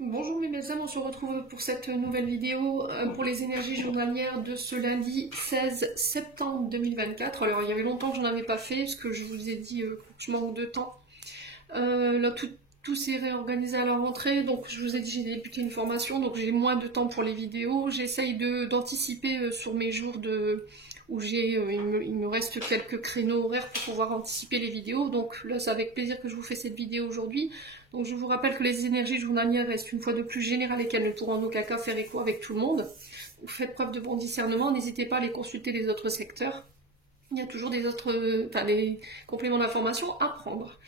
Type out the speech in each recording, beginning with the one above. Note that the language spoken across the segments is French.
Bonjour mes belles âmes, on se retrouve pour cette nouvelle vidéo pour les énergies journalières de ce lundi 16 septembre 2024. Alors il y avait longtemps que je n'en avais pas fait parce que je vous ai dit que je manque de temps. Là tout s'est réorganisé à la rentrée, donc je vous ai dit j'ai débuté une formation, donc j'ai moins de temps pour les vidéos. J'essaye d'anticiper sur mes jours où il me reste quelques créneaux horaires pour pouvoir anticiper les vidéos. Donc là c'est avec plaisir que je vous fais cette vidéo aujourd'hui. Donc je vous rappelle que les énergies journalières restent une fois de plus générales et qu'elles ne pourront en aucun cas faire écho avec tout le monde. Vous faites preuve de bon discernement, n'hésitez pas à aller consulter les autres secteurs. Il y a toujours des compléments d'information à prendre.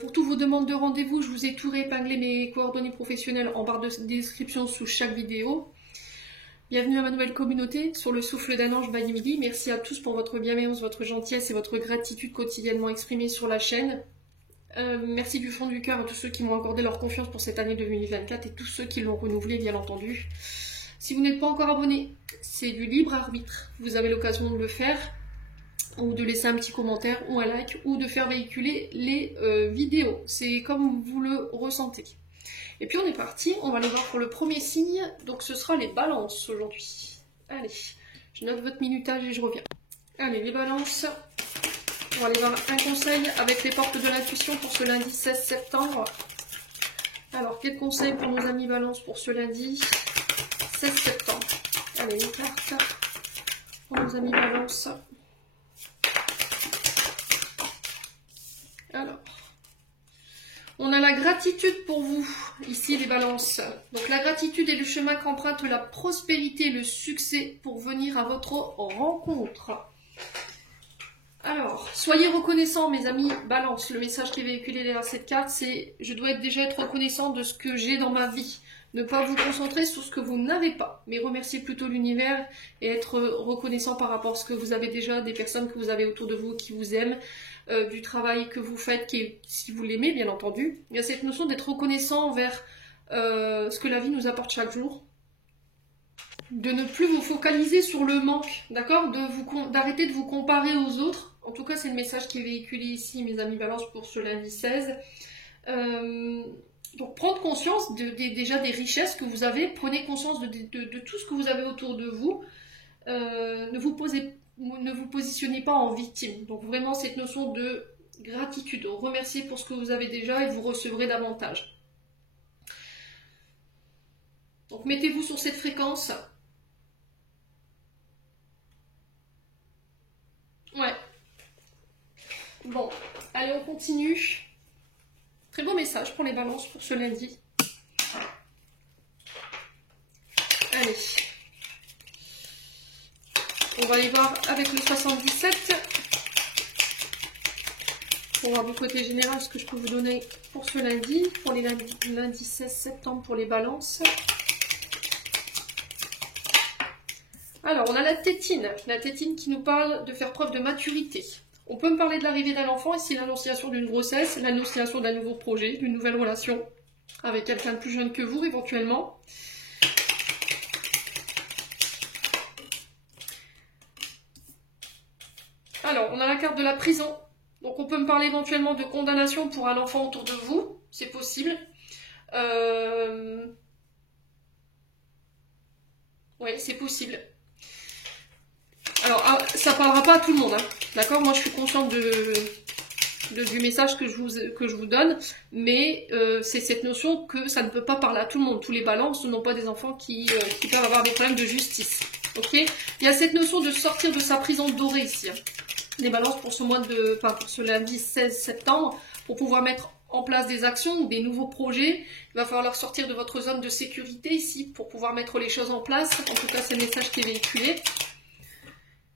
Pour toutes vos demandes de rendez-vous, je vous ai tout réépinglé mes coordonnées professionnelles en barre de description sous chaque vidéo. Bienvenue à ma nouvelle communauté sur le souffle d'un ange by Midi. Merci à tous pour votre bienveillance, votre gentillesse et votre gratitude quotidiennement exprimée sur la chaîne. Merci du fond du cœur à tous ceux qui m'ont accordé leur confiance pour cette année 2024 et tous ceux qui l'ont renouvelée bien entendu. Si vous n'êtes pas encore abonné, c'est du libre arbitre. Vous avez l'occasion de le faire, ou de laisser un petit commentaire ou un like, ou de faire véhiculer les vidéos. C'est comme vous le ressentez. Et puis on est parti, on va aller voir pour le premier signe, donc ce sera les balances aujourd'hui. Allez, je note votre minutage et je reviens. Allez, les balances. On va aller voir un conseil avec les portes de l'intuition pour ce lundi 16 septembre. Alors, quel conseil pour nos amis Balance pour ce lundi 16 septembre? Allez, une carte pour nos amis Balance. Alors, on a la gratitude pour vous, ici les Balances. Donc, la gratitude est le chemin qu'emprunte la prospérité et le succès pour venir à votre rencontre. Alors, soyez reconnaissants, mes amis Balance. Le message qui est véhiculé derrière cette carte, c'est « Je dois déjà être reconnaissant de ce que j'ai dans ma vie ». Ne pas vous concentrer sur ce que vous n'avez pas, mais remercier plutôt l'univers et être reconnaissant par rapport à ce que vous avez déjà, des personnes que vous avez autour de vous qui vous aiment, du travail que vous faites, si vous l'aimez, bien entendu. Il y a cette notion d'être reconnaissant envers ce que la vie nous apporte chaque jour. De ne plus vous focaliser sur le manque, d'accord? D'arrêter de vous comparer aux autres. En tout cas, c'est le message qui est véhiculé ici, mes amis Balance, pour ce lundi 16. Donc, prendre conscience déjà des richesses que vous avez. Prenez conscience de tout ce que vous avez autour de vous. Ne vous positionnez pas en victime. Donc, vraiment, cette notion de gratitude. Remerciez pour ce que vous avez déjà et vous recevrez davantage. Donc, mettez-vous sur cette fréquence. Ouais. Bon, allez, on continue. Très beau message pour les balances pour ce lundi. Allez. On va aller voir avec le 77. Pour voir du côté général ce que je peux vous donner pour ce lundi. Pour les lundi 16 septembre pour les balances. Alors, on a la tétine qui nous parle de faire preuve de maturité. On peut me parler de l'arrivée d'un enfant, ici l'annonciation d'une grossesse, l'annonciation d'un nouveau projet, d'une nouvelle relation avec quelqu'un de plus jeune que vous éventuellement. Alors, on a la carte de la prison. Donc, on peut me parler éventuellement de condamnation pour un enfant autour de vous, c'est possible. Oui, c'est possible. Alors, ça parlera pas à tout le monde, hein. D'accord? Moi, je suis consciente du message que je vous donne, mais c'est cette notion que ça ne peut pas parler à tout le monde. Tous les balances n'ont pas des enfants qui peuvent avoir des problèmes de justice. Ok? Il y a cette notion de sortir de sa prison dorée ici, hein. Les balances pour pour ce lundi 16 septembre, pour pouvoir mettre en place des actions ou des nouveaux projets, il va falloir sortir de votre zone de sécurité ici pour pouvoir mettre les choses en place. En tout cas, c'est le message qui est véhiculé.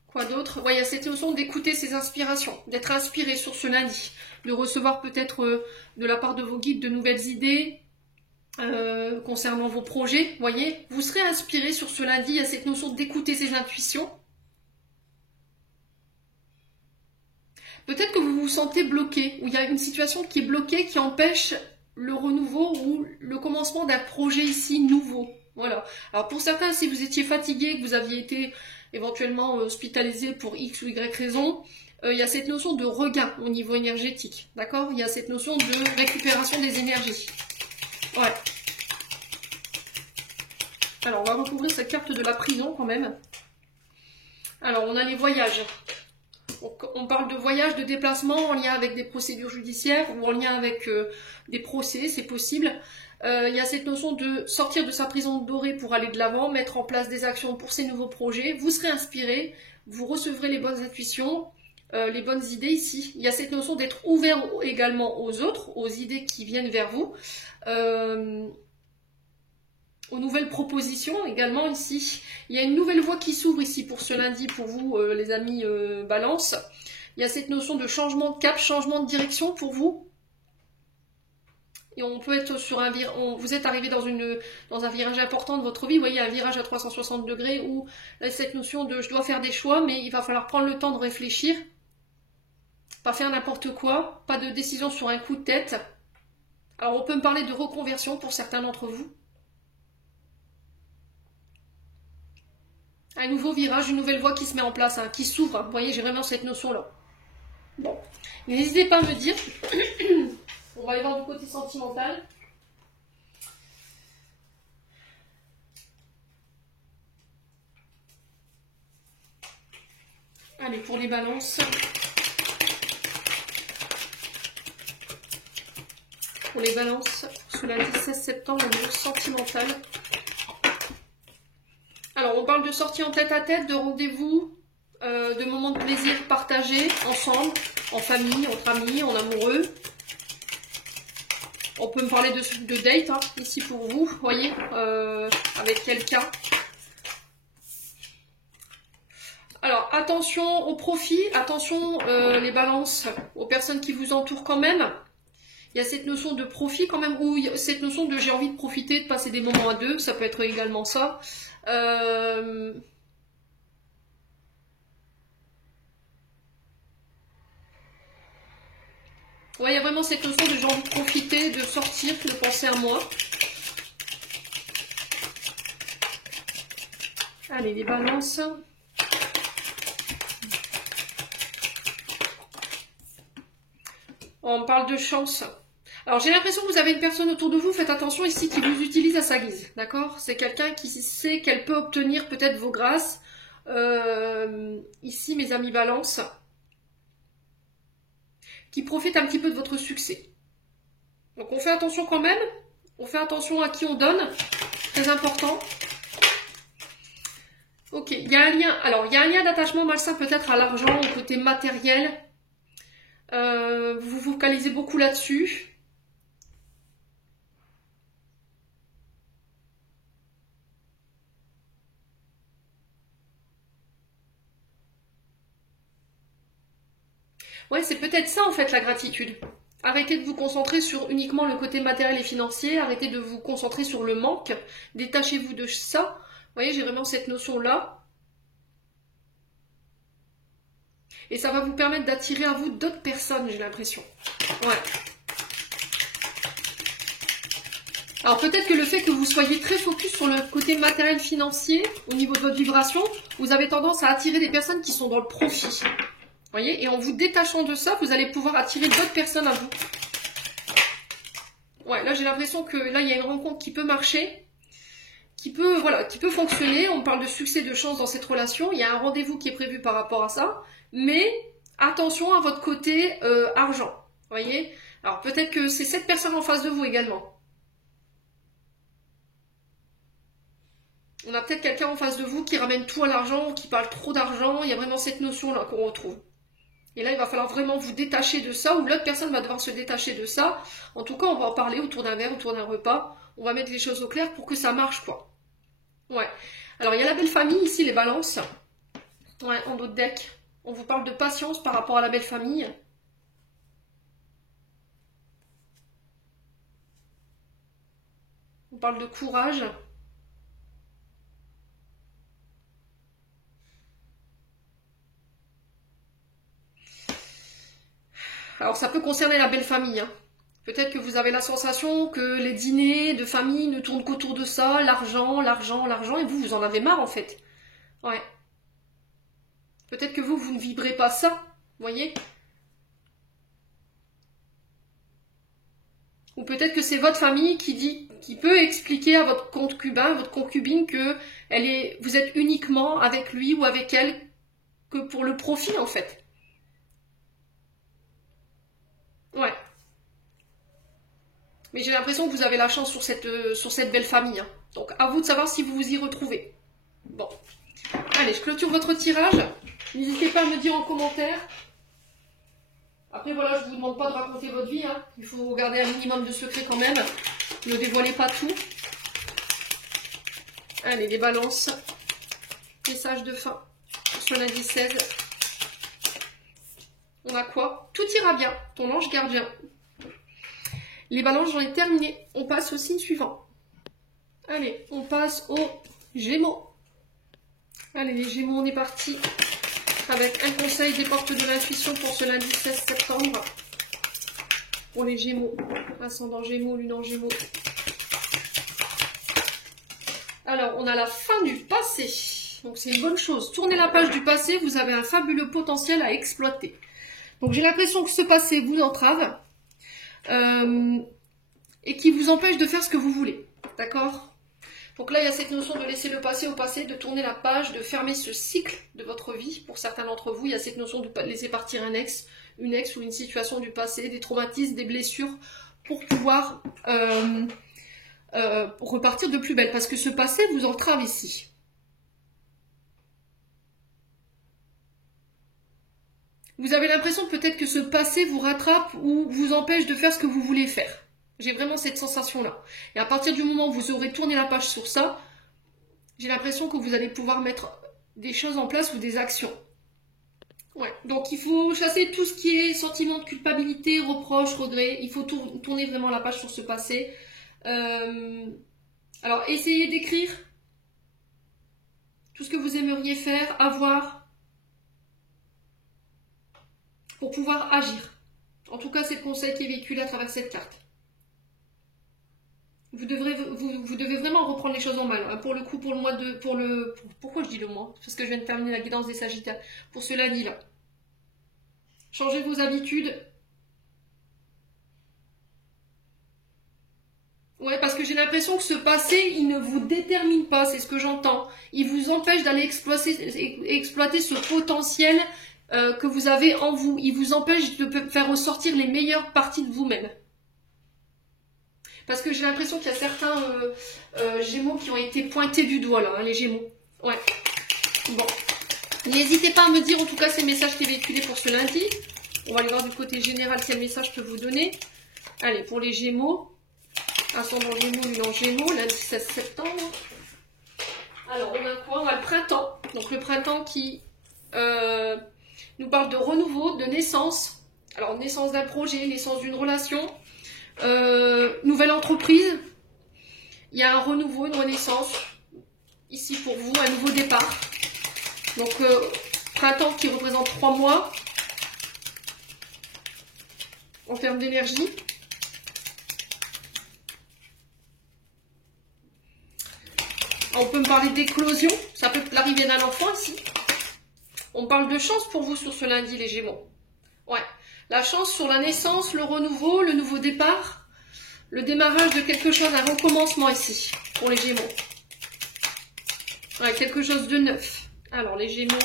Quoi d'autre? Ouais, il y a cette notion d'écouter ses inspirations, d'être inspiré sur ce lundi, de recevoir peut-être de la part de vos guides de nouvelles idées concernant vos projets. Voyez, vous serez inspiré sur ce lundi. Il y a cette notion d'écouter ses intuitions. Peut-être que vous vous sentez bloqué, ou il y a une situation qui est bloquée, qui empêche le renouveau ou le commencement d'un projet ici nouveau. Voilà. Alors pour certains, si vous étiez fatigué, que vous aviez été éventuellement hospitalisé pour X ou Y raison, il y a cette notion de regain au niveau énergétique, d'accord? Il y a cette notion de récupération des énergies. Ouais. Alors, on va recouvrir cette carte de la prison quand même. Alors, on a les voyages. On parle de voyages, de déplacements en lien avec des procédures judiciaires ou en lien avec des procès, c'est possible. Il y a cette notion de sortir de sa prison dorée pour aller de l'avant, mettre en place des actions pour ces nouveaux projets. Vous serez inspiré, vous recevrez les bonnes intuitions, les bonnes idées ici. Il y a cette notion d'être ouvert également aux autres, aux idées qui viennent vers vous. Aux nouvelles propositions également ici. Il y a une nouvelle voie qui s'ouvre ici pour ce lundi, pour vous les amis Balance. Il y a cette notion de changement de cap, changement de direction pour vous. Et on peut être sur un virage, vous êtes arrivé dans un virage important de votre vie, vous voyez un virage à 360 degrés où cette notion de je dois faire des choix, mais il va falloir prendre le temps de réfléchir. Pas faire n'importe quoi, pas de décision sur un coup de tête. Alors on peut me parler de reconversion pour certains d'entre vous. Un nouveau virage, une nouvelle voie qui se met en place, hein, qui s'ouvre. Vous voyez, j'ai vraiment cette notion-là. Bon, n'hésitez pas à me dire. On va aller voir du côté sentimental. Allez, pour les balances. Pour les balances, ce lundi 16 septembre, au niveau sentimental. Alors, on parle de sortie en tête-à-tête, de rendez-vous, de moments de plaisir partagés ensemble, en famille, entre amis, en amoureux. On peut me parler de date, hein, ici pour vous, vous voyez, avec quelqu'un. Alors, attention au profit, attention les balances, aux personnes qui vous entourent quand même. Il y a cette notion de profit quand même, ou cette notion de j'ai envie de profiter, de passer des moments à deux, ça peut être également ça. Ouais, il y a vraiment cette notion de j'ai envie de profiter, de sortir, de penser à moi. Allez, les balances. On parle de chance. Alors, j'ai l'impression que vous avez une personne autour de vous, faites attention ici, qui vous utilise à sa guise, d'accord? C'est quelqu'un qui sait qu'elle peut obtenir peut-être vos grâces. Ici, mes amis balance. Qui profite un petit peu de votre succès. Donc, on fait attention quand même. On fait attention à qui on donne. Très important. Ok, il y a un lien. Alors, il y a un lien d'attachement malsain peut-être à l'argent, au côté matériel. Vous vous focalisez beaucoup là-dessus. Ouais, c'est peut-être ça en fait la gratitude. Arrêtez de vous concentrer sur uniquement le côté matériel et financier, arrêtez de vous concentrer sur le manque, détachez-vous de ça. Vous voyez, j'ai vraiment cette notion-là. Et ça va vous permettre d'attirer à vous d'autres personnes, j'ai l'impression. Ouais. Alors peut-être que le fait que vous soyez très focus sur le côté matériel financier, au niveau de votre vibration, vous avez tendance à attirer des personnes qui sont dans le profit. Vous voyez, et en vous détachant de ça, vous allez pouvoir attirer d'autres personnes à vous. Ouais, là j'ai l'impression que là il y a une rencontre qui peut marcher, qui peut fonctionner. On parle de succès, de chance dans cette relation. Il y a un rendez-vous qui est prévu par rapport à ça, mais attention à votre côté argent. Vous voyez, alors peut-être que c'est cette personne en face de vous également. On a peut-être quelqu'un en face de vous qui ramène tout à l'argent, qui parle trop d'argent. Il y a vraiment cette notion-là qu'on retrouve. Et là, il va falloir vraiment vous détacher de ça, ou l'autre personne va devoir se détacher de ça. En tout cas, on va en parler autour d'un verre, autour d'un repas. On va mettre les choses au clair pour que ça marche, quoi. Ouais. Alors, il y a la belle famille ici, les balances. Ouais, en dos de deck. On vous parle de patience par rapport à la belle famille. On parle de courage. Alors ça peut concerner la belle famille. Hein. Peut-être que vous avez la sensation que les dîners de famille ne tournent qu'autour de ça, l'argent, l'argent, l'argent, et vous en avez marre en fait. Ouais. Peut-être que vous ne vibrez pas ça, vous voyez. Ou peut-être que c'est votre famille qui peut expliquer à votre concubin, votre concubine que vous êtes uniquement avec lui ou avec elle que pour le profit en fait. Ouais. Mais j'ai l'impression que vous avez la chance sur cette belle famille. Hein. Donc à vous de savoir si vous vous y retrouvez. Bon. Allez, je clôture votre tirage. N'hésitez pas à me dire en commentaire. Après voilà, je ne vous demande pas de raconter votre vie. Hein. Il faut garder un minimum de secret quand même. Ne dévoilez pas tout. Allez, les balances. Message de fin. Sur lundi 16. On a quoi? Tout ira bien. Ton ange gardien. Les balances, j'en ai terminé. On passe au signe suivant. Allez, on passe aux Gémeaux. Allez, les Gémeaux, on est parti avec un conseil des portes de l'intuition pour ce lundi 16 septembre. Pour les Gémeaux. Ascendant Gémeaux, lune en Gémeaux. Alors, on a la fin du passé. Donc, c'est une bonne chose. Tournez la page du passé, vous avez un fabuleux potentiel à exploiter. Donc, j'ai l'impression que ce passé vous entrave et qui vous empêche de faire ce que vous voulez. D'accord ? Donc là, il y a cette notion de laisser le passé au passé, de tourner la page, de fermer ce cycle de votre vie. Pour certains d'entre vous, il y a cette notion de laisser partir un ex, une ex ou une situation du passé, des traumatismes, des blessures, pour pouvoir repartir de plus belle. Parce que ce passé vous entrave ici. Vous avez l'impression peut-être que ce passé vous rattrape ou vous empêche de faire ce que vous voulez faire. J'ai vraiment cette sensation-là. Et à partir du moment où vous aurez tourné la page sur ça, j'ai l'impression que vous allez pouvoir mettre des choses en place ou des actions. Ouais. Donc il faut chasser tout ce qui est sentiment de culpabilité, reproche, regret. Il faut tourner vraiment la page sur ce passé. Alors essayez d'écrire tout ce que vous aimeriez faire, avoir, pour pouvoir agir. En tout cas, c'est le conseil qui est véhiculé à travers cette carte. Vous devez vraiment reprendre les choses en main. Pour le coup, pour le mois de... pourquoi je dis le mois? Parce que je viens de terminer la guidance des Sagittaires. Pour ce lundi-là. Changez vos habitudes. Ouais, parce que j'ai l'impression que ce passé, il ne vous détermine pas. C'est ce que j'entends. Il vous empêche d'aller exploiter ce potentiel que vous avez en vous. Il vous empêche de faire ressortir les meilleures parties de vous-même. Parce que j'ai l'impression qu'il y a certains Gémeaux qui ont été pointés du doigt, là, hein, les Gémeaux. Ouais. Bon. N'hésitez pas à me dire, en tout cas, ces messages qui sont véhiculés pour ce lundi. On va aller voir du côté général quel message je peux vous donner. Allez, pour les Gémeaux. Ascendant Gémeaux, lune en Gémeaux, lundi 16 septembre. Alors, on a quoi? On a le printemps. Donc, le printemps qui nous parle de renouveau, de naissance. Alors, naissance d'un projet, naissance d'une relation. Nouvelle entreprise, il y a un renouveau, une renaissance ici pour vous, un nouveau départ. Donc printemps qui représente 3 mois en termes d'énergie. On peut me parler d'éclosion, ça peut être l'arrivée d'un enfant ici. On parle de chance pour vous sur ce lundi les Gémeaux. Ouais. La chance sur la naissance, le renouveau, le nouveau départ, le démarrage de quelque chose, un recommencement ici, pour les Gémeaux. Ouais, quelque chose de neuf. Alors, les Gémeaux,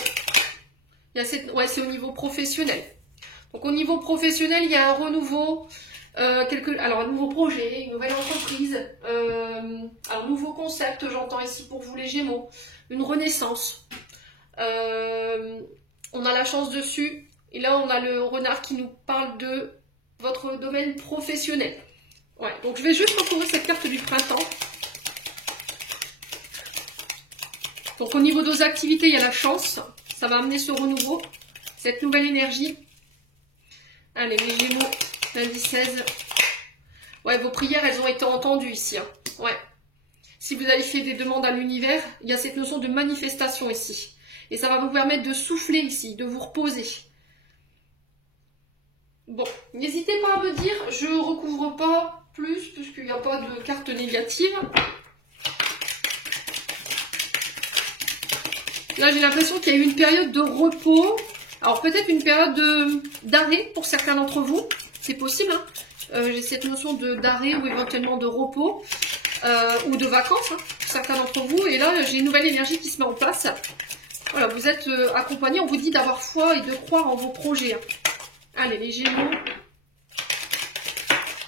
il y a ouais, c'est au niveau professionnel. Donc, au niveau professionnel, il y a un renouveau, alors un nouveau projet, une nouvelle entreprise, un nouveau concept, j'entends ici pour vous les Gémeaux, une renaissance. On a la chance dessus. Et là, on a le renard qui nous parle de votre domaine professionnel. Ouais, donc je vais juste recouvrir cette carte du printemps. Donc au niveau de vos activités, il y a la chance. Ça va amener ce renouveau, cette nouvelle énergie. Allez, les Gémeaux, lundi 16. Ouais, vos prières, elles ont été entendues ici. Hein. Ouais. Si vous avez fait des demandes à l'univers, il y a cette notion de manifestation ici. Et ça va vous permettre de souffler ici, de vous reposer. Bon, n'hésitez pas à me dire, je ne recouvre pas plus, puisqu'il n'y a pas de carte négative. Là, j'ai l'impression qu'il y a eu une période de repos. Alors, peut-être une période d'arrêt pour certains d'entre vous. C'est possible, hein. j'ai cette notion d'arrêt ou éventuellement de repos ou de vacances, hein, pour certains d'entre vous. Et là, j'ai une nouvelle énergie qui se met en place. Voilà, vous êtes accompagnés, on vous dit d'avoir foi et de croire en vos projets. Hein. Allez, les Gémeaux.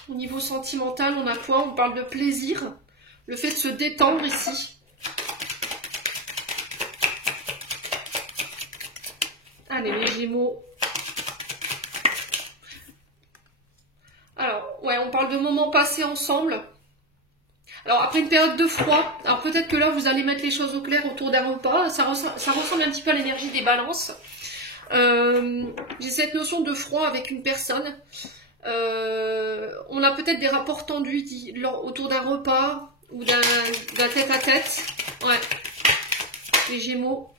Au niveau sentimental, on a quoi? On parle de plaisir. Le fait de se détendre ici. Allez, les Gémeaux. Alors, ouais, on parle de moments passés ensemble. Alors, après une période de froid, alors peut-être que là, vous allez mettre les choses au clair autour d'un repas. Ça ressemble un petit peu à l'énergie des balances. J'ai cette notion de froid avec une personne. On a peut-être des rapports tendus autour d'un repas ou d'un tête-à-tête. Ouais. Les Gémeaux.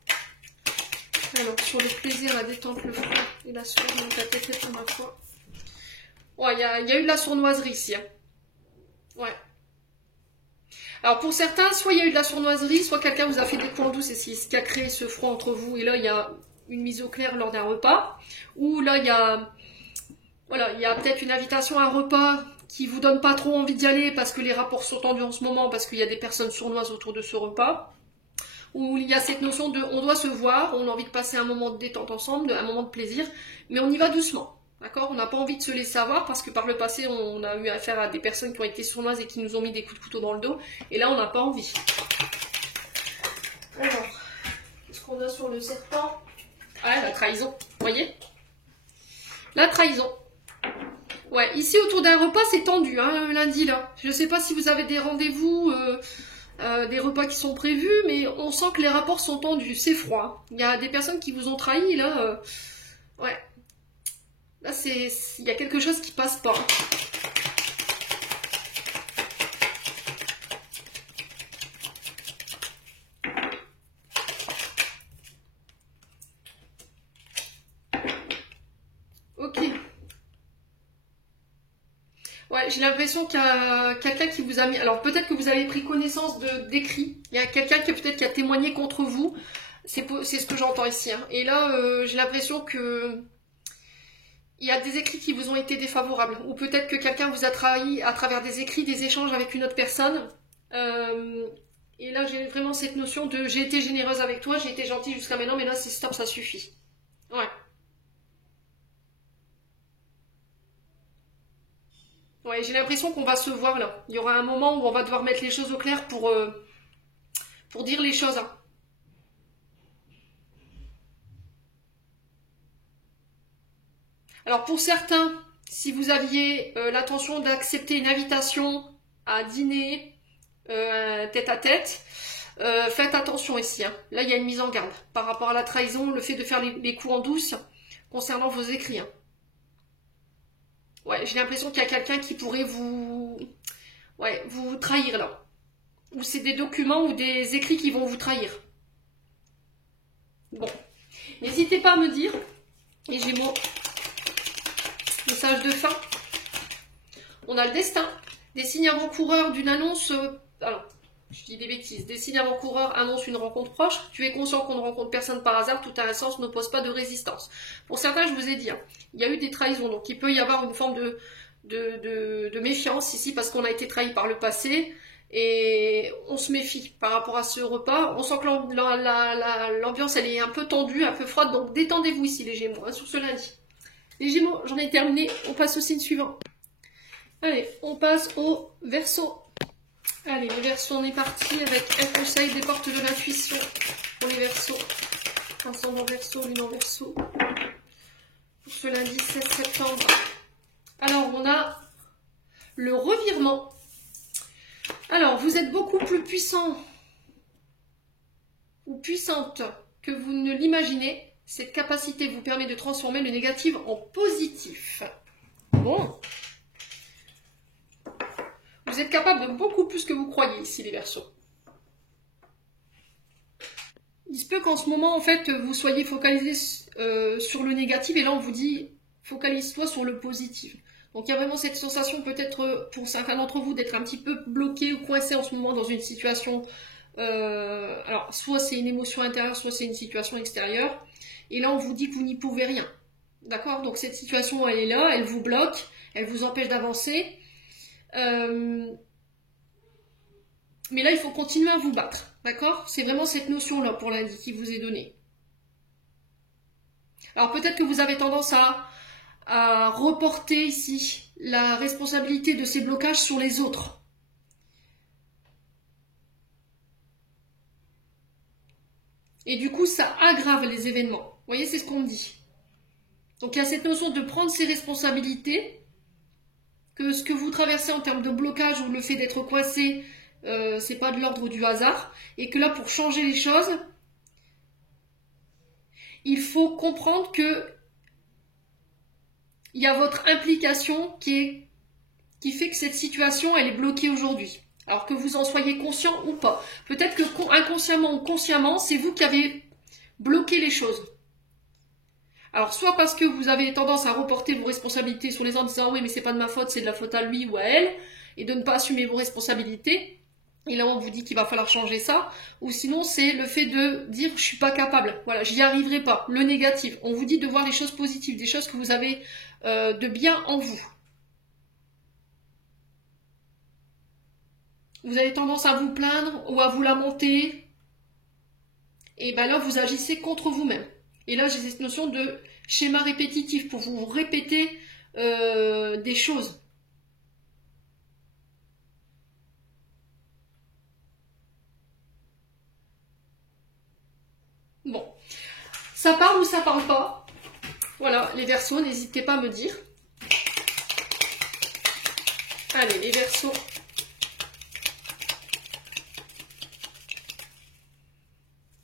Alors, sur le plaisir, la détente, le froid et la sournoiserie, la tête pour ma foi. Ouais, il y a eu de la sournoiserie ici. Hein. Ouais. Alors, pour certains, soit il y a eu de la sournoiserie, soit quelqu'un vous a fait des coups en douce et c'est ce qui a créé ce froid entre vous. Et là, il y a une mise au clair lors d'un repas. Ou là, il y a... Voilà, il y a peut-être une invitation à un repas qui vous donne pas trop envie d'y aller parce que les rapports sont tendus en ce moment, parce qu'il y a des personnes sournoises autour de ce repas. Où il y a cette notion de on doit se voir, on a envie de passer un moment de détente ensemble, un moment de plaisir, mais on y va doucement. D'accord? On n'a pas envie de se laisser avoir parce que par le passé, on a eu affaire à des personnes qui ont été sournoises et qui nous ont mis des coups de couteau dans le dos. Et là, on n'a pas envie. Alors, qu'est-ce qu'on a sur le serpent? Ah, la trahison. Vous voyez? La trahison. Ouais, ici autour d'un repas, c'est tendu, hein, lundi là. Je ne sais pas si vous avez des rendez-vous, des repas qui sont prévus, mais on sent que les rapports sont tendus, c'est froid. Il y a des personnes qui vous ont trahi là. Ouais. Là, il y a quelque chose qui passe pas. Ok. Ouais, j'ai l'impression qu'il y a quelqu'un qui vous a mis... Alors, peut-être que vous avez pris connaissance d'écrits. Il y a quelqu'un qui peut-être qui a témoigné contre vous. C'est ce que j'entends ici. Hein. Et là, j'ai l'impression que... Il y a des écrits qui vous ont été défavorables. Ou peut-être que quelqu'un vous a trahi à travers des écrits, des échanges avec une autre personne. Et là, j'ai vraiment cette notion de j'ai été généreuse avec toi, j'ai été gentille jusqu'à maintenant, mais là, c'est stop, ça suffit. Ouais. Ouais, j'ai l'impression qu'on va se voir là. Il y aura un moment où on va devoir mettre les choses au clair pour dire les choses. Hein. Alors pour certains, si vous aviez l'intention d'accepter une invitation à dîner tête à tête, faites attention ici. Hein. Là, il y a une mise en garde par rapport à la trahison, le fait de faire les coups en douce concernant vos écrits. Hein. Ouais, j'ai l'impression qu'il y a quelqu'un qui pourrait vous trahir là. Ou c'est des documents ou des écrits qui vont vous trahir. Bon. N'hésitez pas à me dire, les Gémeaux, message de fin. On a le destin, des signes avant-coureurs d'une annonce... alors, je dis des bêtises. Des signes avant-coureurs annoncent une rencontre proche. Tu es conscient qu'on ne rencontre personne par hasard. Tout a un sens, n'oppose pas de résistance. Pour certains, je vous ai dit, hein, il y a eu des trahisons. Donc, il peut y avoir une forme de méfiance ici parce qu'on a été trahi par le passé. Et on se méfie par rapport à ce repas. On sent que l'ambiance, elle est un peu tendue, un peu froide. Donc, détendez-vous ici, les Gémeaux, hein, sur ce lundi. Les Gémeaux, j'en ai terminé. On passe au signe suivant. Allez, on passe au Verseau. Allez, les Verseaux, on est parti avec un conseil des portes de l'intuition pour les Verseaux. Ascendant Verseau, Lune en Verseau. Pour ce lundi 16 septembre. Alors, on a le revirement. Alors, vous êtes beaucoup plus puissant ou puissante que vous ne l'imaginez. Cette capacité vous permet de transformer le négatif en positif. Bon. Vous êtes capable de beaucoup plus que vous croyez ici, les Verseaux. Il se peut qu'en ce moment, en fait, vous soyez focalisé sur le négatif et là, on vous dit, focalise-toi sur le positif. Donc, il y a vraiment cette sensation, peut-être, pour certains d'entre vous, d'être un petit peu bloqué ou coincé en ce moment dans une situation... alors, soit c'est une émotion intérieure, soit c'est une situation extérieure. Et là, on vous dit que vous n'y pouvez rien. D'accord? Donc, cette situation, elle est là, elle vous bloque. elle vous empêche d'avancer. Mais là, il faut continuer à vous battre, d'accord? C'est vraiment cette notion-là pour lundi qui vous est donnée. Alors peut-être que vous avez tendance à reporter ici la responsabilité de ces blocages sur les autres. Et du coup, ça aggrave les événements. Vous voyez, c'est ce qu'on me dit. Donc il y a cette notion de prendre ses responsabilités, que ce que vous traversez en termes de blocage ou le fait d'être coincé, c'est pas de l'ordre du hasard, et que là, pour changer les choses, il faut comprendre que il y a votre implication qui fait que cette situation, elle est bloquée aujourd'hui. Alors que vous en soyez conscient ou pas. Peut-être que inconsciemment ou consciemment, c'est vous qui avez bloqué les choses. Alors, soit parce que vous avez tendance à reporter vos responsabilités sur les autres en disant « oui, mais c'est pas de ma faute, c'est de la faute à lui ou à elle », et de ne pas assumer vos responsabilités. Et là, on vous dit qu'il va falloir changer ça. Ou sinon, c'est le fait de dire « je suis pas capable », voilà, j'y arriverai pas, le négatif. On vous dit de voir les choses positives, des choses que vous avez de bien en vous. Vous avez tendance à vous plaindre ou à vous lamenter. Et bien là, vous agissez contre vous-même. Et là, j'ai cette notion de schéma répétitif pour vous répéter des choses. Bon, ça parle ou ça parle pas? Voilà, les Verseaux, n'hésitez pas à me dire. Allez, les Verseaux.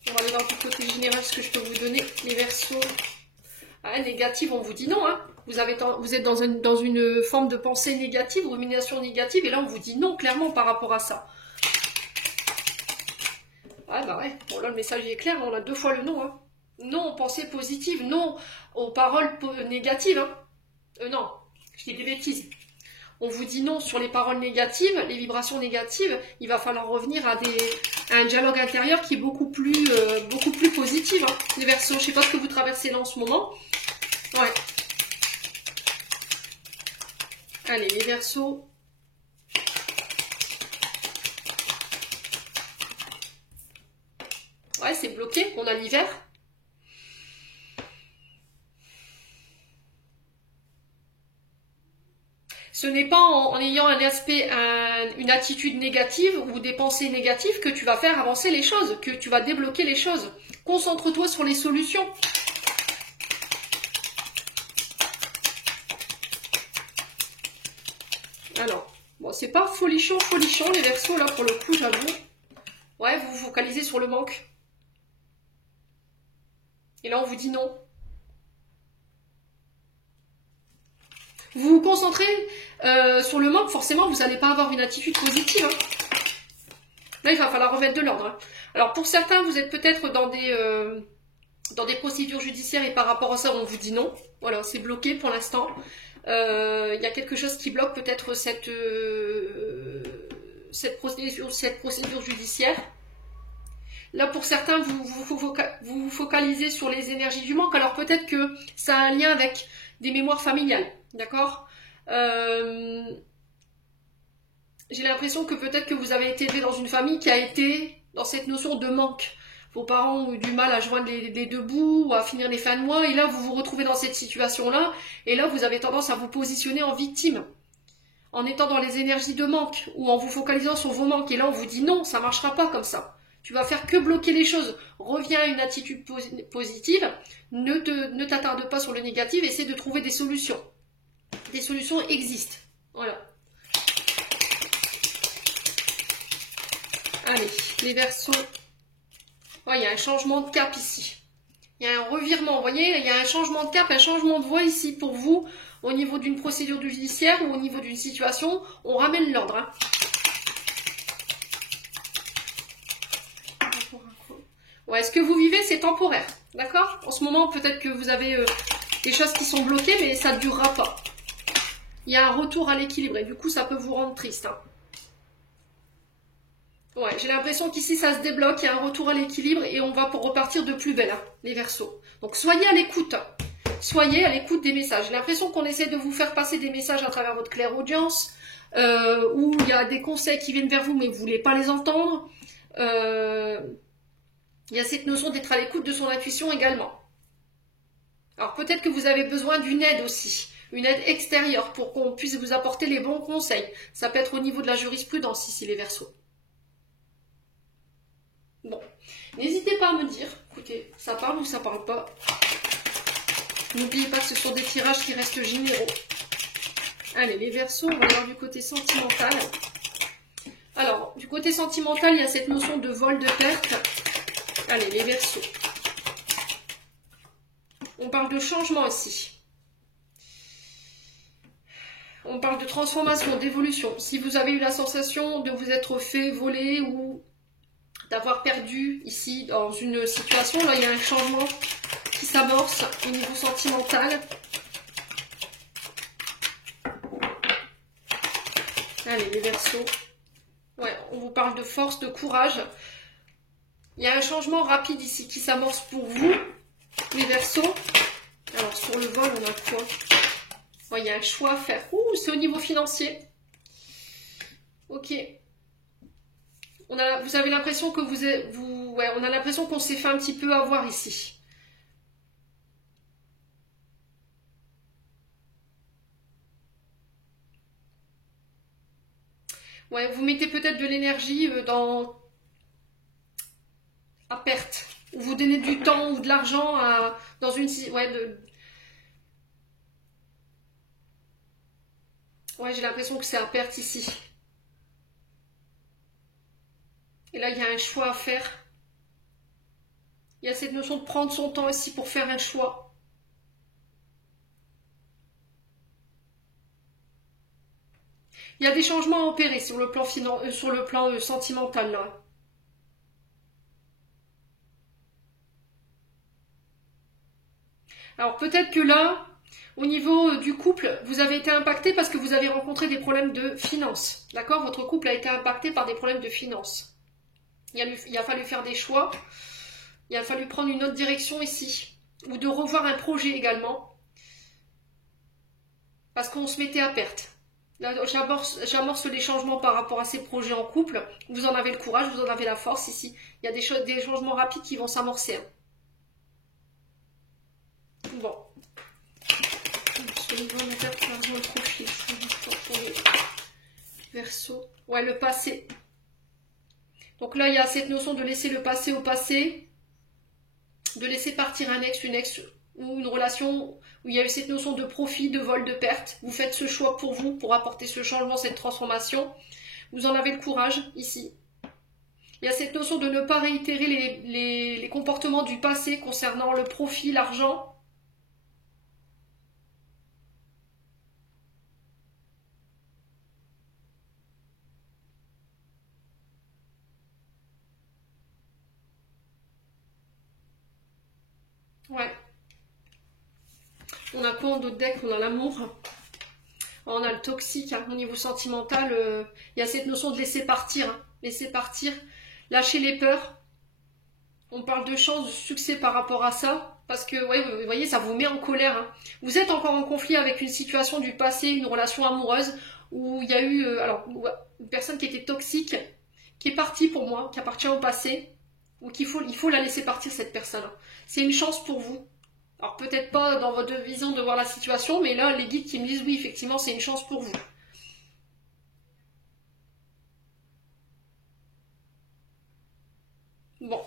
On va aller voir du côté général ce que je peux vous donner. Les Verseaux. Ah, négative, on vous dit non. Hein. Vous êtes dans une forme de pensée négative, rumination négative, et là on vous dit non, clairement, par rapport à ça. Ah bah ouais, bon là le message est clair, on a 2 fois le non. Hein. Non aux pensées positives, non aux paroles négatives. Hein. Non, je dis des bêtises. On vous dit non sur les paroles négatives, les vibrations négatives. Il va falloir revenir à un dialogue intérieur qui est beaucoup plus positif. Hein. Les Verseaux, je ne sais pas ce que vous traversez là en ce moment. Ouais. Allez, les Verseaux. Ouais, c'est bloqué, on a l'hiver. Ce n'est pas en ayant un aspect, une attitude négative ou des pensées négatives que tu vas faire avancer les choses, que tu vas débloquer les choses. Concentre-toi sur les solutions. Alors, bon, c'est pas folichon, les Verseaux, là, pour le coup, j'avoue. Ouais, vous vous focalisez sur le manque. Et là, on vous dit non. Vous vous concentrez sur le manque, forcément, vous n'allez pas avoir une attitude positive. Hein. Là, il va falloir remettre de l'ordre. Hein. Alors, pour certains, vous êtes peut-être dans des procédures judiciaires et par rapport à ça, on vous dit non. Voilà, c'est bloqué pour l'instant. Il y a quelque chose qui bloque peut-être cette procédure judiciaire. Là, pour certains, vous vous focalisez sur les énergies du manque. Alors, peut-être que ça a un lien avec des mémoires familiales. D'accord. J'ai l'impression que peut-être que vous avez été élevé dans une famille qui a été dans cette notion de manque. Vos parents ont eu du mal à joindre les 2 bouts ou à finir les fins de mois. Et là, vous vous retrouvez dans cette situation-là. Et là, vous avez tendance à vous positionner en victime. En étant dans les énergies de manque ou en vous focalisant sur vos manques. Et là, on vous dit non, ça ne marchera pas comme ça. Tu vas faire que bloquer les choses. Reviens à une attitude positive. Ne t'attarde pas sur le négatif. Essaie de trouver des solutions. Des solutions existent. Voilà. Allez, les Verseaux. Ouais, il y a un changement de cap ici. Il y a un revirement, vous voyez, il y a un changement de cap, un changement de voie ici pour vous, au niveau d'une procédure judiciaire ou au niveau d'une situation. On ramène l'ordre. Hein. Ouais, ce que vous vivez, c'est temporaire. D'accord? En ce moment, peut-être que vous avez des choses qui sont bloquées, mais ça ne durera pas. Il y a un retour à l'équilibre et du coup, ça peut vous rendre triste. Hein. Ouais, j'ai l'impression qu'ici, ça se débloque, il y a un retour à l'équilibre et on va pour repartir de plus belle, hein, les Verseaux. Donc, soyez à l'écoute. soyez à l'écoute des messages. J'ai l'impression qu'on essaie de vous faire passer des messages à travers votre clairaudience, où il y a des conseils qui viennent vers vous, mais vous ne voulez pas les entendre. Il y a cette notion d'être à l'écoute de son intuition également. Alors peut-être que vous avez besoin d'une aide aussi, une aide extérieure pour qu'on puisse vous apporter les bons conseils. Ça peut être au niveau de la jurisprudence ici, les Verseaux. Bon, n'hésitez pas à me dire, écoutez, ça parle ou ça parle pas. N'oubliez pas que ce sont des tirages qui restent généraux. Allez, les Verseaux, on va voir du côté sentimental. Alors, du côté sentimental, il y a cette notion de vol de perte. Allez, les Verseaux. On parle de changement ici. On parle de transformation, d'évolution. Si vous avez eu la sensation de vous être fait voler ou d'avoir perdu ici dans une situation, là il y a un changement qui s'amorce au niveau sentimental. Allez, les Verseaux. Ouais, on vous parle de force, de courage. Il y a un changement rapide ici qui s'amorce pour vous, les Verseaux. Alors, sur le vol, on a quoi? Ouais, il y a un choix à faire. Ouh, c'est au niveau financier. Ok. Vous avez l'impression que on a l'impression qu'on s'est fait un petit peu avoir ici. Ouais, vous mettez peut-être de l'énergie à perte. Ou vous donnez du temps ou de l'argent dans une... Ouais, j'ai l'impression que c'est à perte ici. Et là, il y a un choix à faire. Il y a cette notion de prendre son temps ici pour faire un choix. Il y a des changements à opérer sur le plan, sentimental, là. Alors, peut-être que là, au niveau du couple, vous avez été impacté parce que vous avez rencontré des problèmes de finances. D'accord? Votre couple a été impacté par des problèmes de finances. Il a fallu faire des choix. Il a fallu prendre une autre direction ici. Ou de revoir un projet également. Parce qu'on se mettait à perte. Là, j'amorce les changements par rapport à ces projets en couple. Vous en avez le courage, vous en avez la force ici. Il y a des changements rapides qui vont s'amorcer. Hein. Bon. Verseau. Ouais, le passé. Donc là, il y a cette notion de laisser le passé au passé, de laisser partir un ex, une ex ou une relation où il y a eu cette notion de profit, de vol, de perte. Vous faites ce choix pour vous, pour apporter ce changement, cette transformation. Vous en avez le courage ici. Il y a cette notion de ne pas réitérer les comportements du passé concernant le profit, l'argent. Ouais. On a quoi en d'autres decks? On a l'amour. On a le toxique. Hein. Au niveau sentimental, il y a cette notion de laisser partir. Hein. Laisser partir. Lâcher les peurs. On parle de chance, de succès par rapport à ça. Parce que, ouais, vous voyez, ça vous met en colère. Hein. Vous êtes encore en conflit avec une situation du passé, une relation amoureuse, où il y a eu une personne qui était toxique, qui est partie pour moi, qui appartient au passé. Donc il faut la laisser partir, cette personne. C'est une chance pour vous. Alors peut-être pas dans votre vision de voir la situation, mais là les guides qui me disent oui, effectivement c'est une chance pour vous. Bon,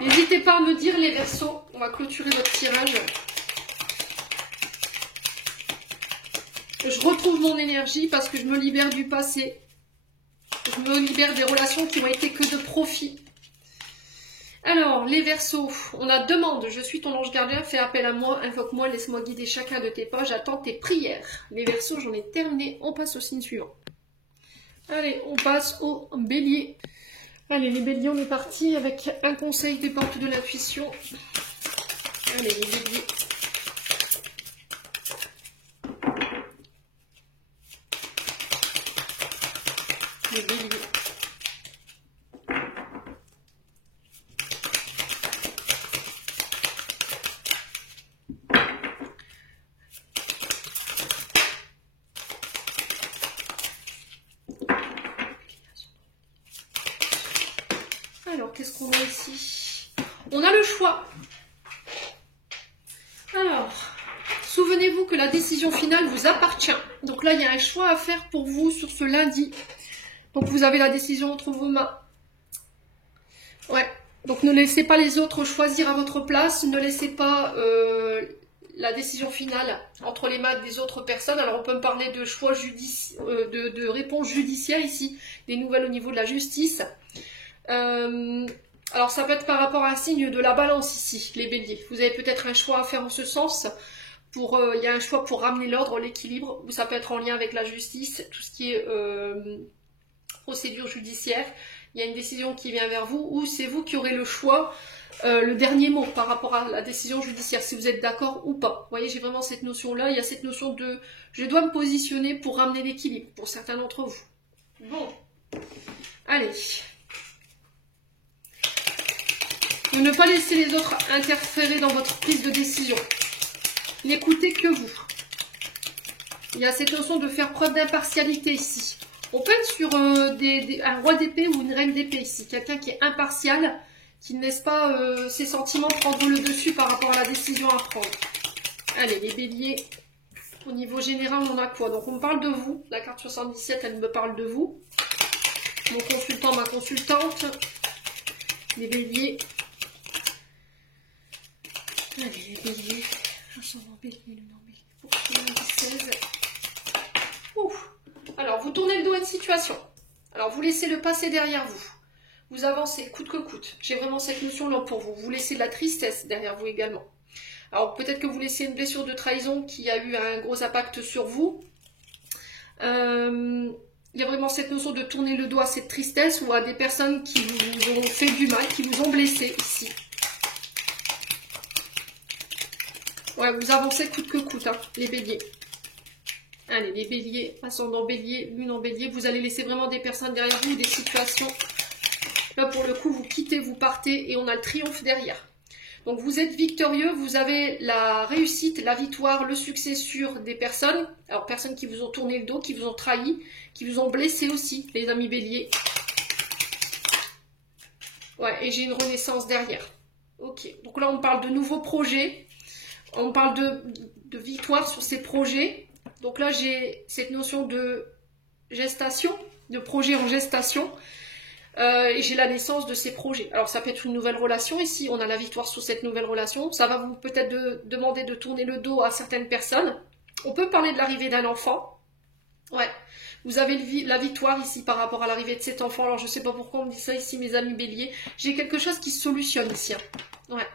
n'hésitez pas à me dire les Verseaux. On va clôturer notre tirage. Je retrouve mon énergie parce que je me libère du passé. Je me libère des relations qui ont été que de profit. Alors, les Verseaux, on a demande, je suis ton ange gardien, fais appel à moi, invoque-moi, laisse-moi guider chacun de tes pas, j'attends tes prières. Les Verseaux, j'en ai terminé, on passe au signe suivant. Allez, on passe au Bélier. Allez, les Béliers, on est parti avec un conseil des portes de l'intuition. Allez, les Béliers. Les Béliers. Alors, qu'est-ce qu'on a ici? On a le choix. Alors, souvenez-vous que la décision finale vous appartient. Donc là, il y a un choix à faire pour vous sur ce lundi. Donc vous avez la décision entre vos mains. Ouais. Donc ne laissez pas les autres choisir à votre place. Ne laissez pas la décision finale entre les mains des autres personnes. Alors on peut me parler de choix de réponse judiciaire ici, des nouvelles au niveau de la justice. Alors ça peut être par rapport à un signe de la balance ici, les béliers. Vous avez peut-être un choix à faire en ce sens. Il y a un choix pour ramener l'ordre, l'équilibre, ou ça peut être en lien avec la justice, tout ce qui est procédure judiciaire. Il y a une décision qui vient vers vous, ou c'est vous qui aurez le choix, le dernier mot par rapport à la décision judiciaire, si vous êtes d'accord ou pas. Vous voyez, j'ai vraiment cette notion-là. Il y a cette notion de je dois me positionner pour ramener l'équilibre pour certains d'entre vous. Bon, allez. Ne pas laisser les autres interférer dans votre prise de décision. N'écoutez que vous. Il y a cette notion de faire preuve d'impartialité ici. On peut être sur un roi d'épée ou une reine d'épée ici. Quelqu'un qui est impartial, qui ne laisse pas ses sentiments prendre le dessus par rapport à la décision à prendre. Allez, les béliers, au niveau général, on a quoi? Donc on me parle de vous. La carte 77, elle me parle de vous. Mon consultant, ma consultante. Les béliers. Allez, les béliers. Ascendant bélier, lunaire bélier. Pour 16. Ouf. Alors, vous tournez le dos à une situation. Alors, vous laissez le passé derrière vous. Vous avancez coûte que coûte. J'ai vraiment cette notion-là pour vous. Vous laissez de la tristesse derrière vous également. Alors, peut-être que vous laissez une blessure de trahison qui a eu un gros impact sur vous. Il y a vraiment cette notion de tourner le dos à cette tristesse ou à des personnes qui vous ont fait du mal, qui vous ont blessé ici. Ouais, vous avancez coûte que coûte, hein, les béliers. Allez, les béliers, ascendant bélier, lune en bélier, vous allez laisser vraiment des personnes derrière vous, des situations. Là, pour le coup, vous quittez, vous partez et on a le triomphe derrière. Donc, vous êtes victorieux, vous avez la réussite, la victoire, le succès sur des personnes. Alors, personnes qui vous ont tourné le dos, qui vous ont trahi, qui vous ont blessé aussi, les amis béliers. Ouais, et j'ai une renaissance derrière. Ok, donc là, on parle de nouveaux projets. On parle de victoire sur ces projets. Donc là, j'ai cette notion de gestation, de projet en gestation. Et j'ai la naissance de ces projets. Alors, ça peut être une nouvelle relation. Ici, on a la victoire sur cette nouvelle relation. Ça va vous peut-être demander de tourner le dos à certaines personnes. On peut parler de l'arrivée d'un enfant. Ouais. Vous avez la victoire ici par rapport à l'arrivée de cet enfant. Alors, je ne sais pas pourquoi on me dit ça ici, mes amis béliers. J'ai quelque chose qui se solutionne ici. Hein. Ouais.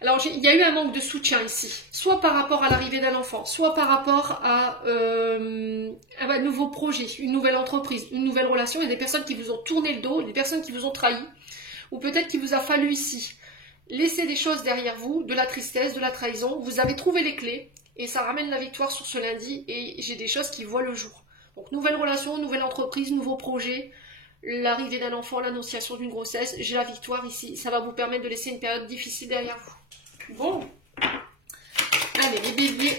Alors, il y a eu un manque de soutien ici, soit par rapport à l'arrivée d'un enfant, soit par rapport à un nouveau projet, une nouvelle entreprise, une nouvelle relation. Il y a des personnes qui vous ont tourné le dos, des personnes qui vous ont trahi, ou peut-être qu'il vous a fallu ici laisser des choses derrière vous, de la tristesse, de la trahison. Vous avez trouvé les clés et ça ramène la victoire sur ce lundi et j'ai des choses qui voient le jour. Donc, nouvelle relation, nouvelle entreprise, nouveau projet, l'arrivée d'un enfant, l'annonciation d'une grossesse. J'ai la victoire ici. Ça va vous permettre de laisser une période difficile derrière vous. Bon, allez les béliers,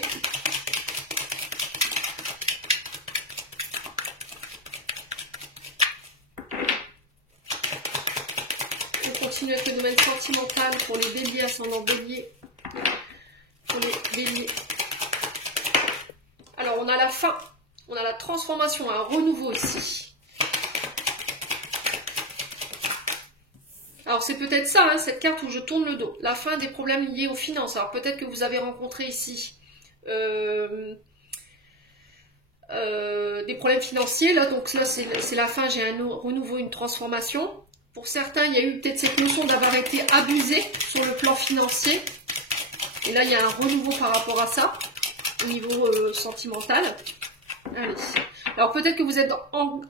on continue avec le domaine sentimental pour les béliers, ascendant bélier, pour les béliers. Alors on a la fin, on a la transformation, un renouveau ici. Alors c'est peut-être ça, hein, cette carte où je tourne le dos. La fin des problèmes liés aux finances. Alors peut-être que vous avez rencontré ici des problèmes financiers. Là, donc là c'est la fin, j'ai un renouveau, une transformation. Pour certains, il y a eu peut-être cette notion d'avoir été abusé sur le plan financier. Et là, il y a un renouveau par rapport à ça, au niveau sentimental. Allez. Alors peut-être que vous êtes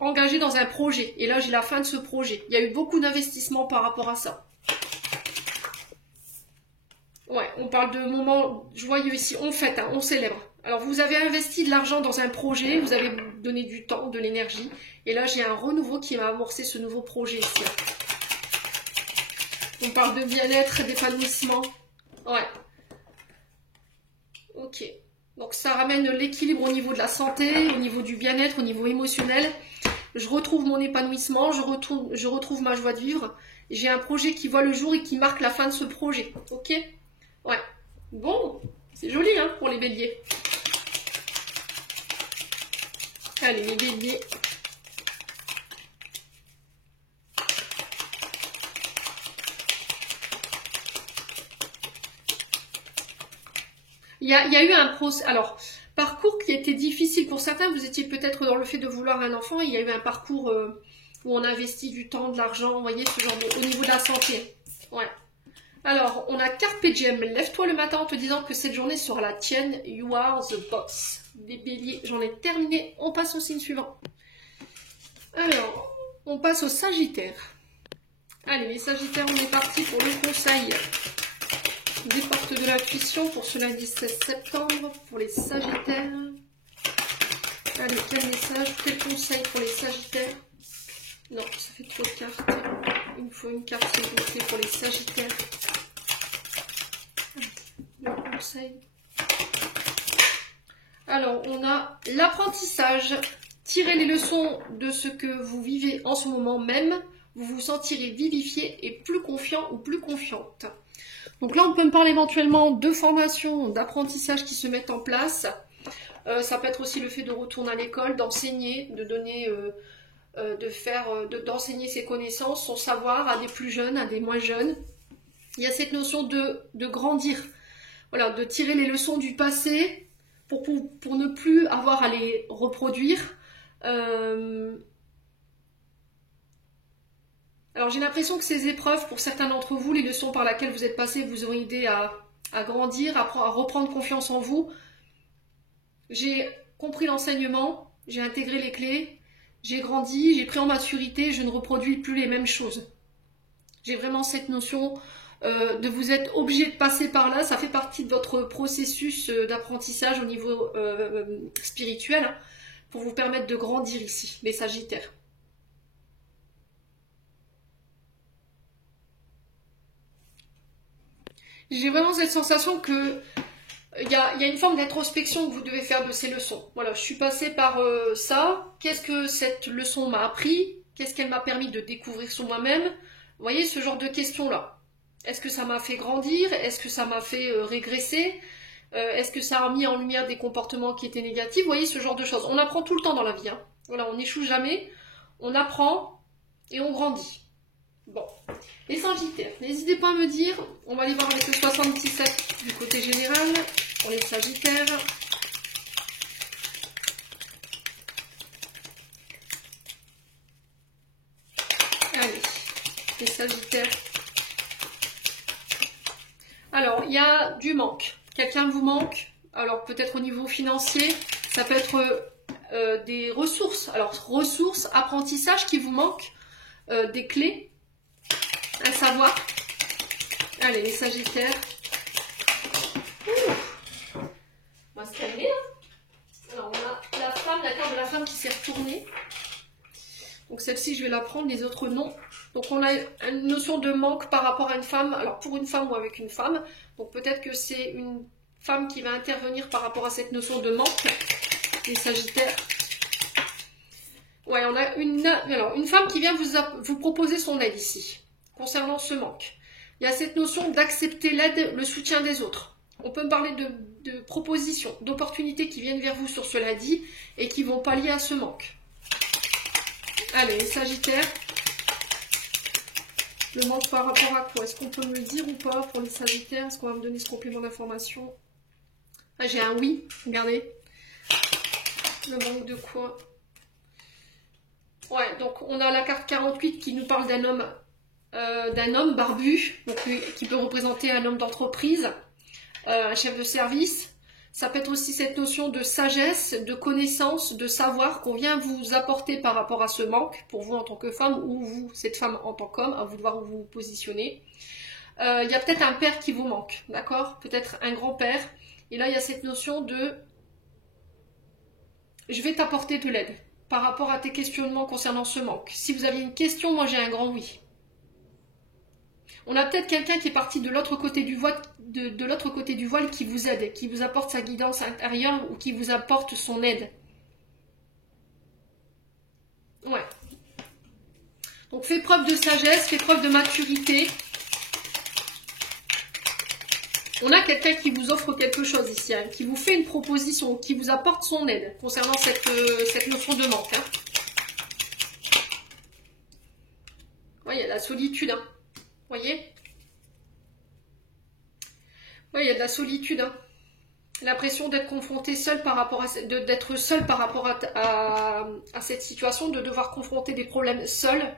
engagé dans un projet. Et là, j'ai la fin de ce projet. Il y a eu beaucoup d'investissements par rapport à ça. Ouais, on parle de moments joyeux ici. On fête, hein, on célèbre. Alors vous avez investi de l'argent dans un projet. Vous avez donné du temps, de l'énergie. Et là, j'ai un renouveau qui m'a amorcé ce nouveau projet ici. On parle de bien-être, d'épanouissement. Ouais. Ok. Donc ça ramène l'équilibre au niveau de la santé, au niveau du bien-être, au niveau émotionnel. je retrouve mon épanouissement, je retrouve ma joie de vivre. J'ai un projet qui voit le jour et qui marque la fin de ce projet. Ok? Ouais. Bon, c'est joli hein, pour les béliers. Allez, les béliers. Il y a eu un parcours qui était difficile pour certains. Vous étiez peut-être dans le fait de vouloir un enfant. Il y a eu un parcours où on investit du temps, de l'argent, vous voyez, ce genre au niveau de la santé. Ouais. Alors, on a Carpe Diem. Lève-toi le matin en te disant que cette journée sera la tienne. You are the boss. Des béliers, j'en ai terminé. On passe au signe suivant. Alors, on passe au Sagittaire. Allez, les Sagittaires, on est parti pour le conseil des portes de l'intuition pour ce lundi 16 septembre pour les Sagittaires. Allez, quel message, quel conseil pour les Sagittaires? Non, ça fait trop de cartes. Il me faut une carte s'il vous plaît pour les Sagittaires. Le conseil. Alors, on a l'apprentissage. Tirez les leçons de ce que vous vivez en ce moment même. Vous vous sentirez vivifié et plus confiant ou plus confiante. Donc là, on peut me parler éventuellement de formation, d'apprentissage qui se mettent en place. Ça peut être aussi le fait de retourner à l'école, d'enseigner, de donner, d'enseigner ses connaissances, son savoir à des plus jeunes, à des moins jeunes. Il y a cette notion de grandir, voilà, de tirer les leçons du passé pour ne plus avoir à les reproduire. Alors j'ai l'impression que ces épreuves, pour certains d'entre vous, les leçons par lesquelles vous êtes passés, vous ont aidé à grandir, à reprendre confiance en vous. J'ai compris l'enseignement, j'ai intégré les clés, j'ai grandi, j'ai pris en maturité, je ne reproduis plus les mêmes choses. J'ai vraiment cette notion de vous être obligé de passer par là, ça fait partie de votre processus d'apprentissage au niveau spirituel pour vous permettre de grandir ici, les Sagittaires. J'ai vraiment cette sensation que il y a une forme d'introspection que vous devez faire de ces leçons. Voilà, je suis passée par ça. Qu'est-ce que cette leçon m'a appris? Qu'est-ce qu'elle m'a permis de découvrir sur moi-même? Vous voyez, ce genre de questions-là. Est-ce que ça m'a fait grandir? Est-ce que ça m'a fait régresser? Est-ce que ça a mis en lumière des comportements qui étaient négatifs? Vous voyez, ce genre de choses. On apprend tout le temps dans la vie. Hein. Voilà, on n'échoue jamais. On apprend et on grandit. Bon, les Sagittaires, n'hésitez pas à me dire, on va aller voir avec le 77 du côté général, pour les Sagittaires. Allez, les Sagittaires. Alors, il y a du manque. Quelqu'un vous manque, alors peut-être au niveau financier, ça peut être des ressources. Alors, ressources, apprentissage qui vous manque, des clés. Un savoir. Allez, les Sagittaires. On va se calmer. Hein. Alors, on a la femme, la carte de la femme qui s'est retournée. Donc, celle-ci, je vais la prendre, les autres non. Donc, on a une notion de manque par rapport à une femme. Alors, pour une femme ou avec une femme. Donc, peut-être que c'est une femme qui va intervenir par rapport à cette notion de manque. Les Sagittaires. Ouais, on a une femme qui vient vous proposer son aide ici. Concernant ce manque, il y a cette notion d'accepter l'aide, le soutien des autres. On peut me parler de propositions, d'opportunités qui viennent vers vous sur ce lundi et qui vont pallier à ce manque. Allez, les Sagittaires. Le manque par rapport à quoi? Est-ce qu'on peut me le dire ou pas pour les Sagittaires? Est-ce qu'on va me donner ce complément d'information? Ah, j'ai un oui, regardez. Le manque de quoi? Ouais, donc on a la carte 48 qui nous parle d'un homme barbu, donc, qui peut représenter un homme d'entreprise, un chef de service. Ça peut être aussi cette notion de sagesse, de connaissance, de savoir qu'on vient vous apporter par rapport à ce manque, pour vous en tant que femme, ou vous, cette femme en tant qu'homme, à vous de voir où vous vous positionnez. Il y a peut-être un père qui vous manque, d'accord? Peut-être un grand-père. Et là, il y a cette notion de « je vais t'apporter de l'aide » par rapport à tes questionnements concernant ce manque. Si vous aviez une question, moi j'ai un grand oui. On a peut-être quelqu'un qui est parti de l'autre côté du voile, de l'autre côté du voile qui vous aide, qui vous apporte sa guidance intérieure ou qui vous apporte son aide. Ouais. Donc, fais preuve de sagesse, fais preuve de maturité. On a quelqu'un qui vous offre quelque chose ici, hein, qui vous fait une proposition, qui vous apporte son aide concernant cette notion de manque. Hein. Ouais, il y a la solitude. Hein. Vous voyez? Ouais, il y a de la solitude. Hein. L'impression d'être confronté seul par rapport à d'être seul par rapport à cette situation, de devoir confronter des problèmes seul.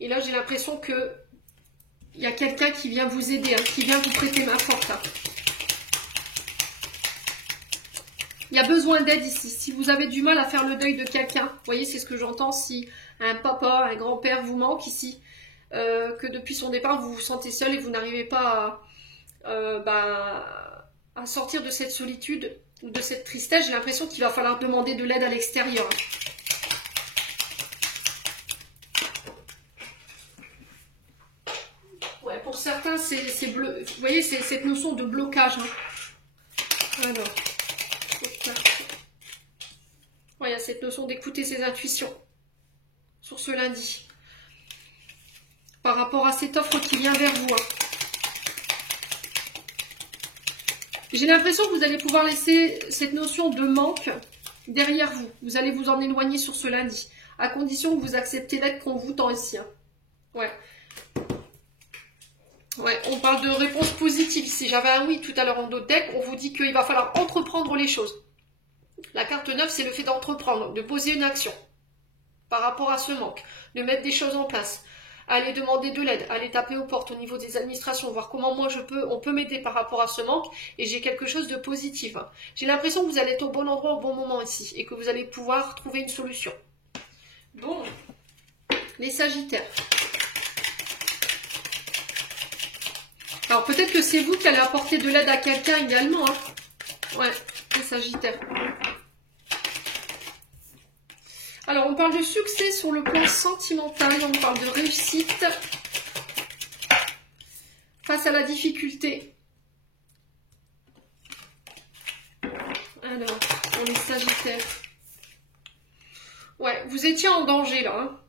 Et là, j'ai l'impression que il y a quelqu'un qui vient vous aider, hein, qui vient vous prêter main forte. Hein. Il y a besoin d'aide ici. Si vous avez du mal à faire le deuil de quelqu'un, vous voyez, c'est ce que j'entends, si un papa, un grand-père vous manque ici, que depuis son départ, vous vous sentez seul et vous n'arrivez pas à sortir de cette solitude ou de cette tristesse, j'ai l'impression qu'il va falloir demander de l'aide à l'extérieur. Ouais, pour certains, c'est bleu. Vous voyez, c'est cette notion de blocage. Hein. Alors, ouais, il y a cette notion d'écouter ses intuitions sur ce lundi. Par rapport à cette offre qui vient vers vous. Hein. J'ai l'impression que vous allez pouvoir laisser cette notion de manque derrière vous. Vous allez vous en éloigner sur ce lundi, à condition que vous acceptez l'être qu'on vous tend ici. Hein. Ouais. Ouais, on parle de réponse positive ici. J'avais un oui tout à l'heure en d'autres decks. On vous dit qu'il va falloir entreprendre les choses. La carte 9, c'est le fait d'entreprendre, de poser une action par rapport à ce manque, de mettre des choses en place. Aller demander de l'aide, aller taper aux portes au niveau des administrations, voir comment moi on peut m'aider par rapport à ce manque et j'ai quelque chose de positif. J'ai l'impression que vous allez être au bon endroit au bon moment ici et que vous allez pouvoir trouver une solution. Bon, les Sagittaires. Alors peut-être que c'est vous qui allez apporter de l'aide à quelqu'un également. Hein. Ouais, les Sagittaires. Alors, on parle de succès sur le plan sentimental, on parle de réussite face à la difficulté. Alors, pour les Sagittaires. Ouais, vous étiez en danger là. Hein.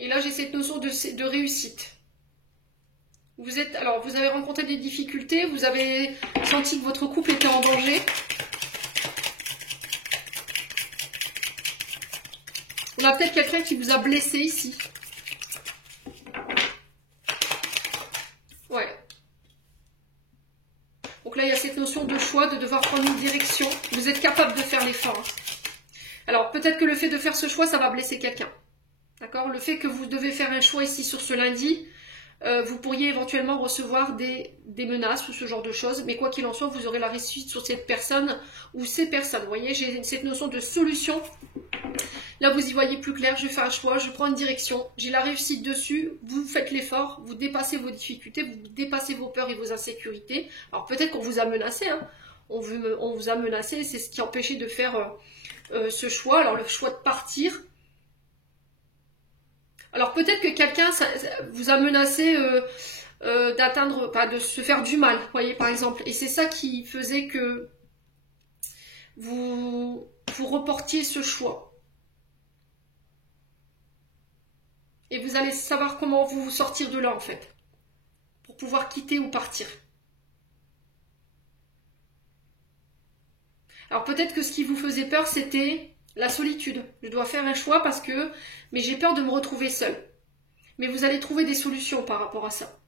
Et là, j'ai cette notion de réussite. Vous avez rencontré des difficultés, vous avez senti que votre couple était en danger. On a peut-être quelqu'un qui vous a blessé ici. Ouais. Donc là, il y a cette notion de choix, de devoir prendre une direction. Vous êtes capable de faire l'effort. Hein. Alors, peut-être que le fait de faire ce choix, ça va blesser quelqu'un. D'accord? Le fait que vous devez faire un choix ici sur ce lundi, vous pourriez éventuellement recevoir des menaces ou ce genre de choses. Mais quoi qu'il en soit, vous aurez la réussite sur cette personne ou ces personnes. Vous voyez, j'ai cette notion de solution. Là, vous y voyez plus clair, je fais un choix, je prends une direction, j'ai la réussite dessus, vous faites l'effort, vous dépassez vos difficultés, vous dépassez vos peurs et vos insécurités. Alors peut-être qu'on vous a menacé, hein. On vous a menacé, c'est ce qui empêchait de faire ce choix. Alors le choix de partir. Alors peut-être que quelqu'un vous a menacé d'atteindre, de se faire du mal, vous voyez par exemple. Et c'est ça qui faisait que vous reportiez ce choix. Et vous allez savoir comment vous sortir de là, en fait. Pour pouvoir quitter ou partir. Alors peut-être que ce qui vous faisait peur, c'était la solitude. Je dois faire un choix parce que... Mais j'ai peur de me retrouver seule. Mais vous allez trouver des solutions par rapport à ça.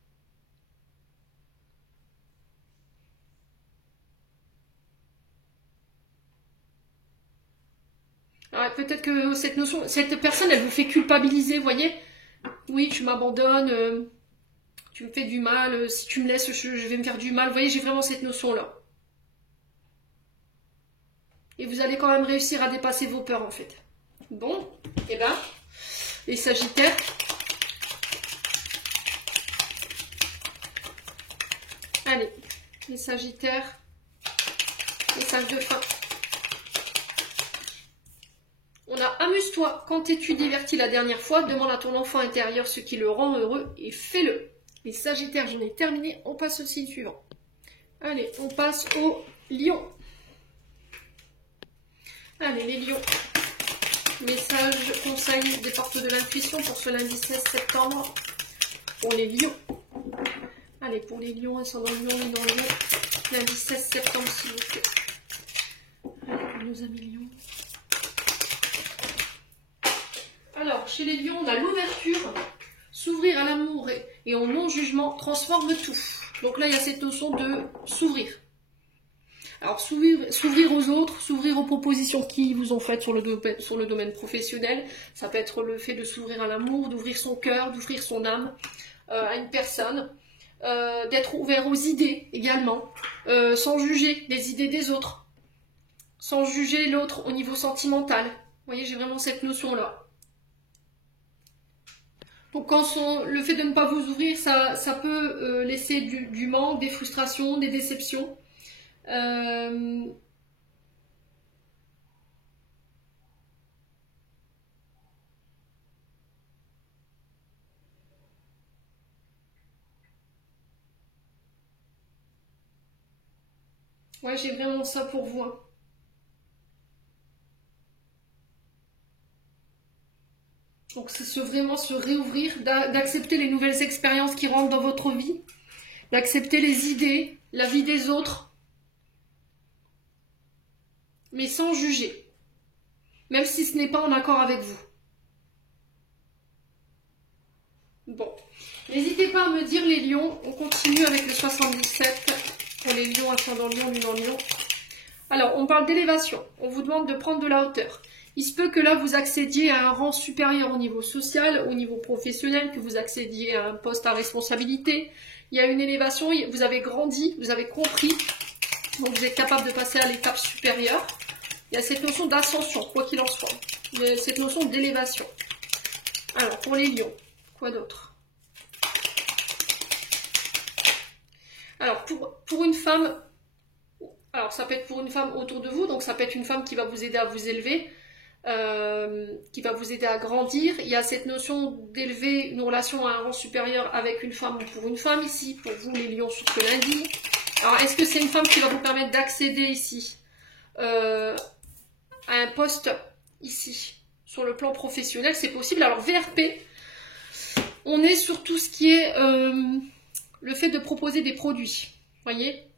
Alors peut-être que cette personne, elle vous fait culpabiliser, vous voyez ? Oui, tu m'abandonnes, tu me fais du mal, si tu me laisses, je vais me faire du mal. Vous voyez, j'ai vraiment cette notion-là. Et vous allez quand même réussir à dépasser vos peurs, en fait. Bon, et ben, les Sagittaires. Allez, les Sagittaires, message de fin. On a amuse-toi quand t'es-tu diverti la dernière fois, demande à ton enfant intérieur ce qui le rend heureux et fais-le. Les Sagittaires, j'en ai terminé, on passe au signe suivant. Allez, on passe au Lion. Allez, les lions. Message, conseil des portes de l'intuition pour ce lundi 16 septembre. Pour les lions. Allez, pour les lions, ascendant lion, lunan lion. Lundi 16 septembre, s'il vous plaît. Allez, pour nos amis lions. Alors, chez les lions, on a l'ouverture. S'ouvrir à l'amour et au non-jugement transforme tout. Donc là, il y a cette notion de s'ouvrir. Alors, s'ouvrir aux autres, s'ouvrir aux propositions qui vous ont faites sur le domaine professionnel. Ça peut être le fait de s'ouvrir à l'amour, d'ouvrir son cœur, d'ouvrir son âme à une personne. D'être ouvert aux idées également, sans juger les idées des autres. Sans juger l'autre au niveau sentimental. Vous voyez, j'ai vraiment cette notion-là. Donc, le fait de ne pas vous ouvrir, ça peut laisser du manque, des frustrations, des déceptions. Ouais, j'ai vraiment ça pour vous. Hein. Donc, c'est vraiment se réouvrir, d'accepter les nouvelles expériences qui rentrent dans votre vie, d'accepter les idées, la vie des autres. Mais sans juger, même si ce n'est pas en accord avec vous. Bon, n'hésitez pas à me dire les lions, on continue avec le 77 pour les lions, ascendant lion, lunan lion. Alors, on parle d'élévation, on vous demande de prendre de la hauteur. Il se peut que là, vous accédiez à un rang supérieur au niveau social, au niveau professionnel, que vous accédiez à un poste à responsabilité. Il y a une élévation, vous avez grandi, vous avez compris, donc vous êtes capable de passer à l'étape supérieure. Il y a cette notion d'ascension, quoi qu'il en soit. Il y a cette notion d'élévation. Alors, pour les lions, quoi d'autre? Alors, pour une femme, alors ça peut être pour une femme autour de vous, donc ça peut être une femme qui va vous aider à vous élever, qui va vous aider à grandir. Il y a cette notion d'élever une relation à un rang supérieur avec une femme ou pour une femme ici, pour vous les lions sur ce lundi. Alors, est-ce que c'est une femme qui va vous permettre d'accéder ici à un poste ici, sur le plan professionnel, c'est possible. Alors VRP, on est sur tout ce qui est le fait de proposer des produits, voyez.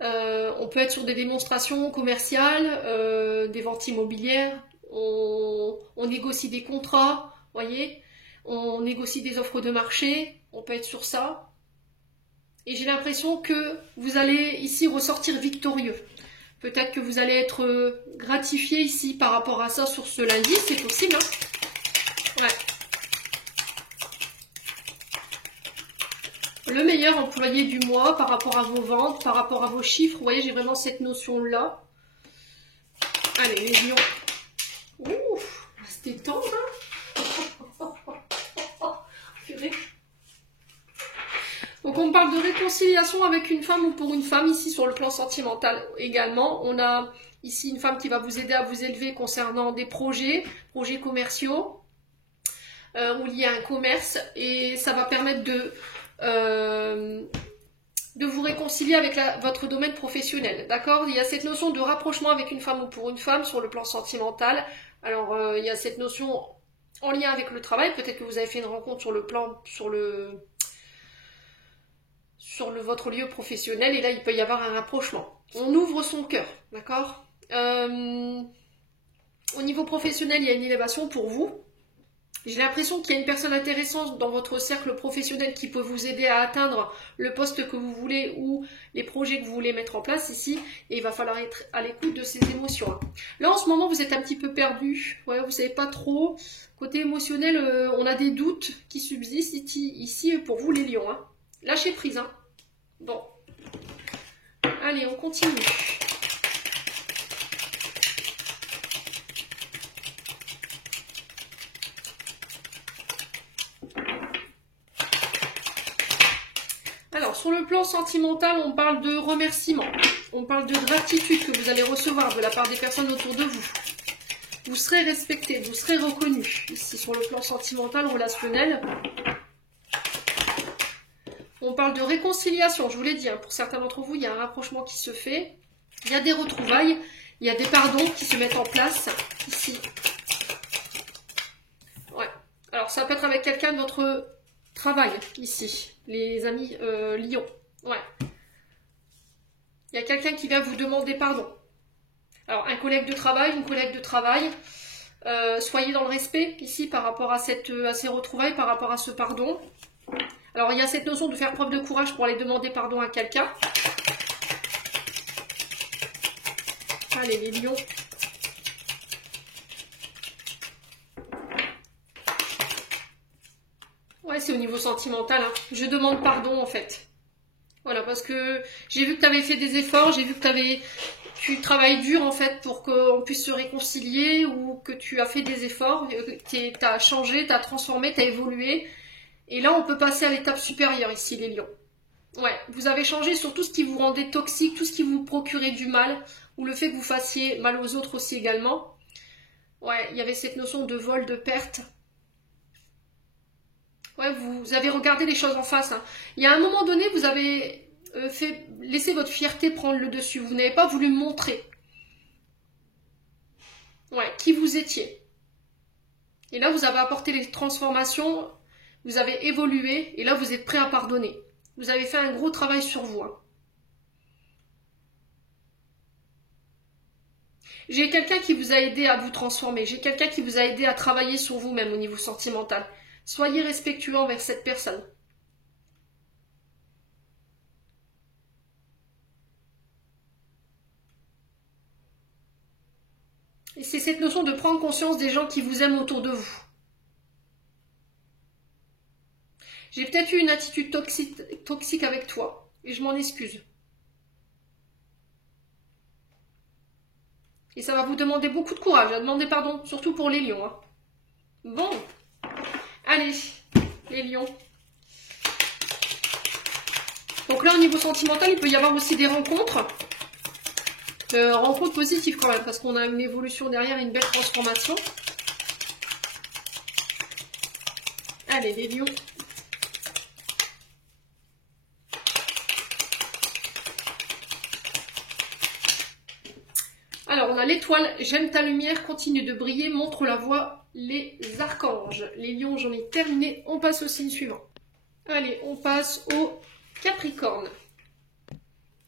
On peut être sur des démonstrations commerciales, des ventes immobilières, on négocie des contrats, voyez, on négocie des offres de marché, on peut être sur ça. Et j'ai l'impression que vous allez ici ressortir victorieux. Peut-être que vous allez être gratifié ici par rapport à ça sur ce lundi, c'est possible. Hein, ouais. Le meilleur employé du mois par rapport à vos ventes, par rapport à vos chiffres. Vous voyez, j'ai vraiment cette notion-là. Allez, les lions. Ouh, c'était tendre, hein. Donc on parle de réconciliation avec une femme ou pour une femme ici sur le plan sentimental également. On a ici une femme qui va vous aider à vous élever concernant des projets commerciaux ou liés à un commerce, et ça va permettre de vous réconcilier avec votre domaine professionnel. D'accord? Il y a cette notion de rapprochement avec une femme ou pour une femme sur le plan sentimental. Alors il y a cette notion en lien avec le travail. Peut-être que vous avez fait une rencontre sur votre lieu professionnel, et là il peut y avoir un rapprochement. On ouvre son cœur, d'accord? Au niveau professionnel, il y a une élévation pour vous. J'ai l'impression qu'il y a une personne intéressante dans votre cercle professionnel qui peut vous aider à atteindre le poste que vous voulez ou les projets que vous voulez mettre en place ici, et il va falloir être à l'écoute de ces émotions. Là en ce moment vous êtes un petit peu perdu, ouais, vous savez pas trop. Côté émotionnel, on a des doutes qui subsistent ici pour vous les lions. Hein. Lâchez prise, hein. Bon, allez, on continue. Alors, sur le plan sentimental, on parle de remerciement, on parle de gratitude que vous allez recevoir de la part des personnes autour de vous. Vous serez respecté, vous serez reconnu. Ici, sur le plan sentimental, relationnel. On parle de réconciliation, je vous l'ai dit, hein, pour certains d'entre vous, il y a un rapprochement qui se fait. Il y a des retrouvailles, il y a des pardons qui se mettent en place ici. Ouais. Alors ça peut être avec quelqu'un de votre travail ici, les amis Lion. Ouais. Il y a quelqu'un qui vient vous demander pardon. Alors un collègue de travail, une collègue de travail. Soyez dans le respect ici par rapport à ces retrouvailles, par rapport à ce pardon. Alors il y a cette notion de faire preuve de courage pour aller demander pardon à quelqu'un. Allez les lions. Ouais, c'est au niveau sentimental, hein. Je demande pardon en fait. Voilà, parce que j'ai vu que tu avais fait des efforts, j'ai vu que tu travailles dur en fait pour qu'on puisse se réconcilier, ou que tu as fait des efforts, tu as changé, tu as transformé, tu as évolué. Et là, on peut passer à l'étape supérieure ici, les lions. Ouais, vous avez changé sur tout ce qui vous rendait toxique, tout ce qui vous procurait du mal, ou le fait que vous fassiez mal aux autres aussi également. Ouais, il y avait cette notion de vol, de perte. Ouais, vous avez regardé les choses en face, hein. Il y a un moment donné, vous avez laissé votre fierté prendre le dessus. Vous n'avez pas voulu montrer, ouais, qui vous étiez. Et là, vous avez apporté les transformations, vous avez évolué, et là, vous êtes prêt à pardonner. Vous avez fait un gros travail sur vous, hein. J'ai quelqu'un qui vous a aidé à vous transformer. J'ai quelqu'un qui vous a aidé à travailler sur vous-même au niveau sentimental. Soyez respectueux envers cette personne. Et c'est cette notion de prendre conscience des gens qui vous aiment autour de vous. J'ai peut-être eu une attitude toxique avec toi, et je m'en excuse. Et ça va vous demander beaucoup de courage à demander pardon, surtout pour les lions, hein. Bon, allez, les lions. Donc là, au niveau sentimental, il peut y avoir aussi des rencontres. Rencontres positives quand même, parce qu'on a une évolution derrière et une belle transformation. Allez, les lions. Alors, on a l'étoile, j'aime ta lumière, continue de briller, montre la voie, les archanges. Les lions, j'en ai terminé, on passe au signe suivant. Allez, on passe au Capricorne.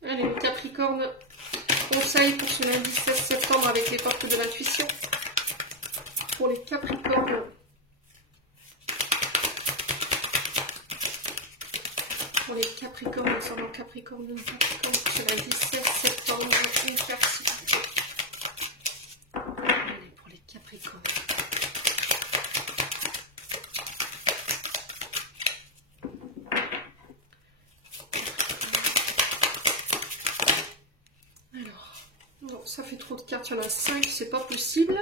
Allez, le Capricorne, conseil pour ce lundi 16 septembre avec les portes de l'intuition. Pour les Capricornes. Pour les Capricornes, ensemble Capricorne, pour ce lundi 16 septembre, une carte s'il vous plaît. Allez, pour les Capricornes. Alors, non, ça fait trop de cartes, il y en a 5, c'est pas possible.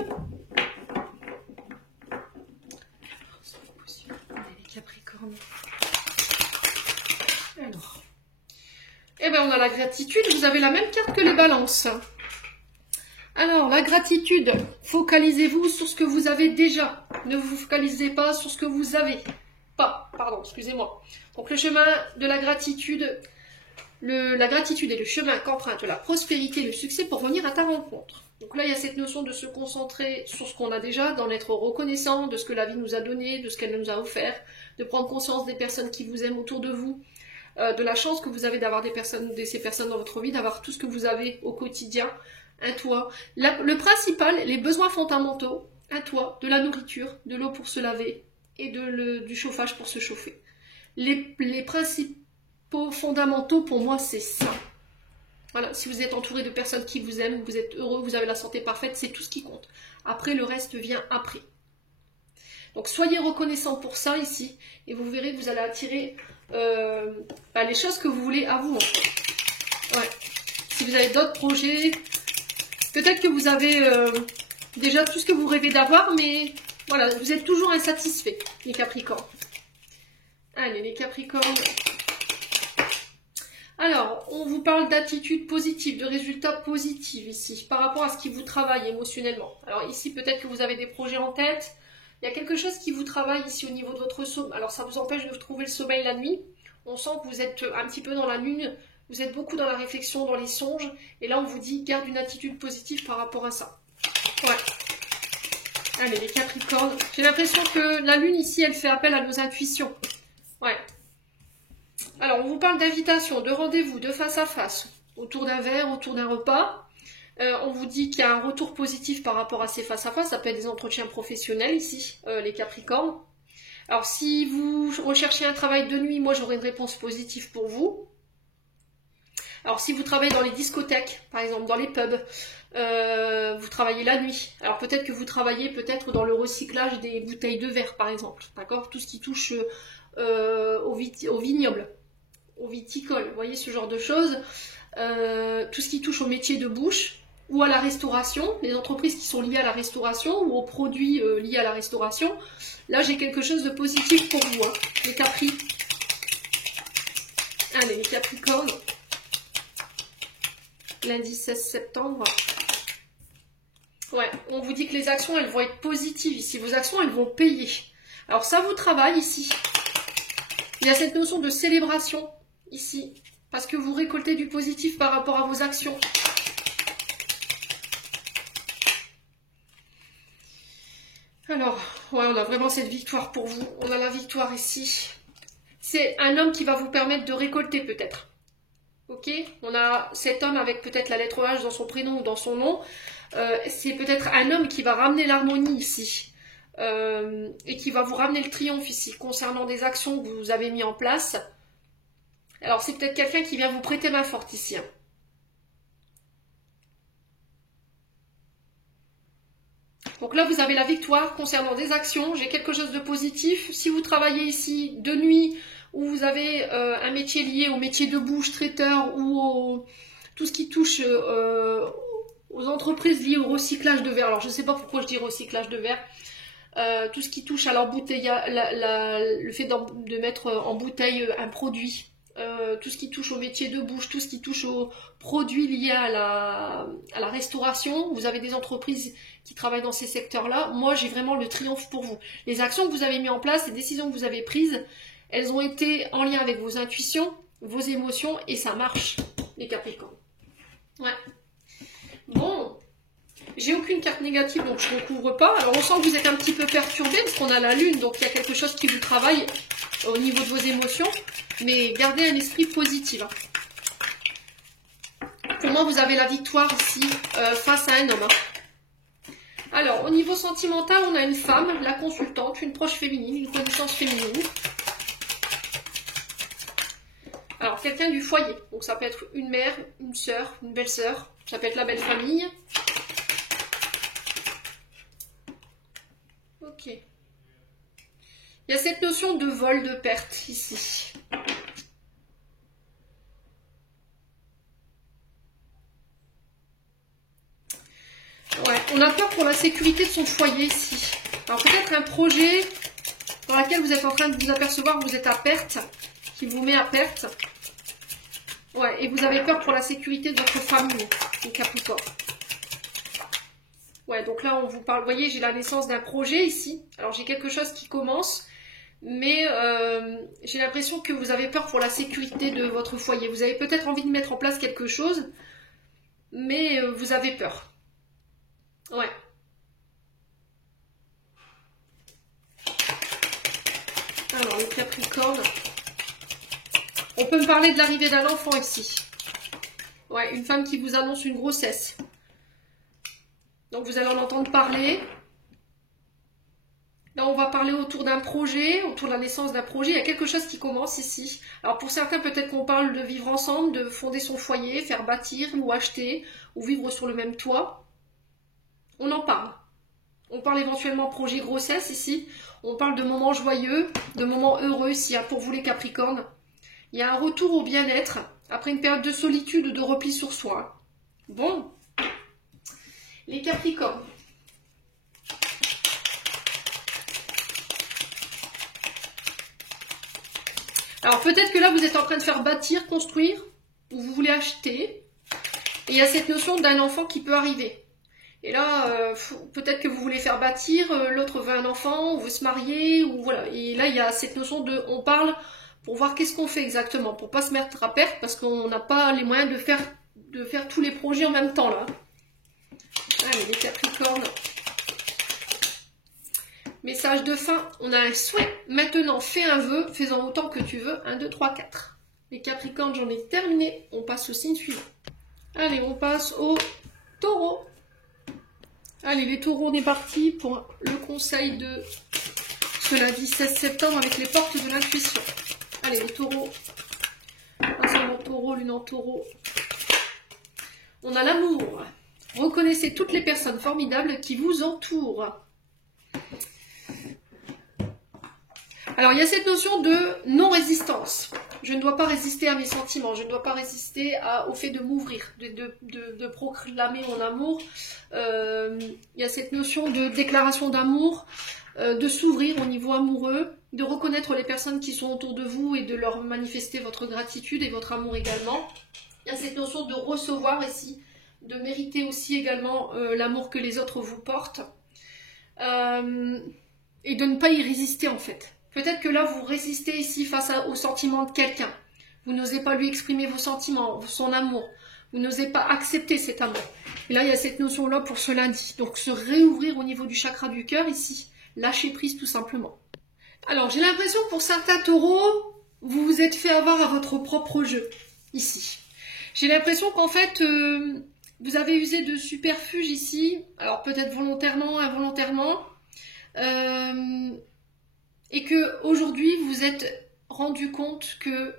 C'est pas possible. Allez, les Capricornes. Alors, eh bien, on a la gratitude. Vous avez la même carte que les balances. Alors, la gratitude, focalisez-vous sur ce que vous avez déjà. Ne vous focalisez pas sur ce que vous avez pas. Pardon, excusez-moi. Donc, le chemin de la gratitude, la gratitude est le chemin qu'emprunte la prospérité et le succès pour venir à ta rencontre. Donc là, il y a cette notion de se concentrer sur ce qu'on a déjà, d'en être reconnaissant de ce que la vie nous a donné, de ce qu'elle nous a offert, de prendre conscience des personnes qui vous aiment autour de vous, de la chance que vous avez d'avoir ces personnes dans votre vie, d'avoir tout ce que vous avez au quotidien, un toit. Le principal, les besoins fondamentaux, un toit, de la nourriture, de l'eau pour se laver et du chauffage pour se chauffer. Les principaux fondamentaux pour moi, c'est ça. Voilà, si vous êtes entouré de personnes qui vous aiment, vous êtes heureux, vous avez la santé parfaite, c'est tout ce qui compte. Après, le reste vient après. Donc, soyez reconnaissants pour ça ici, et vous verrez que vous allez attirer les choses que vous voulez à vous. En fait. Ouais. Si vous avez d'autres projets, peut-être que vous avez déjà tout ce que vous rêvez d'avoir, mais voilà, vous êtes toujours insatisfait, les Capricornes. Allez, les Capricornes. Alors, on vous parle d'attitude positive, de résultats positifs ici, par rapport à ce qui vous travaille émotionnellement. Alors ici, peut-être que vous avez des projets en tête. Il y a quelque chose qui vous travaille ici au niveau de votre sommeil. Alors, ça vous empêche de trouver le sommeil la nuit. On sent que vous êtes un petit peu dans la lune. Vous êtes beaucoup dans la réflexion, dans les songes. Et là, on vous dit, garde une attitude positive par rapport à ça. Ouais. Allez, les Capricornes. J'ai l'impression que la Lune, ici, elle fait appel à nos intuitions. Ouais. Alors, on vous parle d'invitation, de rendez-vous, de face à face, autour d'un verre, autour d'un repas. On vous dit qu'il y a un retour positif par rapport à ces face à face. Ça peut être des entretiens professionnels, ici, les Capricornes. Alors, si vous recherchez un travail de nuit, moi, j'aurai une réponse positive pour vous. Alors, si vous travaillez dans les discothèques, par exemple, dans les pubs, vous travaillez la nuit. Alors, peut-être que vous travaillez peut-être dans le recyclage des bouteilles de verre, par exemple. D'accord? Tout ce qui touche au vignoble, au viticole. Vous voyez, ce genre de choses. Tout ce qui touche au métier de bouche ou à la restauration. Les entreprises qui sont liées à la restauration ou aux produits liés à la restauration. Là, j'ai quelque chose de positif pour vous, hein, les Capri. Allez, les Capricornes. Lundi 16 septembre. Ouais, on vous dit que les actions, elles vont être positives ici. Vos actions, elles vont payer. Alors ça vous travaille ici. Il y a cette notion de célébration ici. Parce que vous récoltez du positif par rapport à vos actions. Alors, ouais, on a vraiment cette victoire pour vous. On a la victoire ici. C'est un homme qui va vous permettre de récolter peut-être. Ok, on a cet homme avec peut-être la lettre H dans son prénom ou dans son nom. C'est peut-être un homme qui va ramener l'harmonie ici. Et qui va vous ramener le triomphe ici concernant des actions que vous avez mis en place. Alors c'est peut-être quelqu'un qui vient vous prêter main forte ici. Hein. Donc là vous avez la victoire concernant des actions. J'ai quelque chose de positif. Si vous travaillez ici de nuit, où vous avez un métier lié au métier de bouche, traiteur ou tout ce qui touche aux entreprises liées au recyclage de verre. Alors je ne sais pas pourquoi je dis recyclage de verre. Tout ce qui touche à l'embouteille, le fait de mettre en bouteille un produit. Tout ce qui touche au métier de bouche, tout ce qui touche aux produits liés à la restauration. Vous avez des entreprises qui travaillent dans ces secteurs-là. Moi, j'ai vraiment le triomphe pour vous. Les actions que vous avez mises en place, les décisions que vous avez prises, elles ont été en lien avec vos intuitions, vos émotions, et ça marche, les Capricornes. Ouais. Bon, j'ai aucune carte négative, donc je ne recouvre pas. Alors, on sent que vous êtes un petit peu perturbé, parce qu'on a la Lune, donc il y a quelque chose qui vous travaille au niveau de vos émotions. Mais gardez un esprit positif. Pour moi, vous avez la victoire ici, face à un homme. Alors, au niveau sentimental, on a une femme, la consultante, une proche féminine, une connaissance féminine. Alors, quelqu'un du foyer. Donc, ça peut être une mère, une sœur, une belle-sœur. Ça peut être la belle famille. Ok. Il y a cette notion de vol, de perte ici. Ouais, on a peur pour la sécurité de son foyer ici. Alors, peut-être un projet dans lequel vous êtes en train de vous apercevoir que vous êtes à perte, qui vous met à perte. Ouais, et vous avez peur pour la sécurité de votre famille, les Capricornes. Ouais, donc là, on vous parle, vous voyez, j'ai la naissance d'un projet ici. Alors, j'ai quelque chose qui commence, mais j'ai l'impression que vous avez peur pour la sécurité de votre foyer. Vous avez peut-être envie de mettre en place quelque chose, mais vous avez peur. Ouais. Alors, les Capricornes. On peut me parler de l'arrivée d'un enfant ici. Ouais, une femme qui vous annonce une grossesse. Donc, vous allez en entendre parler. Là, on va parler autour d'un projet, autour de la naissance d'un projet. Il y a quelque chose qui commence ici. Alors, pour certains, peut-être qu'on parle de vivre ensemble, de fonder son foyer, faire bâtir ou acheter, ou vivre sur le même toit. On en parle. On parle éventuellement projet grossesse ici. On parle de moments joyeux, de moments heureux ici, pour vous les Capricornes. Il y a un retour au bien-être après une période de solitude ou de repli sur soi. Bon. Les Capricornes. Alors peut-être que là vous êtes en train de faire bâtir, construire, ou vous voulez acheter. Et il y a cette notion d'un enfant qui peut arriver. Et là, peut-être que vous voulez faire bâtir, l'autre veut un enfant, ou veut se marier, ou voilà. Et là, il y a cette notion de, on parle pour voir qu'est-ce qu'on fait exactement, pour pas se mettre à perte, parce qu'on n'a pas les moyens de faire tous les projets en même temps, là. Allez, les Capricornes. Message de fin, on a un souhait. Maintenant, fais un vœu, fais-en autant que tu veux. 1, 2, 3, 4. Les Capricornes, j'en ai terminé. On passe au signe suivant. Allez, on passe au Taureau. Allez, les Taureaux, on est parti pour le conseil de ce lundi 16 septembre avec les portes de l'intuition. Allez, les Taureaux. Ascendant Taureau, lune en Taureau. On a l'amour. Reconnaissez toutes les personnes formidables qui vous entourent. Alors, il y a cette notion de non-résistance. Je ne dois pas résister à mes sentiments, je ne dois pas résister au fait de m'ouvrir, de proclamer mon amour. Il y a cette notion de déclaration d'amour, de s'ouvrir au niveau amoureux, de reconnaître les personnes qui sont autour de vous et de leur manifester votre gratitude et votre amour également. Il y a cette notion de recevoir ici, de mériter aussi également l'amour que les autres vous portent. Et de ne pas y résister en fait. Peut-être que là, vous résistez ici face aux sentiments de quelqu'un. Vous n'osez pas lui exprimer vos sentiments, son amour. Vous n'osez pas accepter cet amour. Et là, il y a cette notion-là pour ce lundi. Donc, se réouvrir au niveau du chakra du cœur ici. Lâcher prise tout simplement. Alors, j'ai l'impression que pour certains taureaux, vous vous êtes fait avoir à votre propre jeu ici. J'ai l'impression qu'en fait, vous avez usé de superfuge ici. Alors, peut-être volontairement, involontairement. Et que aujourd'hui vous vous êtes rendu compte que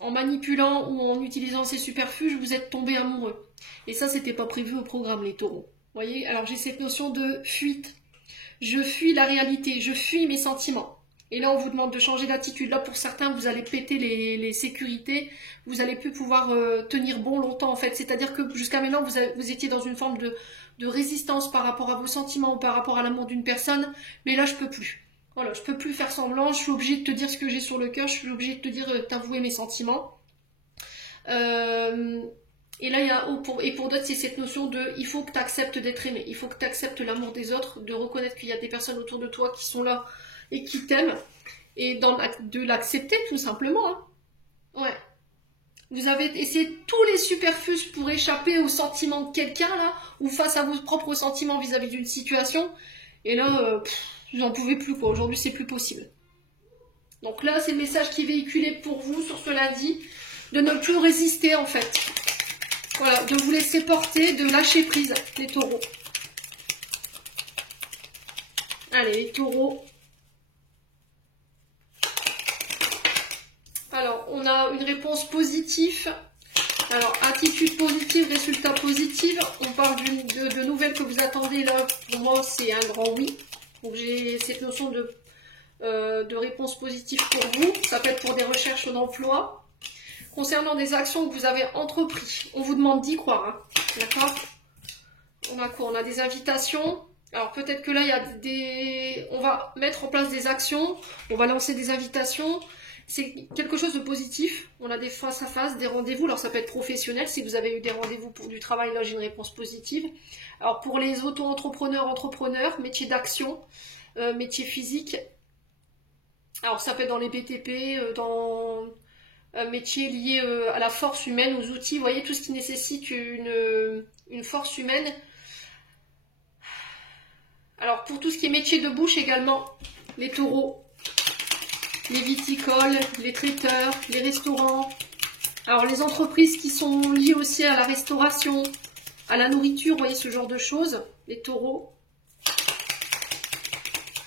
en manipulant ou en utilisant ces superfuges, vous êtes tombé amoureux. Et ça, c'était pas prévu au programme, les taureaux. Vous voyez, alors j'ai cette notion de fuite. Je fuis la réalité, je fuis mes sentiments. Et là, on vous demande de changer d'attitude. Là, pour certains, vous allez péter les sécurités. Vous n'allez plus pouvoir tenir bon longtemps, en fait. C'est-à-dire que jusqu'à maintenant, vous étiez dans une forme de résistance par rapport à vos sentiments ou par rapport à l'amour d'une personne. Mais là, je peux plus. Voilà, je peux plus faire semblant, je suis obligée de te dire ce que j'ai sur le cœur, je suis obligée de te dire, t'avouer mes sentiments. Et là, il y a, pour d'autres, c'est cette notion de, il faut que tu acceptes d'être aimé, il faut que tu acceptes l'amour des autres, de reconnaître qu'il y a des personnes autour de toi qui sont là et qui t'aiment, et de l'accepter tout simplement. Hein. Ouais. Vous avez essayé tous les superfuges pour échapper aux sentiments de quelqu'un, là, ou face à vos propres sentiments vis-à-vis d'une situation, et là, j'en pouvais plus quoi, aujourd'hui c'est plus possible. Donc là c'est le message qui est véhiculé pour vous sur ce lundi, de ne plus résister en fait. Voilà, de vous laisser porter, de lâcher prise les taureaux. Allez les taureaux. Alors on a une réponse positive. Alors attitude positive, résultat positif. On parle de nouvelles que vous attendez là. Pour moi c'est un grand oui. Donc j'ai cette notion de réponse positive pour vous. Ça peut être pour des recherches d'emploi. Concernant des actions que vous avez entreprises, on vous demande d'y croire. Hein. D'accord? On a quoi? On a des invitations. Alors peut-être que là, il y a on va mettre en place des actions. On va lancer des invitations. C'est quelque chose de positif. On a des face à face, des rendez-vous. Alors ça peut être professionnel. Si vous avez eu des rendez-vous pour du travail, là j'ai une réponse positive. Alors pour les auto-entrepreneurs, métier d'action, métier physique. Alors ça peut être dans les BTP, dans un métier lié à la force humaine, aux outils. Vous voyez, tout ce qui nécessite une force humaine. Alors pour tout ce qui est métier de bouche également, les taureaux. Les viticoles, les traiteurs, les restaurants. Alors les entreprises qui sont liées aussi à la restauration, à la nourriture, vous voyez ce genre de choses, les taureaux.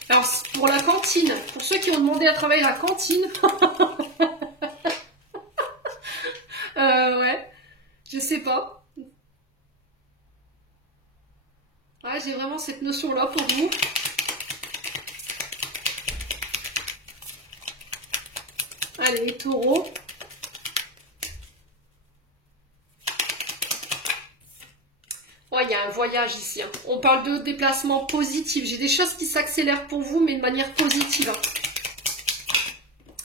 Alors pour la cantine, pour ceux qui ont demandé à travailler à la cantine, ouais, je sais pas. Ouais, j'ai vraiment cette notion-là pour vous. Allez, les taureaux. Ouais, il y a un voyage ici. Hein. On parle de déplacement positif. J'ai des choses qui s'accélèrent pour vous, mais de manière positive. Hein.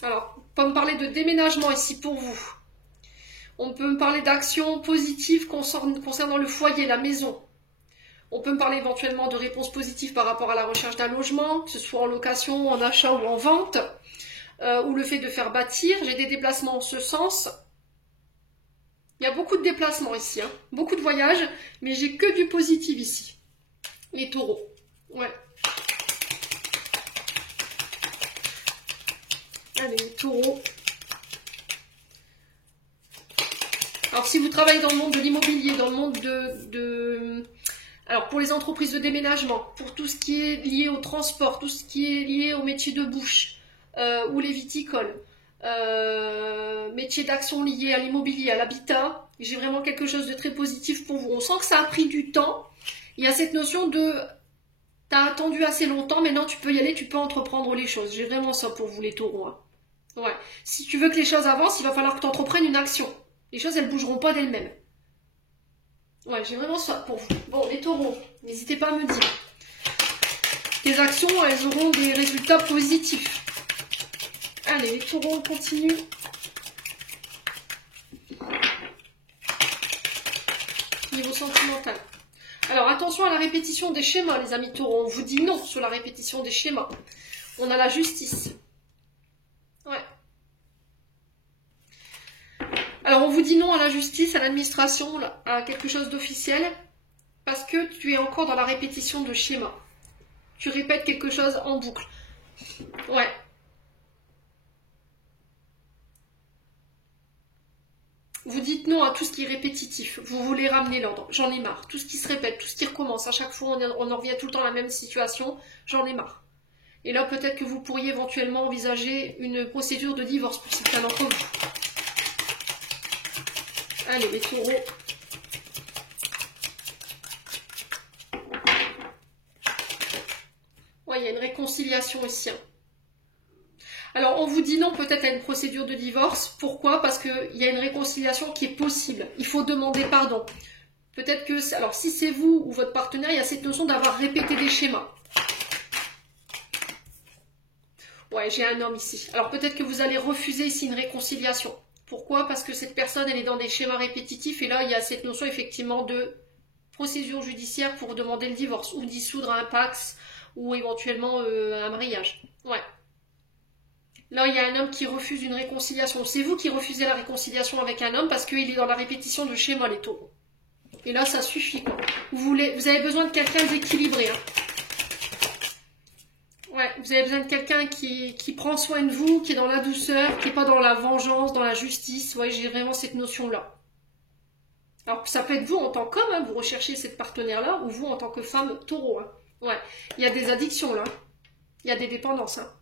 Alors, on peut me parler de déménagement ici pour vous. On peut me parler d'actions positives concernant le foyer, la maison. On peut me parler éventuellement de réponses positives par rapport à la recherche d'un logement, que ce soit en location, en achat ou en vente. ou le fait de faire bâtir. J'ai des déplacements en ce sens. Il y a beaucoup de déplacements ici, hein. Beaucoup de voyages, mais j'ai que du positif ici. Les taureaux. Ouais. Allez, les taureaux. Alors, si vous travaillez dans le monde de l'immobilier, dans le monde alors, pour les entreprises de déménagement, pour tout ce qui est lié au transport, tout ce qui est lié au métier de bouche, ou les viticoles, métier d'action lié à l'immobilier, à l'habitat, j'ai vraiment quelque chose de très positif pour vous. On sent que ça a pris du temps. Il y a cette notion de t'as attendu assez longtemps, maintenant tu peux y aller, tu peux entreprendre les choses. J'ai vraiment ça pour vous les taureaux, hein. Ouais. Si tu veux que les choses avancent, il va falloir que tu entreprennes une action. Les choses, elles bougeront pas d'elles-mêmes. Ouais, j'ai vraiment ça pour vous. Bon, les taureaux, n'hésitez pas à me dire. Tes actions, elles auront des résultats positifs. Allez, les taureaux, on continue. Niveau sentimental. Alors, attention à la répétition des schémas, les amis taureaux. On vous dit non sur la répétition des schémas. On a la justice. Ouais. Alors, on vous dit non à la justice, à l'administration, à quelque chose d'officiel, parce que tu es encore dans la répétition de schémas. Tu répètes quelque chose en boucle. Ouais. Vous dites non à tout ce qui est répétitif. Vous voulez ramener l'ordre. J'en ai marre. Tout ce qui se répète, tout ce qui recommence. À chaque fois, on en revient tout le temps à la même situation. J'en ai marre. Et là, peut-être que vous pourriez éventuellement envisager une procédure de divorce pour certains d'entre vous. Allez, les taureaux. Ouais, il y a une réconciliation ici. Alors, on vous dit non peut-être à une procédure de divorce. Pourquoi? Parce qu'il y a une réconciliation qui est possible. Il faut demander pardon. Peut-être que, alors si c'est vous ou votre partenaire, il y a cette notion d'avoir répété des schémas. Ouais, j'ai un homme ici. Alors peut-être que vous allez refuser ici une réconciliation. Pourquoi? Parce que cette personne, elle est dans des schémas répétitifs et là, il y a cette notion effectivement de procédure judiciaire pour demander le divorce ou dissoudre un pax ou éventuellement un mariage. Ouais. Là, il y a un homme qui refuse une réconciliation. C'est vous qui refusez la réconciliation avec un homme parce qu'il est dans la répétition de schémas, les taureaux. Et là, ça suffit, quoi. Vous avez besoin de quelqu'un d'équilibré, hein. Ouais, vous avez besoin de quelqu'un qui prend soin de vous, qui est dans la douceur, qui n'est pas dans la vengeance, dans la justice. Ouais, j'ai vraiment cette notion-là. Alors, ça peut être vous en tant qu'homme, hein, vous recherchez cette partenaire-là, ou vous en tant que femme taureau, hein. Ouais, il y a des addictions, là. Il y a des dépendances, hein.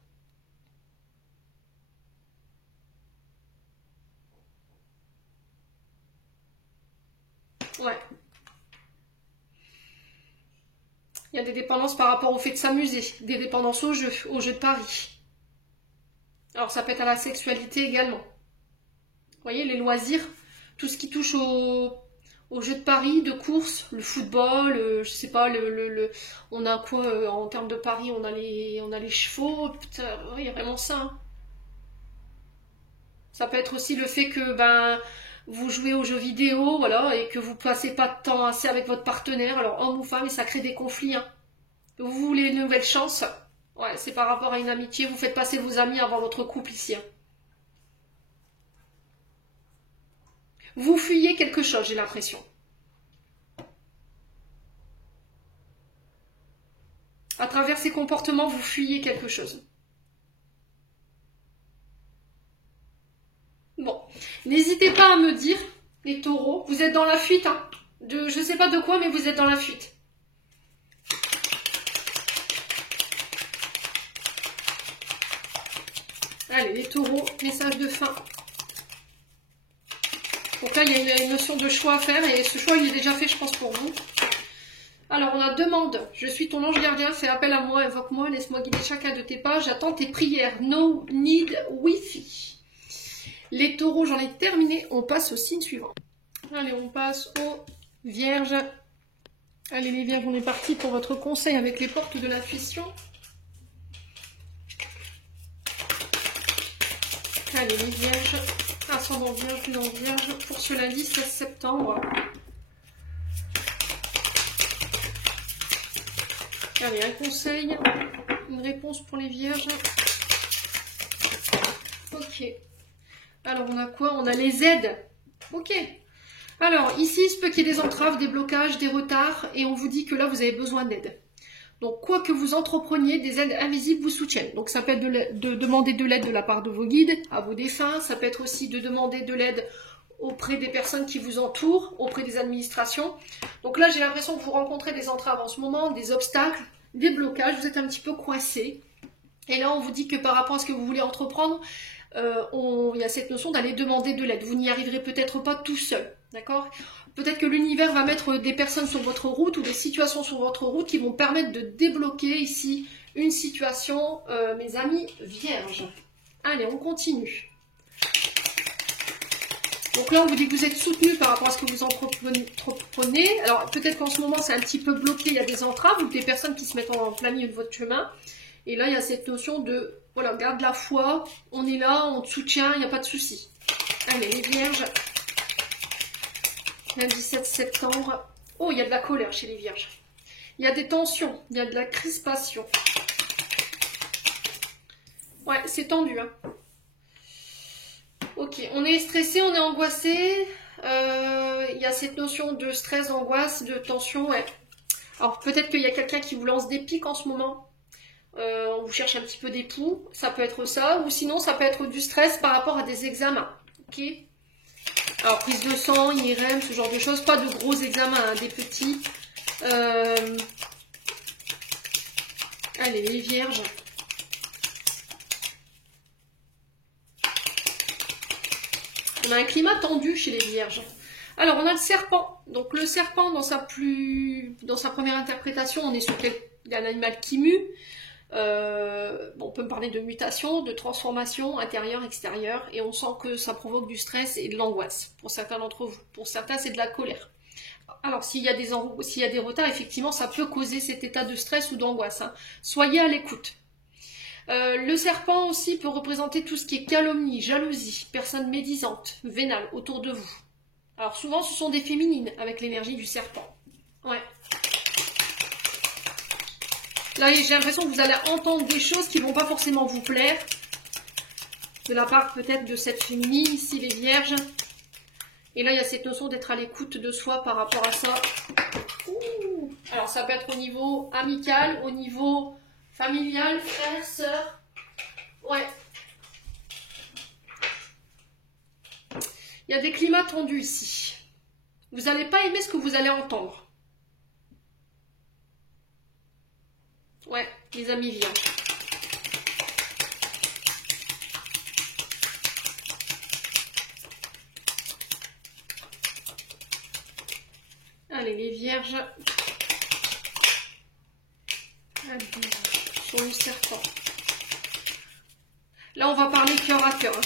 Ouais. Il y a des dépendances par rapport au fait de s'amuser, des dépendances au jeu de paris. Alors ça peut être à la sexualité également. Vous voyez, les loisirs, tout ce qui touche au jeu de paris, de course, le football, je sais pas, on a quoi en termes de paris, on a les chevaux, putain, il y a vraiment ça, hein. Ça peut être aussi le fait que vous jouez aux jeux vidéo, voilà, et que vous passez pas de temps assez avec votre partenaire, alors homme ou femme, et ça crée des conflits, hein. Vous voulez une nouvelle chance, ouais, c'est par rapport à une amitié, vous faites passer vos amis avant votre couple ici, hein. Vous fuyez quelque chose, j'ai l'impression. À travers ces comportements, vous fuyez quelque chose. Bon, n'hésitez pas à me dire, les taureaux, vous êtes dans la fuite, hein, je ne sais pas de quoi, mais vous êtes dans la fuite. Allez, les taureaux, message de fin. Donc là, il y a une notion de choix à faire, et ce choix, il est déjà fait, je pense, pour vous. Alors, on a demande, je suis ton ange gardien, fais appel à moi, évoque-moi, laisse-moi guider chacun de tes pas, j'attends tes prières, no need wifi. Les taureaux, j'en ai terminé. On passe au signe suivant. Allez, on passe aux vierges. Allez, les vierges, on est parti pour votre conseil avec les portes de l'intuition. Allez, les vierges. Ascendant vierge, lunan vierge. Pour ce lundi 16 septembre. Allez, un conseil. Une réponse pour les vierges. Ok. Alors, on a quoi? On a les aides. Ok. Alors, ici, il se peut qu'il y ait des entraves, des blocages, des retards, et on vous dit que là, vous avez besoin d'aide. Donc, quoi que vous entrepreniez, des aides invisibles vous soutiennent. Donc, ça peut être de demander de l'aide de la part de vos guides, à vos défunts. Ça peut être aussi de demander de l'aide auprès des personnes qui vous entourent, auprès des administrations. Donc là, j'ai l'impression que vous rencontrez des entraves en ce moment, des obstacles, des blocages. Vous êtes un petit peu coincé. Et là, on vous dit que par rapport à ce que vous voulez entreprendre, il y a cette notion d'aller demander de l'aide. Vous n'y arriverez peut-être pas tout seul, d'accord? Peut-être que l'univers va mettre des personnes sur votre route ou des situations sur votre route qui vont permettre de débloquer ici une situation, mes amis vierges. Allez, on continue. Donc là, on vous dit que vous êtes soutenu par rapport à ce que vous entreprenez. Alors, peut-être qu'en ce moment, c'est un petit peu bloqué, il y a des entraves ou des personnes qui se mettent en plein milieu de votre chemin. Et là, il y a cette notion de, voilà, garde la foi, on est là, on te soutient, il n'y a pas de souci. Allez, les vierges. Lundi 17 septembre. Oh, il y a de la colère chez les vierges. Il y a des tensions, il y a de la crispation. Ouais, c'est tendu, hein. Ok, on est stressé, on est angoissé. Il y a cette notion de stress, d'angoisse, de tension, ouais. Alors, peut-être qu'il y a quelqu'un qui vous lance des pics en ce moment. On vous cherche un petit peu d'époux, ça peut être ça, ou sinon ça peut être du stress par rapport à des examens, ok? Alors prise de sang, IRM, ce genre de choses, pas de gros examens, hein, des petits. Allez, les vierges. On a un climat tendu chez les vierges. Alors on a le serpent, donc le serpent dans sa première interprétation, on est sur un animal qui mue. On peut me parler de mutation, de transformation intérieure, extérieure, et on sent que ça provoque du stress et de l'angoisse pour certains d'entre vous. Pour certains, c'est de la colère. Alors, s'il y a des retards, effectivement, ça peut causer cet état de stress ou d'angoisse, hein. Soyez à l'écoute. Le serpent aussi peut représenter tout ce qui est calomnie, jalousie, personnes médisantes, vénales autour de vous. Alors, souvent, ce sont des féminines avec l'énergie du serpent. Ouais. Là, j'ai l'impression que vous allez entendre des choses qui ne vont pas forcément vous plaire. De la part peut-être de cette féminine, ici les vierges. Et là, il y a cette notion d'être à l'écoute de soi par rapport à ça. Ouh. Alors, ça peut être au niveau amical, au niveau familial, frère, sœur. Ouais. Il y a des climats tendus ici. Vous n'allez pas aimer ce que vous allez entendre. Ouais, les amis vierges. Allez, les vierges. Allez, sur le serpent. Là, on va parler cœur à cœur.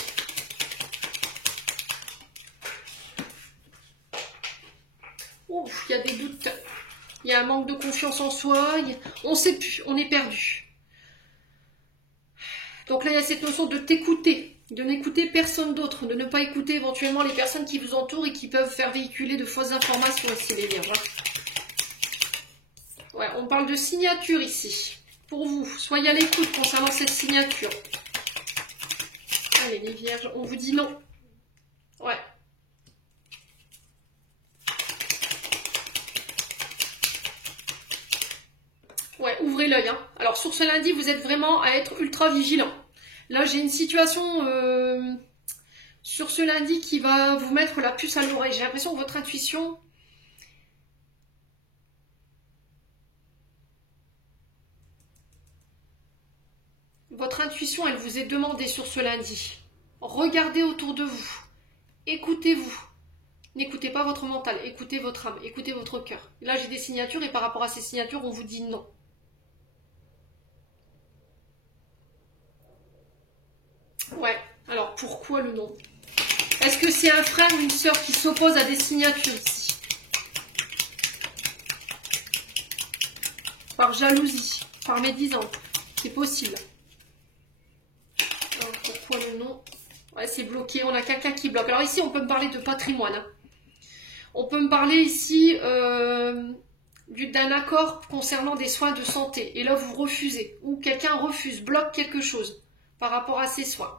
Ouf, il y a des doutes. Il y a un manque de confiance en soi. On ne sait plus, on est perdu. Donc là, il y a cette notion de t'écouter, de n'écouter personne d'autre, de ne pas écouter éventuellement les personnes qui vous entourent et qui peuvent faire véhiculer de fausses informations ici, les vierges. Ouais, on parle de signature ici. Pour vous, soyez à l'écoute concernant cette signature. Allez, les vierges, on vous dit non. Ouais. Ouais, ouvrez l'œil, hein. Alors, sur ce lundi, vous êtes vraiment à être ultra vigilant. Là, j'ai une situation sur ce lundi qui va vous mettre la puce à l'oreille. J'ai l'impression que votre intuition... Votre intuition, elle vous est demandée sur ce lundi. Regardez autour de vous. Écoutez-vous. N'écoutez pas votre mental, écoutez votre âme, écoutez votre cœur. Là, j'ai des signatures et par rapport à ces signatures, on vous dit non. Ouais, alors pourquoi le non? Est-ce que c'est un frère ou une sœur qui s'oppose à des signatures ici? Par jalousie, par médisance, c'est possible. Alors, pourquoi le non? Ouais, c'est bloqué, on a quelqu'un qui bloque. Alors ici, on peut me parler de patrimoine, hein. On peut me parler ici d'un accord concernant des soins de santé. Et là, vous refusez. Ou quelqu'un refuse, bloque quelque chose par rapport à ces soins.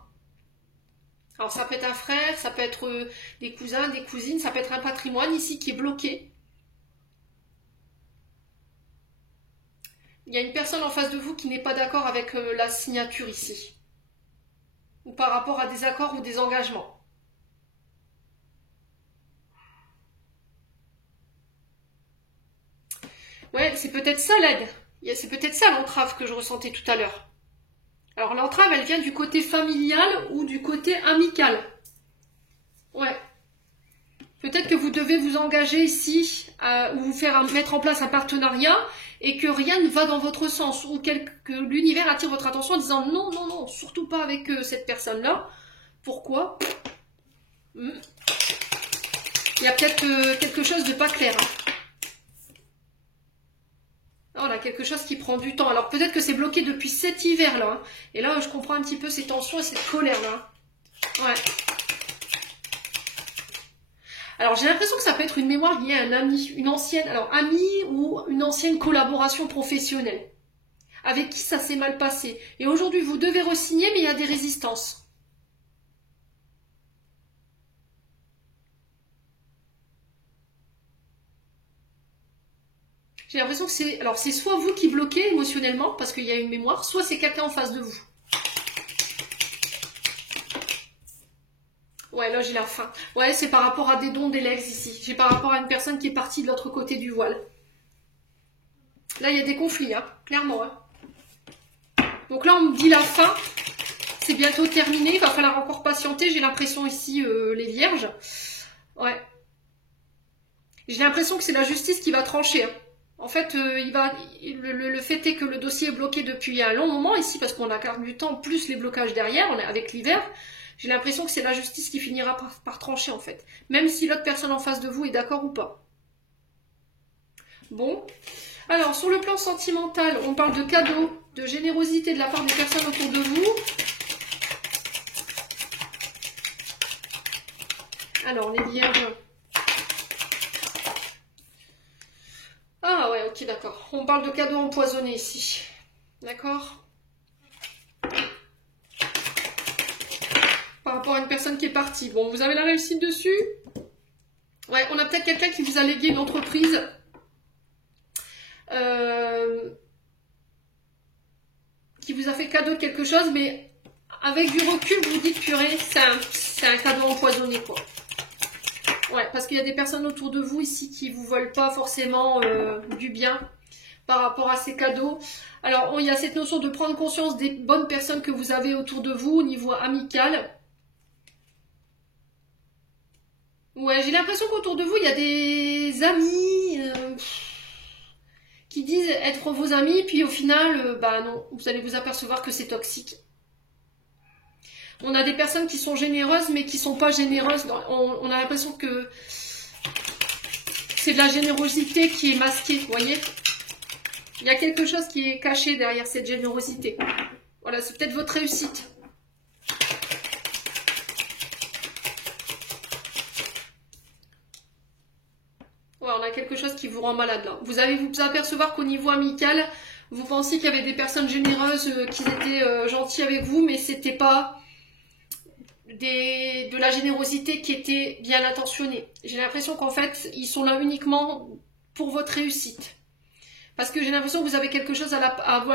Alors ça peut être un frère, ça peut être des cousins, des cousines, ça peut être un patrimoine ici qui est bloqué. Il y a une personne en face de vous qui n'est pas d'accord avec la signature ici. Ou par rapport à des accords ou des engagements. Ouais, c'est peut-être ça l'aide. C'est peut-être ça l'entrave que je ressentais tout à l'heure. Alors l'entrave, elle vient du côté familial ou du côté amical. Ouais. Peut-être que vous devez vous engager ici ou vous faire mettre en place un partenariat et que rien ne va dans votre sens ou que l'univers attire votre attention en disant non, non, non, surtout pas avec cette personne-là. Pourquoi? Il y a peut-être quelque chose de pas clair. On a quelque chose qui prend du temps. Alors peut-être que c'est bloqué depuis cet hiver-là. Et là, je comprends un petit peu ces tensions et cette colère-là. Ouais. Alors j'ai l'impression que ça peut être une mémoire liée à un ami, une ancienne, alors ami ou une ancienne collaboration professionnelle, avec qui ça s'est mal passé. Et aujourd'hui vous devez re-signer, mais il y a des résistances. J'ai l'impression que c'est soit vous qui bloquez émotionnellement parce qu'il y a une mémoire, soit c'est quelqu'un en face de vous. Ouais, là j'ai la fin. Ouais, c'est par rapport à des dons d'Elex ici. J'ai par rapport à une personne qui est partie de l'autre côté du voile. Là, il y a des conflits, hein, clairement. Hein. Donc là, on me dit la fin. C'est bientôt terminé. Il va falloir encore patienter. J'ai l'impression ici, les vierges. Ouais. J'ai l'impression que c'est la justice qui va trancher. Hein. En fait, le fait est que le dossier est bloqué depuis un long moment ici, parce qu'on a perdu du temps, plus les blocages derrière, on est avec l'hiver. J'ai l'impression que c'est la justice qui finira par trancher, en fait. Même si l'autre personne en face de vous est d'accord ou pas. Bon. Alors, sur le plan sentimental, on parle de cadeaux, de générosité de la part des personnes autour de vous. Alors, les vierges. Ah ouais, ok, d'accord. On parle de cadeaux empoisonnés ici. D'accord ? Par rapport à une personne qui est partie. Bon, vous avez la réussite dessus. Ouais, on a peut-être quelqu'un qui vous a légué une entreprise. Qui vous a fait cadeau de quelque chose, mais avec du recul, vous dites purée, c'est un cadeau empoisonné, quoi. Ouais, parce qu'il y a des personnes autour de vous ici qui vous veulent pas forcément du bien par rapport à ces cadeaux. Alors, il y a cette notion de prendre conscience des bonnes personnes que vous avez autour de vous au niveau amical. Ouais, j'ai l'impression qu'autour de vous, il y a des amis qui disent être vos amis, puis au final, bah non, vous allez vous apercevoir que c'est toxique. On a des personnes qui sont généreuses, mais qui sont pas généreuses. On a l'impression que c'est de la générosité qui est masquée, vous voyez. Il y a quelque chose qui est caché derrière cette générosité. Voilà, c'est peut-être votre réussite. Ouais, on a quelque chose qui vous rend malade là. Vous allez vous apercevoir qu'au niveau amical, vous pensiez qu'il y avait des personnes généreuses qui étaient gentilles avec vous, mais c'était pas de la générosité qui était bien intentionnée. J'ai l'impression qu'en fait, ils sont là uniquement pour votre réussite. Parce que j'ai l'impression que vous avez quelque chose à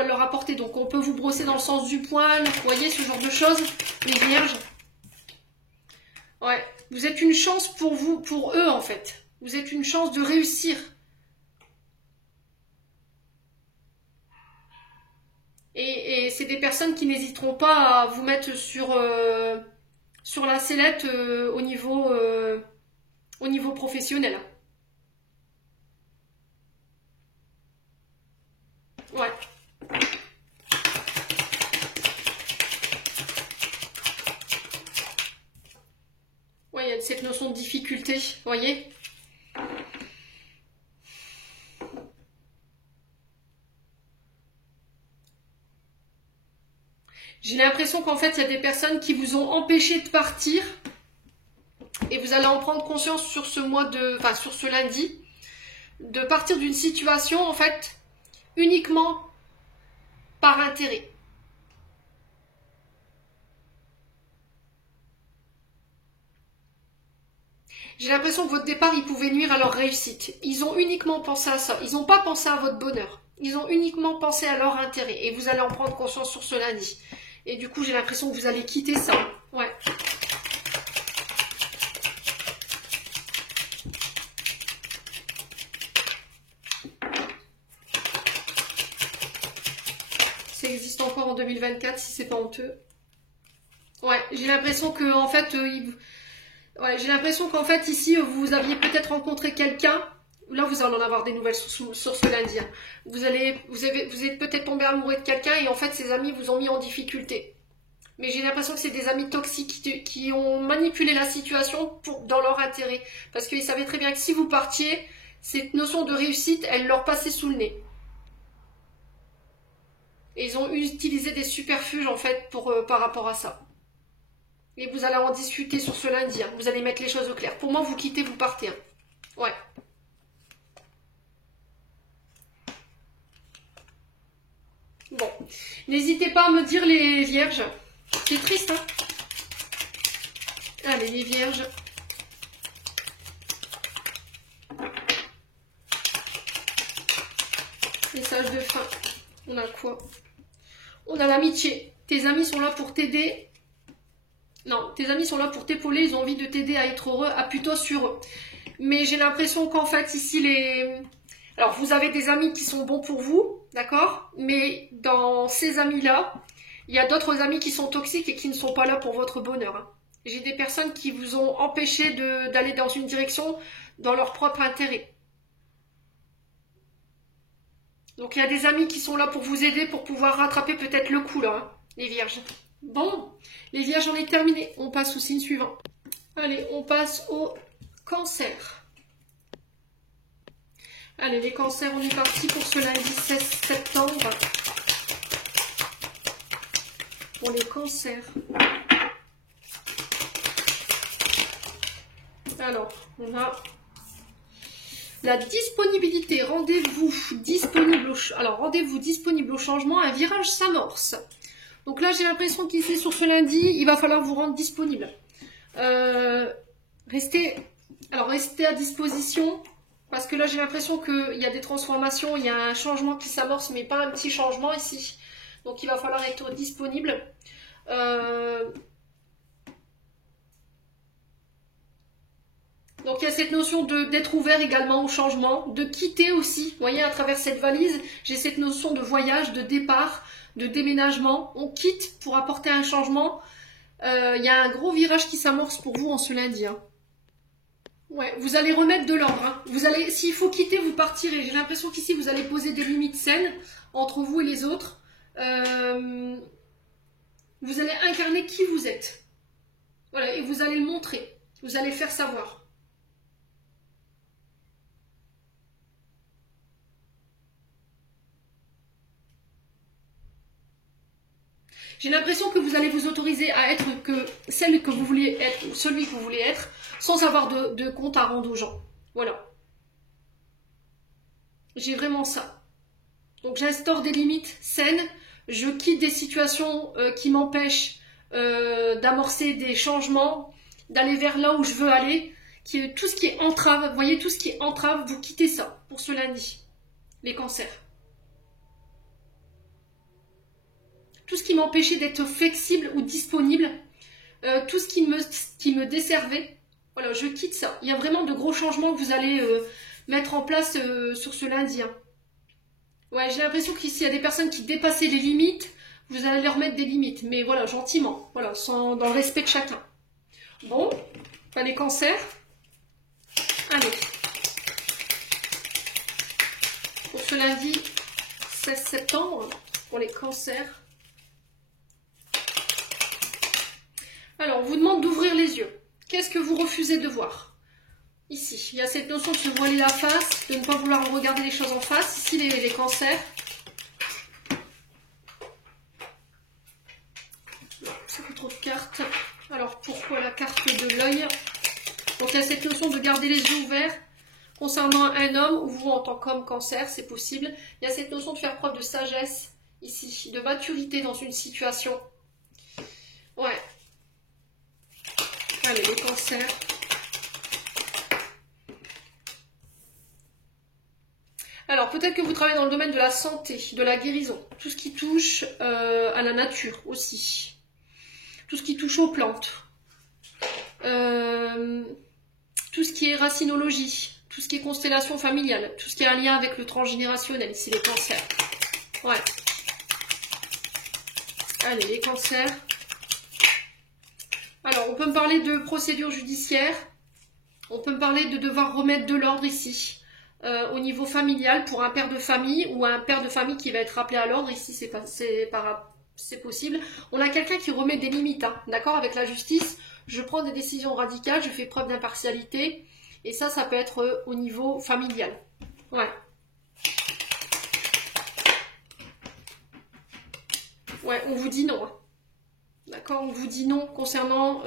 leur apporter. Donc on peut vous brosser dans le sens du poil, vous voyez, ce genre de choses, les vierges. Ouais, vous êtes une chance pour vous, pour eux en fait. Vous êtes une chance de réussir. Et c'est des personnes qui n'hésiteront pas à vous mettre sur la sellette au niveau professionnel. Ouais. Ouais, il y a cette notion de difficulté, vous voyez. J'ai l'impression qu'en fait, il y a des personnes qui vous ont empêché de partir. Et vous allez en prendre conscience sur ce sur ce lundi, de partir d'une situation, en fait, uniquement par intérêt. J'ai l'impression que votre départ, il pouvait nuire à leur réussite. Ils ont uniquement pensé à ça. Ils n'ont pas pensé à votre bonheur. Ils ont uniquement pensé à leur intérêt. Et vous allez en prendre conscience sur ce lundi. Et du coup, j'ai l'impression que vous allez quitter ça. Ouais. Ça existe encore en 2024 si c'est pas honteux. Ouais, j'ai l'impression que en fait, ouais, j'ai l'impression qu'en fait ici vous aviez peut-être rencontré quelqu'un. Là, vous allez en avoir des nouvelles sur ce lundi. Hein. Vous êtes peut-être tombé amoureux de quelqu'un et en fait, ses amis vous ont mis en difficulté. Mais j'ai l'impression que c'est des amis toxiques qui ont manipulé la situation dans leur intérêt. Parce qu'ils savaient très bien que si vous partiez, cette notion de réussite, elle leur passait sous le nez. Et ils ont utilisé des superfuges en fait par rapport à ça. Et vous allez en discuter sur ce lundi. Hein. Vous allez mettre les choses au clair. Pour moi, vous quittez, vous partez. Hein. Ouais. Bon, n'hésitez pas à me dire les vierges. C'est triste, hein? Allez, les vierges. Message de fin. On a quoi? On a l'amitié. Tes amis sont là pour t'aider. Non, tes amis sont là pour t'épauler. Ils ont envie de t'aider à être heureux, à plutôt sur eux. Mais j'ai l'impression qu'en fait, ici, alors, vous avez des amis qui sont bons pour vous, d'accord? Mais dans ces amis-là, il y a d'autres amis qui sont toxiques et qui ne sont pas là pour votre bonheur. Hein. J'ai des personnes qui vous ont empêché d'aller dans une direction dans leur propre intérêt. Donc, il y a des amis qui sont là pour vous aider, pour pouvoir rattraper peut-être le coup, là, hein, les vierges. Bon, les vierges, on est terminé. On passe au signe suivant. Allez, on passe au cancer. Allez, les cancers, on est parti pour ce lundi 16 septembre. Pour les cancers. Alors, on a la disponibilité. Rendez-vous disponible au changement. Un virage s'amorce. Donc là, j'ai l'impression qu'ici, sur ce lundi, il va falloir vous rendre disponible. Restez à disposition. Parce que là, j'ai l'impression qu'il y a des transformations, il y a un changement qui s'amorce, mais pas un petit changement ici. Donc, il va falloir être disponible. Donc, il y a cette notion d'être ouvert également au changement, de quitter aussi. Vous voyez, à travers cette valise, j'ai cette notion de voyage, de départ, de déménagement. On quitte pour apporter un changement. Il y a un gros virage qui s'amorce pour vous en ce lundi. Hein. Ouais, vous allez remettre de l'ordre. Hein. S'il faut quitter, vous partirez. J'ai l'impression qu'ici, vous allez poser des limites saines entre vous et les autres. Vous allez incarner qui vous êtes. Voilà, et vous allez le montrer. Vous allez faire savoir. J'ai l'impression que vous allez vous autoriser à être celle que vous voulez être, ou celui que vous voulez être, sans avoir de compte à rendre aux gens. Voilà. J'ai vraiment ça. Donc j'instaure des limites saines, je quitte des situations qui m'empêchent d'amorcer des changements, d'aller vers là où je veux aller, tout ce qui est entrave, vous voyez, tout ce qui est entrave, vous quittez ça pour ce lundi, les cancers. Tout ce qui m'empêchait d'être flexible ou disponible, tout ce qui me desservait, voilà, je quitte ça. Il y a vraiment de gros changements que vous allez mettre en place sur ce lundi. Hein. Ouais, j'ai l'impression qu'ici, il y a des personnes qui dépassaient les limites, vous allez leur mettre des limites, mais voilà, gentiment, voilà, dans le respect de chacun. Bon, ben les cancers. Allez. Pour ce lundi 16 septembre, pour les cancers. Alors, on vous demande d'ouvrir les yeux. Qu'est-ce que vous refusez de voir? Ici, il y a cette notion de se voiler la face, de ne pas vouloir regarder les choses en face. Ici, les cancers. Non, ça fait trop de cartes. Alors, pourquoi la carte de l'œil? Donc, il y a cette notion de garder les yeux ouverts concernant un homme, ou vous en tant qu'homme cancer, c'est possible. Il y a cette notion de faire preuve de sagesse, ici, de maturité dans une situation. Ouais. Allez, les cancers. Alors, peut-être que vous travaillez dans le domaine de la santé, de la guérison, tout ce qui touche à la nature aussi, tout ce qui touche aux plantes, tout ce qui est racinologie, tout ce qui est constellation familiale, tout ce qui a un lien avec le transgénérationnel, ici les cancers. Ouais. Allez, les cancers. Alors, on peut me parler de procédure judiciaire, on peut me parler de devoir remettre de l'ordre ici. Au niveau familial pour un père de famille ou un père de famille qui va être rappelé à l'ordre, ici c'est possible. On a quelqu'un qui remet des limites, hein, d'accord, avec la justice. Je prends des décisions radicales, je fais preuve d'impartialité et ça peut être au niveau familial. Ouais. Ouais, on vous dit non. Hein. D'accord, on vous dit non concernant...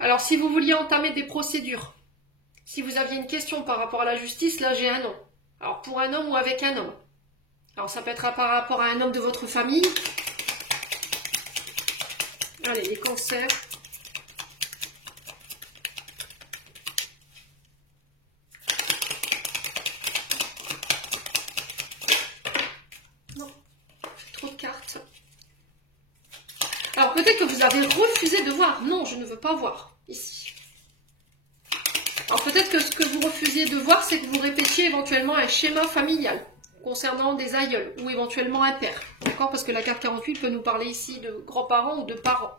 Alors, si vous vouliez entamer des procédures, si vous aviez une question par rapport à la justice, là j'ai un non. Alors pour un homme ou avec un homme. Alors ça peut être par rapport à un homme de votre famille. Allez, les cancers. Non, trop de cartes. Alors peut-être que vous avez refusé de voir. Non, je ne veux pas voir ici. Alors peut-être que ce que vous refusiez de voir, c'est que vous répétiez éventuellement un schéma familial concernant des aïeuls ou éventuellement un père. D'accord? Parce que la carte 48 peut nous parler ici de grands-parents ou de parents.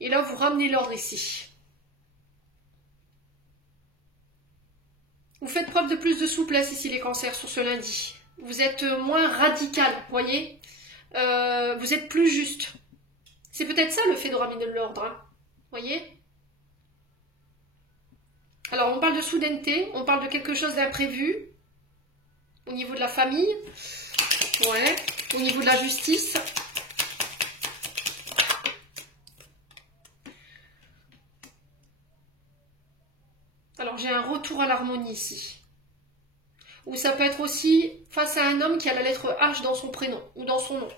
Et là, vous ramenez l'ordre ici. Vous faites preuve de plus de souplesse ici, les cancers, sur ce lundi. Vous êtes moins radical, voyez? Vous êtes plus juste. C'est peut-être ça le fait de ramener de l'ordre, hein, voyez? Alors, on parle de soudaineté, on parle de quelque chose d'imprévu, au niveau de la famille, ouais, au niveau de la justice. Alors, j'ai un retour à l'harmonie ici. Ou ça peut être aussi face à un homme qui a la lettre H dans son prénom, ou dans son nom.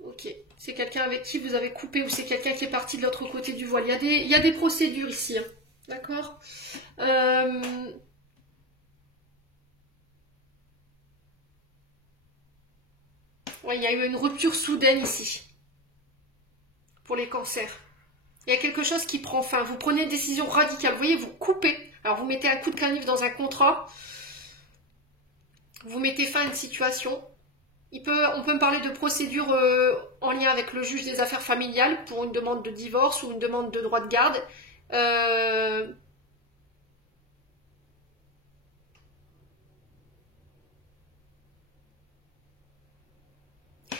Ok. C'est quelqu'un avec qui vous avez coupé ou c'est quelqu'un qui est parti de l'autre côté du voile. Il y a des procédures ici. Hein. D'accord ouais, il y a eu une rupture soudaine ici. Pour les cancers. Il y a quelque chose qui prend fin. Vous prenez une décision radicale. Vous voyez, vous coupez. Alors, vous mettez un coup de canif dans un contrat. Vous mettez fin à une situation. On peut me parler de procédure en lien avec le juge des affaires familiales pour une demande de divorce ou une demande de droit de garde.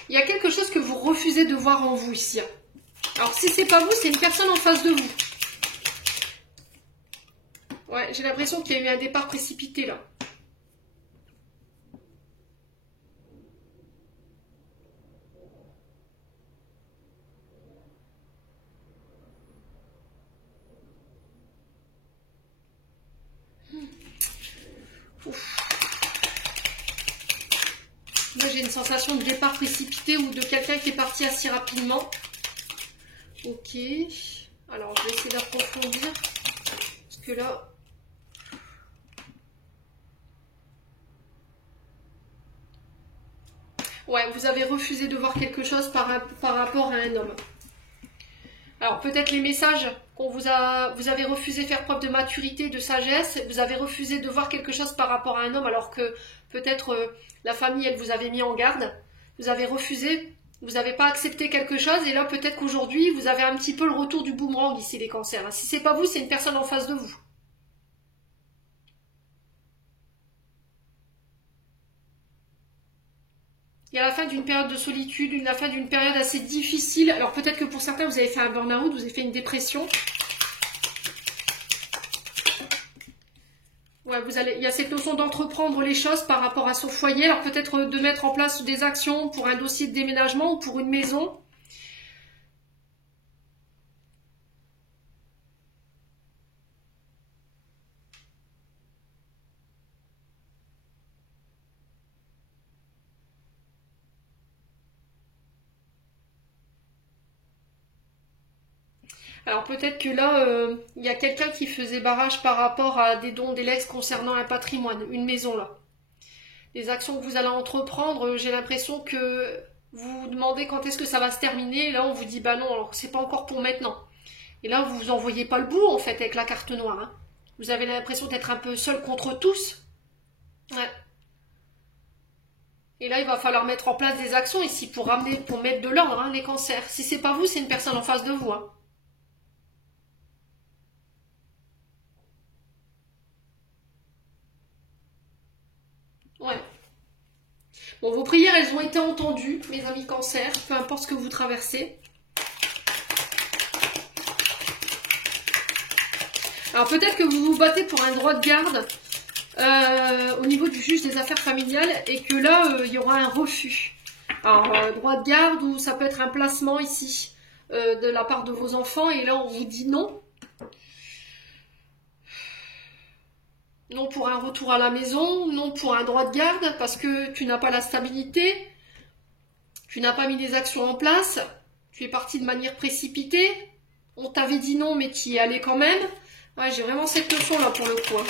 Il y a quelque chose que vous refusez de voir en vous ici. Alors si c'est pas vous, c'est une personne en face de vous. Ouais, j'ai l'impression qu'il y a eu un départ précipité là. Là, j'ai une sensation de départ précipité ou de quelqu'un qui est parti assez rapidement. Ok. Alors, je vais essayer d'approfondir. Parce que là... Ouais, vous avez refusé de voir quelque chose par rapport à un homme. Alors, peut-être les messages qu'on vous avez refusé de faire preuve de maturité, de sagesse. Vous avez refusé de voir quelque chose par rapport à un homme, alors que peut-être la famille, elle vous avait mis en garde. Vous avez refusé, vous n'avez pas accepté quelque chose. Et là, peut-être qu'aujourd'hui, vous avez un petit peu le retour du boomerang ici, les cancers. Si c'est pas vous, c'est une personne en face de vous. Il y a la fin d'une période de solitude, la fin d'une période assez difficile. Alors peut-être que pour certains, vous avez fait un burn-out, vous avez fait une dépression. Ouais, il y a cette notion d'entreprendre les choses par rapport à son foyer. Alors peut-être de mettre en place des actions pour un dossier de déménagement ou pour une maison. Alors peut-être que là, il y a quelqu'un qui faisait barrage par rapport à des dons d'élèves concernant un patrimoine, une maison là. Les actions que vous allez entreprendre, j'ai l'impression que vous vous demandez quand est-ce que ça va se terminer, et là on vous dit bah non, alors c'est pas encore pour maintenant. Et là vous en voyez pas le bout en fait avec la carte noire. Hein. Vous avez l'impression d'être un peu seul contre tous. Ouais. Et là il va falloir mettre en place des actions ici pour ramener, pour mettre de l'ordre, hein, les cancers. Si c'est pas vous, c'est une personne en face de vous. Hein. Ouais. Bon, vos prières, elles ont été entendues, mes amis cancers, peu importe ce que vous traversez. Alors peut-être que vous vous battez pour un droit de garde au niveau du juge des affaires familiales et que là, il y aura un refus. Alors, droit de garde ou ça peut être un placement ici de la part de vos enfants et là, on vous dit non. Non pour un retour à la maison, non pour un droit de garde parce que tu n'as pas la stabilité, tu n'as pas mis des actions en place, tu es parti de manière précipitée, on t'avait dit non mais tu y es allé quand même. Ouais, j'ai vraiment cette notion là pour le coup. Hein.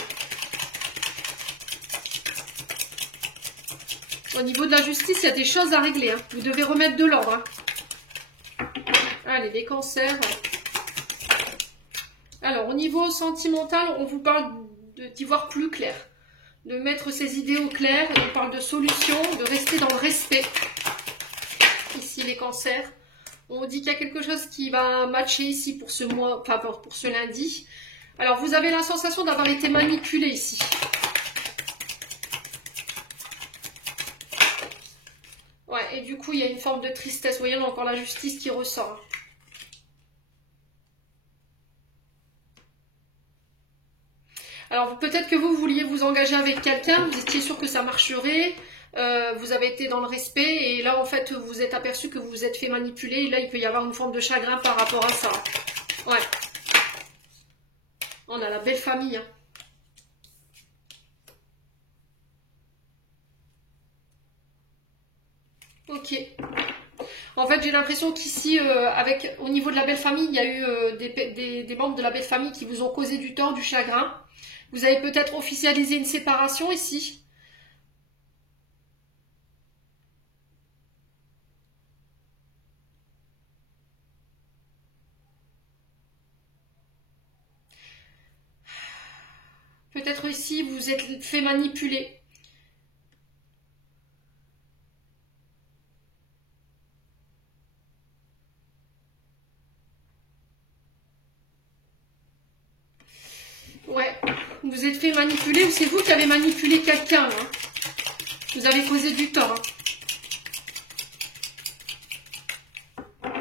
Au niveau de la justice, il y a des choses à régler. Hein. Vous devez remettre de l'ordre. Hein. Allez, les cancers. Alors, au niveau sentimental, on vous parle d'y voir plus clair, de mettre ses idées au clair, on parle de solutions, de rester dans le respect. Ici les cancers, on dit qu'il y a quelque chose qui va matcher ici pour ce mois, enfin pour ce lundi. Alors vous avez la sensation d'avoir été manipulé ici. Ouais, et du coup il y a une forme de tristesse, vous voyez, on a encore la justice qui ressort. Alors peut-être que vous vouliez vous engager avec quelqu'un, vous étiez sûr que ça marcherait, vous avez été dans le respect et là en fait vous vous êtes aperçu que vous vous êtes fait manipuler et là il peut y avoir une forme de chagrin par rapport à ça. Ouais. On a la belle famille. Hein. Ok. En fait j'ai l'impression qu'ici, au niveau de la belle famille, il y a eu des membres de la belle famille qui vous ont causé du tort, du chagrin. Vous avez peut-être officialisé une séparation ici. Peut-être ici, vous vous êtes fait manipuler. Ouais, vous vous êtes fait manipuler ou c'est vous qui avez manipulé quelqu'un. Hein. Vous avez causé du tort. Hein.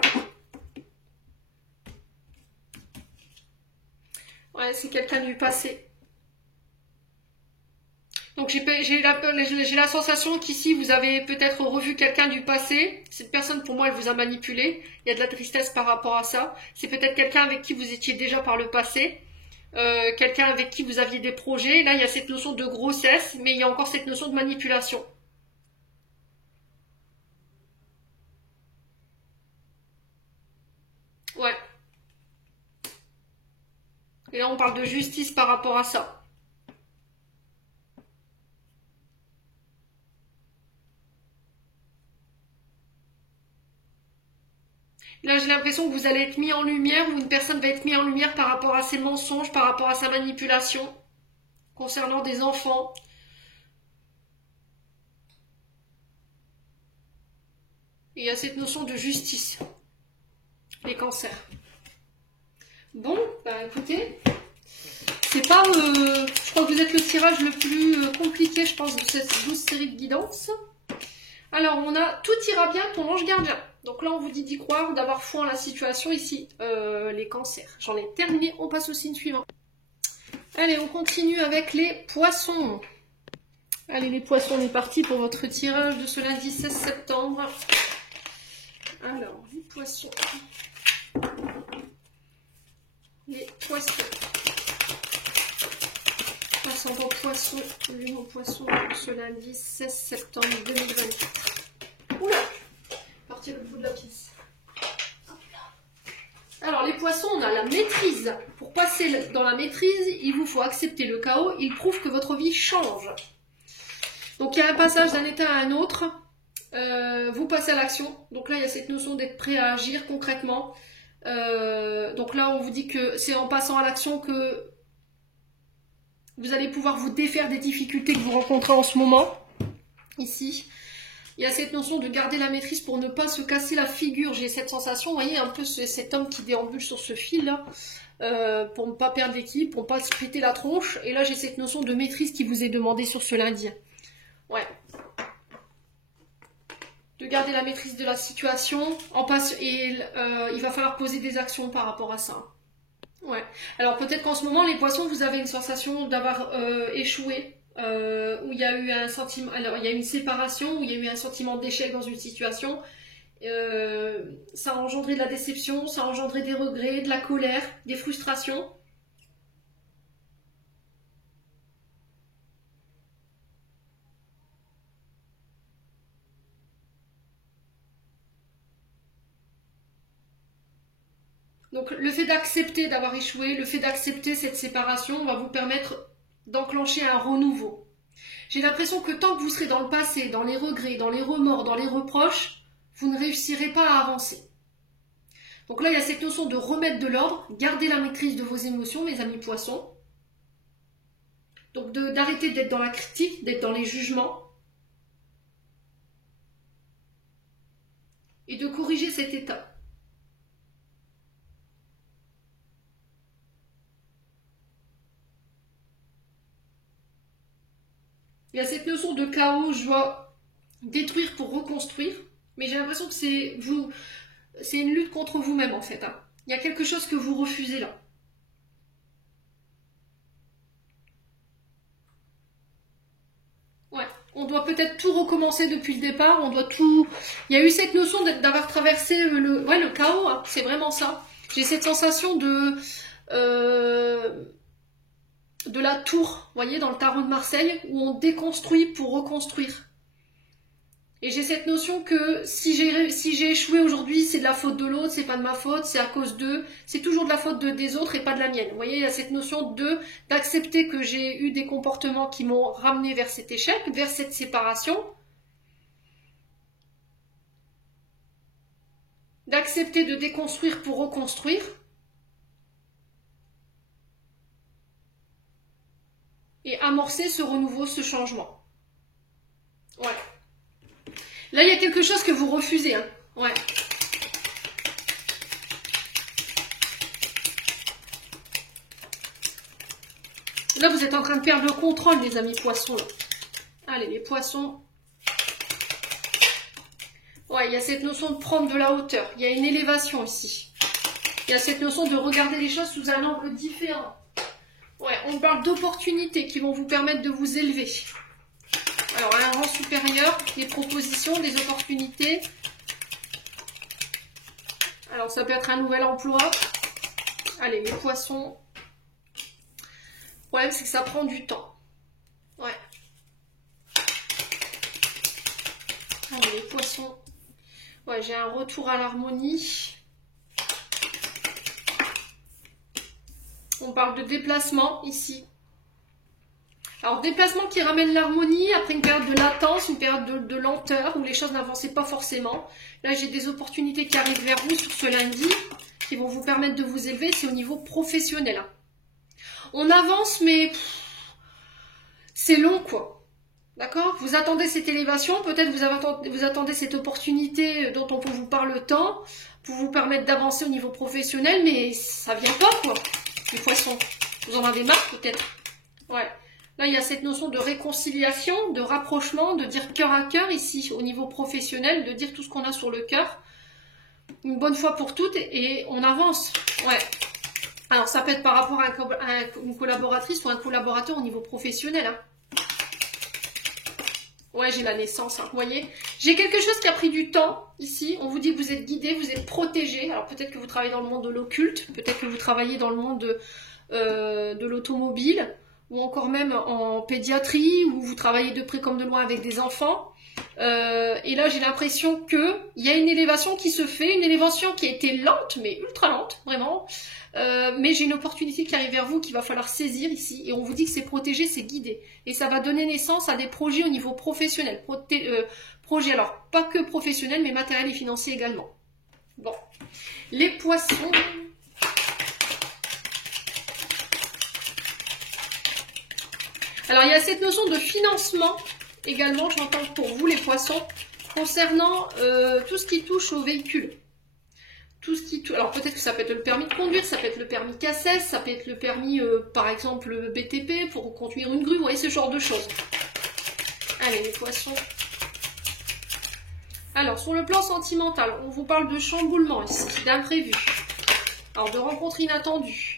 Ouais, c'est quelqu'un du passé. Donc j'ai la sensation qu'ici vous avez peut-être revu quelqu'un du passé. Cette personne pour moi elle vous a manipulé. Il y a de la tristesse par rapport à ça. C'est peut-être quelqu'un avec qui vous étiez déjà par le passé. Quelqu'un avec qui vous aviez des projets. Là il y a cette notion de grossesse. Mais il y a encore cette notion de manipulation. Ouais. Et là on parle de justice par rapport à ça. Là, j'ai l'impression que vous allez être mis en lumière ou une personne va être mise en lumière par rapport à ses mensonges, par rapport à sa manipulation concernant des enfants. Et il y a cette notion de justice, les cancers. Bon, bah écoutez, c'est pas, je crois que vous êtes le tirage le plus compliqué, je pense, de cette 12 série de guidance. Alors, on a « Tout ira bien, ton ange gardien ». Donc là, on vous dit d'y croire, d'avoir foi en la situation ici, les cancers. J'en ai terminé, on passe au signe suivant. Allez, on continue avec les poissons. Allez, les poissons, on est parti pour votre tirage de ce lundi 16 septembre. Alors, les poissons. Les poissons. Ascendant poisson, lune au poisson, ce lundi 16 septembre 2024. Oula! Partir le bout de la pièce. Alors les poissons, on a la maîtrise. Pour passer dans la maîtrise, il vous faut accepter le chaos. Il prouve que votre vie change. Donc il y a un passage d'un état à un autre. Vous passez à l'action. Donc là, il y a cette notion d'être prêt à agir concrètement. Donc là, on vous dit que c'est en passant à l'action que vous allez pouvoir vous défaire des difficultés que vous rencontrez en ce moment. Ici, il y a cette notion de garder la maîtrise pour ne pas se casser la figure. J'ai cette sensation, vous voyez, un peu cet homme qui déambule sur ce fil-là, pour ne pas perdre l'équilibre, pour ne pas se péter la tronche. Et là, j'ai cette notion de maîtrise qui vous est demandée sur ce lundi. Ouais. De garder la maîtrise de la situation. Il va falloir poser des actions par rapport à ça. Ouais. Alors peut-être qu'en ce moment, les poissons, vous avez une sensation d'avoir échoué. Où il y a eu un sentiment, alors il y a eu une séparation, où il y a eu un sentiment d'échec dans une situation, ça a engendré de la déception, ça a engendré des regrets, de la colère, des frustrations. Donc le fait d'accepter d'avoir échoué, le fait d'accepter cette séparation va vous permettre d'enclencher un renouveau. J'ai l'impression que tant que vous serez dans le passé, dans les regrets, dans les remords, dans les reproches, vous ne réussirez pas à avancer. Donc là, il y a cette notion de remettre de l'ordre, garder la maîtrise de vos émotions, mes amis poissons. Donc d'arrêter d'être dans la critique, d'être dans les jugements. Et de corriger cet état. Il y a cette notion de chaos, je dois détruire pour reconstruire, mais j'ai l'impression que c'est une lutte contre vous-même en fait. Hein. Il y a quelque chose que vous refusez là. Ouais, on doit peut-être tout recommencer depuis le départ, on doit tout... Il y a eu cette notion d'avoir traversé le chaos, hein. C'est vraiment ça. J'ai cette sensation de la tour, vous voyez, dans le tarot de Marseille, où on déconstruit pour reconstruire. Et j'ai cette notion que si j'ai échoué aujourd'hui, c'est de la faute de l'autre, c'est pas de ma faute, c'est à cause d'eux, c'est toujours de la faute des autres et pas de la mienne. Vous voyez, il y a cette notion d'accepter que j'ai eu des comportements qui m'ont ramené vers cet échec, vers cette séparation. D'accepter de déconstruire pour reconstruire. Et amorcer ce renouveau, ce changement. Voilà. Là, il y a quelque chose que vous refusez. Hein. Ouais. Là, vous êtes en train de perdre le contrôle, les amis poissons. Là. Allez, les poissons. Ouais, il y a cette notion de prendre de la hauteur. Il y a une élévation ici. Il y a cette notion de regarder les choses sous un angle différent. Ouais, on parle d'opportunités qui vont vous permettre de vous élever. Alors, à un rang supérieur, des propositions, des opportunités. Alors, ça peut être un nouvel emploi. Allez, les poissons. Le problème, c'est que ça prend du temps. Ouais. Allez, les poissons. Ouais, j'ai un retour à l'harmonie. On parle de déplacement ici. Alors, déplacement qui ramène l'harmonie après une période de latence, une période de lenteur où les choses n'avançaient pas forcément. Là, j'ai des opportunités qui arrivent vers vous sur ce lundi qui vont vous permettre de vous élever. C'est au niveau professionnel. On avance, mais c'est long, quoi. D'accord? Vous attendez cette élévation, peut-être vous attendez cette opportunité dont on vous parle tant pour vous permettre d'avancer au niveau professionnel, mais ça vient pas, quoi. Les poissons, vous en avez marre peut-être. Ouais. Là, il y a cette notion de réconciliation, de rapprochement, de dire cœur à cœur ici, au niveau professionnel, de dire tout ce qu'on a sur le cœur. Une bonne fois pour toutes et on avance. Ouais. Alors, ça peut être par rapport à une collaboratrice ou un collaborateur au niveau professionnel. Hein. Ouais, j'ai la naissance, hein, vous voyez. J'ai quelque chose qui a pris du temps ici. On vous dit que vous êtes guidé, vous êtes protégé. Alors peut-être que vous travaillez dans le monde de l'occulte, peut-être que vous travaillez dans le monde de l'automobile, ou encore même en pédiatrie, où vous travaillez de près comme de loin avec des enfants. Et là, j'ai l'impression qu'il y a une élévation qui se fait, une élévation qui a été lente, mais ultra lente, vraiment. Mais j'ai une opportunité qui arrive vers vous qu'il va falloir saisir ici. Et on vous dit que c'est protégé, c'est guidé. Et ça va donner naissance à des projets au niveau professionnel. Projets, alors, pas que professionnels, mais matériels et financiers également. Bon. Les poissons... Alors, il y a cette notion de financement également, j'entends pour vous les poissons, concernant tout ce qui touche au véhicule. Tout ce qui touche, alors peut-être que ça peut être le permis de conduire, ça peut être le permis CACES, ça peut être le permis, par exemple, BTP pour conduire une grue, vous voyez, ce genre de choses. Allez, les poissons. Alors, sur le plan sentimental, on vous parle de chamboulement ici, d'imprévu. Alors, de rencontres inattendues.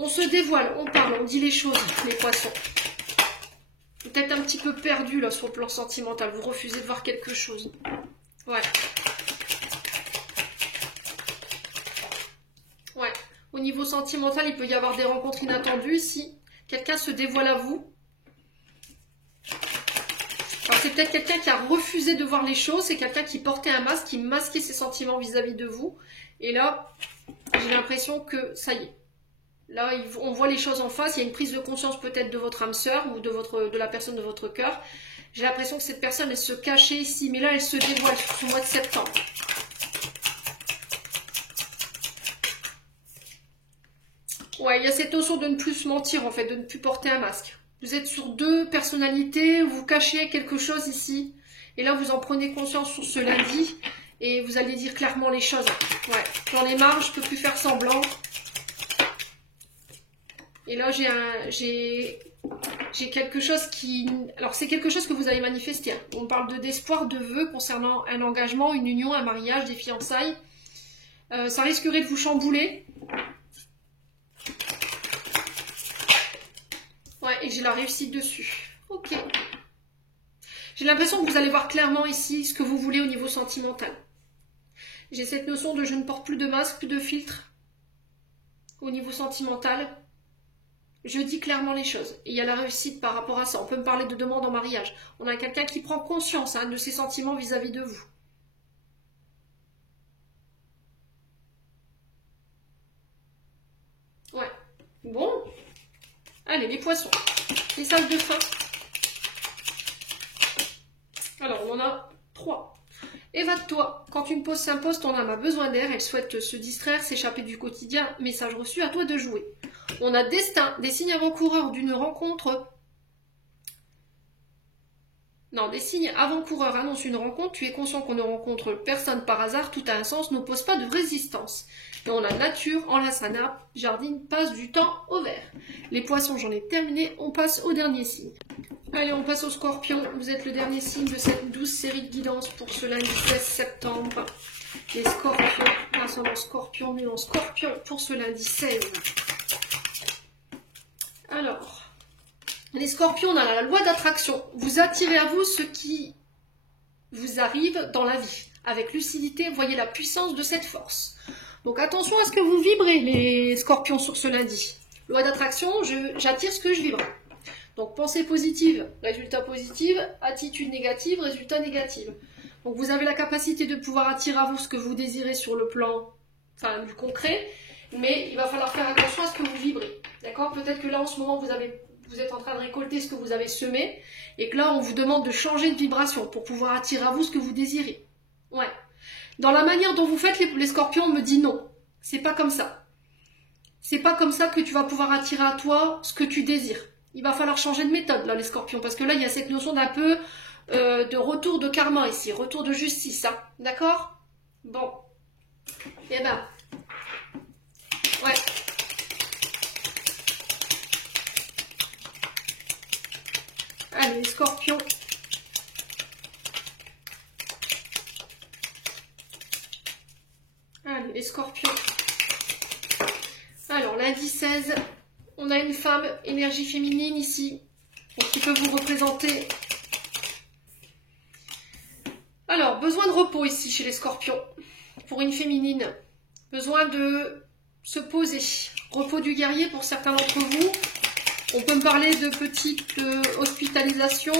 On se dévoile, on parle, on dit les choses, les poissons. Peut-être un petit peu perdu là sur le plan sentimental, vous refusez de voir quelque chose. Ouais. Ouais. Au niveau sentimental, il peut y avoir des rencontres inattendues si quelqu'un se dévoile à vous. Alors c'est peut-être quelqu'un qui a refusé de voir les choses, c'est quelqu'un qui portait un masque, qui masquait ses sentiments vis-à-vis de vous. Et là, j'ai l'impression que ça y est. Là, on voit les choses en face, il y a une prise de conscience peut-être de votre âme sœur ou de la personne de votre cœur. J'ai l'impression que cette personne, elle se cachait ici, mais là, elle se dévoile sur ce mois de septembre. Ouais, il y a cette notion de ne plus se mentir, en fait, de ne plus porter un masque. Vous êtes sur deux personnalités, vous cachez quelque chose ici, et là, vous en prenez conscience sur ce lundi, et vous allez dire clairement les choses. Ouais, j'en ai marre, je ne peux plus faire semblant. Et là, j'ai quelque chose qui... Alors, c'est quelque chose que vous avez manifesté. Hein. On parle d'espoir, de vœux concernant un engagement, une union, un mariage, des fiançailles. Ça risquerait de vous chambouler. Ouais, et j'ai la réussite dessus. Ok. J'ai l'impression que vous allez voir clairement ici ce que vous voulez au niveau sentimental. J'ai cette notion de je ne porte plus de masque, plus de filtre au niveau sentimental. Je dis clairement les choses. Et il y a la réussite par rapport à ça. On peut me parler de demande en mariage. On a quelqu'un qui prend conscience de ses sentiments vis-à-vis de vous. Ouais. Bon. Allez, les poissons. Les salles de fin. Alors, on en a 3. Évade-toi. Quand une pause s'impose, ton âme a besoin d'air. Elle souhaite se distraire, s'échapper du quotidien. Message reçu, à toi de jouer. On a destin, des signes avant-coureurs d'une rencontre. Non, des signes avant-coureurs annoncent une rencontre. Tu es conscient qu'on ne rencontre personne par hasard. Tout a un sens, n'oppose pas de résistance. Et on a nature, enlace la nappe, jardine, passe du temps au vert. Les poissons, j'en ai terminé. On passe au dernier signe. Allez, on passe au scorpion. Vous êtes le dernier signe de cette 12 série de guidance pour ce lundi 16 septembre. Les scorpions, ascendant scorpion, mais en scorpion pour ce lundi 16. Alors, les scorpions, on a la loi d'attraction. Vous attirez à vous ce qui vous arrive dans la vie. Avec lucidité, voyez la puissance de cette force. Donc attention à ce que vous vibrez, les scorpions, sur ce lundi. Loi d'attraction, j'attire ce que je vibre. Donc pensée positive, résultat positif. Attitude négative, résultat négatif. Donc vous avez la capacité de pouvoir attirer à vous ce que vous désirez sur le plan du concret. Mais il va falloir faire attention à ce que vous vibrez. D'accord? Peut-être que là, en ce moment, vous êtes en train de récolter ce que vous avez semé. Et que là, on vous demande de changer de vibration pour pouvoir attirer à vous ce que vous désirez. Ouais. Dans la manière dont vous faites, les scorpions, on me dit non. C'est pas comme ça. C'est pas comme ça que tu vas pouvoir attirer à toi ce que tu désires. Il va falloir changer de méthode, là, les scorpions. Parce que là, il y a cette notion d'un peu de retour de karma ici. Retour de justice, hein. D'accord? Bon. Eh ben... Ouais. Allez, les scorpions. Allez, les scorpions. Alors, lundi 16, on a une femme, énergie féminine ici, qui peut vous représenter. Alors, besoin de repos ici chez les scorpions. Pour une féminine, besoin de se poser. Repos du guerrier pour certains d'entre vous. On peut me parler de petite hospitalisation.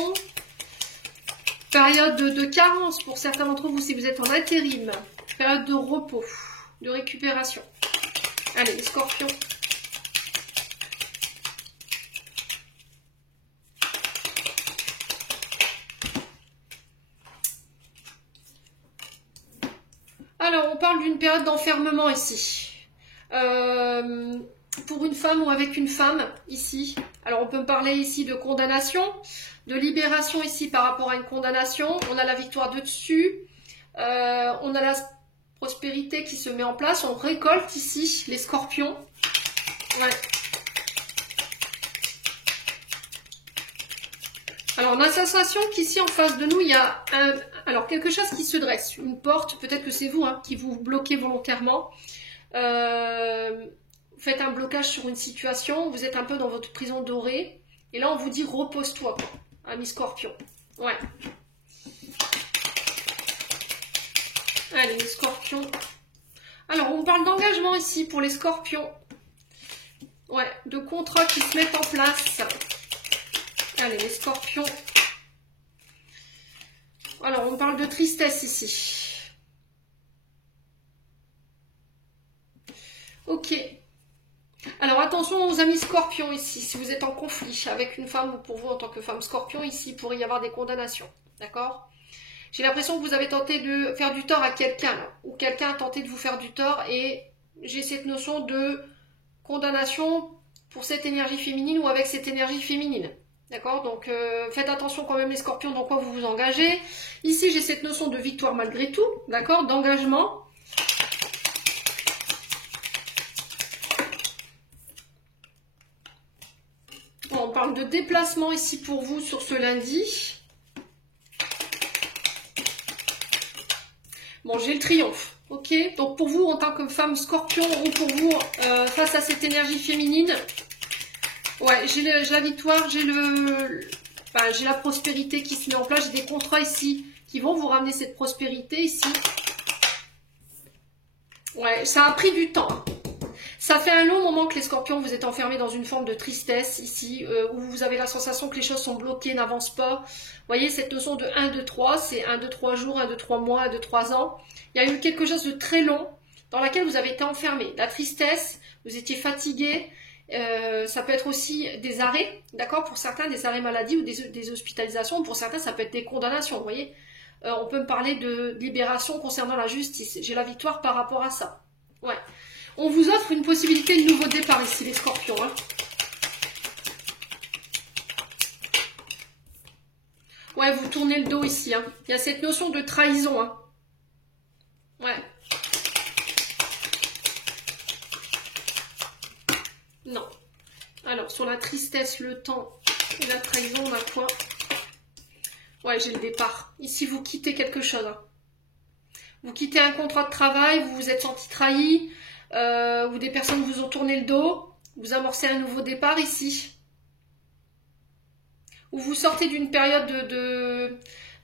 Période de carence pour certains d'entre vous si vous êtes en intérim. Période de repos, de récupération. Allez, les scorpions. Alors, on parle d'une période d'enfermement ici. Pour une femme ou avec une femme, ici. Alors, on peut me parler ici de condamnation, de libération ici par rapport à une condamnation. On a la victoire de dessus. On a la prospérité qui se met en place. On récolte ici les scorpions. Ouais. Alors, on a la sensation qu'ici, en face de nous, il y a quelque chose qui se dresse. Une porte, peut-être que c'est vous hein, qui vous bloquez volontairement. Faites un blocage sur une situation. Vous êtes un peu dans votre prison dorée. Et là, on vous dit repose-toi, ami scorpion. Ouais. Allez, les scorpions. Alors, on parle d'engagement ici pour les scorpions. Ouais, de contrats qui se mettent en place. Allez, les scorpions. Alors, on parle de tristesse ici. Ok. Alors, attention aux amis scorpions ici. Si vous êtes en conflit avec une femme ou pour vous en tant que femme scorpion, ici, il pourrait y avoir des condamnations. D'accord ? J'ai l'impression que vous avez tenté de faire du tort à quelqu'un, ou quelqu'un a tenté de vous faire du tort, et j'ai cette notion de condamnation pour cette énergie féminine ou avec cette énergie féminine. D'accord? Donc, faites attention quand même les scorpions dans quoi vous vous engagez. Ici, j'ai cette notion de victoire malgré tout, d'accord? D'engagement. Bon, on parle de déplacement ici pour vous sur ce lundi. Bon, j'ai le triomphe, ok? Donc pour vous, en tant que femme scorpion, ou pour vous, face à cette énergie féminine, ouais, j'ai la victoire, j'ai la prospérité qui se met en place, j'ai des contrats ici qui vont vous ramener cette prospérité ici. Ouais, ça a pris du temps. Ça fait un long moment que les scorpions, vous êtes enfermés dans une forme de tristesse ici, où vous avez la sensation que les choses sont bloquées, n'avancent pas. Vous voyez, cette notion de 1, 2, 3, c'est 1, 2, 3 jours, 1, 2, 3 mois, 1, 2, 3 ans. Il y a eu quelque chose de très long dans laquelle vous avez été enfermés. La tristesse, vous étiez fatigué, ça peut être aussi des arrêts, d'accord? Pour certains, des arrêts maladie ou des hospitalisations. Pour certains, ça peut être des condamnations, vous voyez. On peut me parler de libération concernant la justice. J'ai la victoire par rapport à ça. Ouais. On vous offre une possibilité de nouveau départ ici, les scorpions. Hein. Ouais, vous tournez le dos ici. Hein. Il y a cette notion de trahison. Hein. Ouais. Non. Alors, sur la tristesse, le temps et la trahison, on a quoi? Ouais, j'ai le départ. Ici, vous quittez quelque chose. Hein. Vous quittez un contrat de travail, vous vous êtes senti trahi. Ou des personnes vous ont tourné le dos, vous amorcez un nouveau départ ici. Ou vous sortez d'une période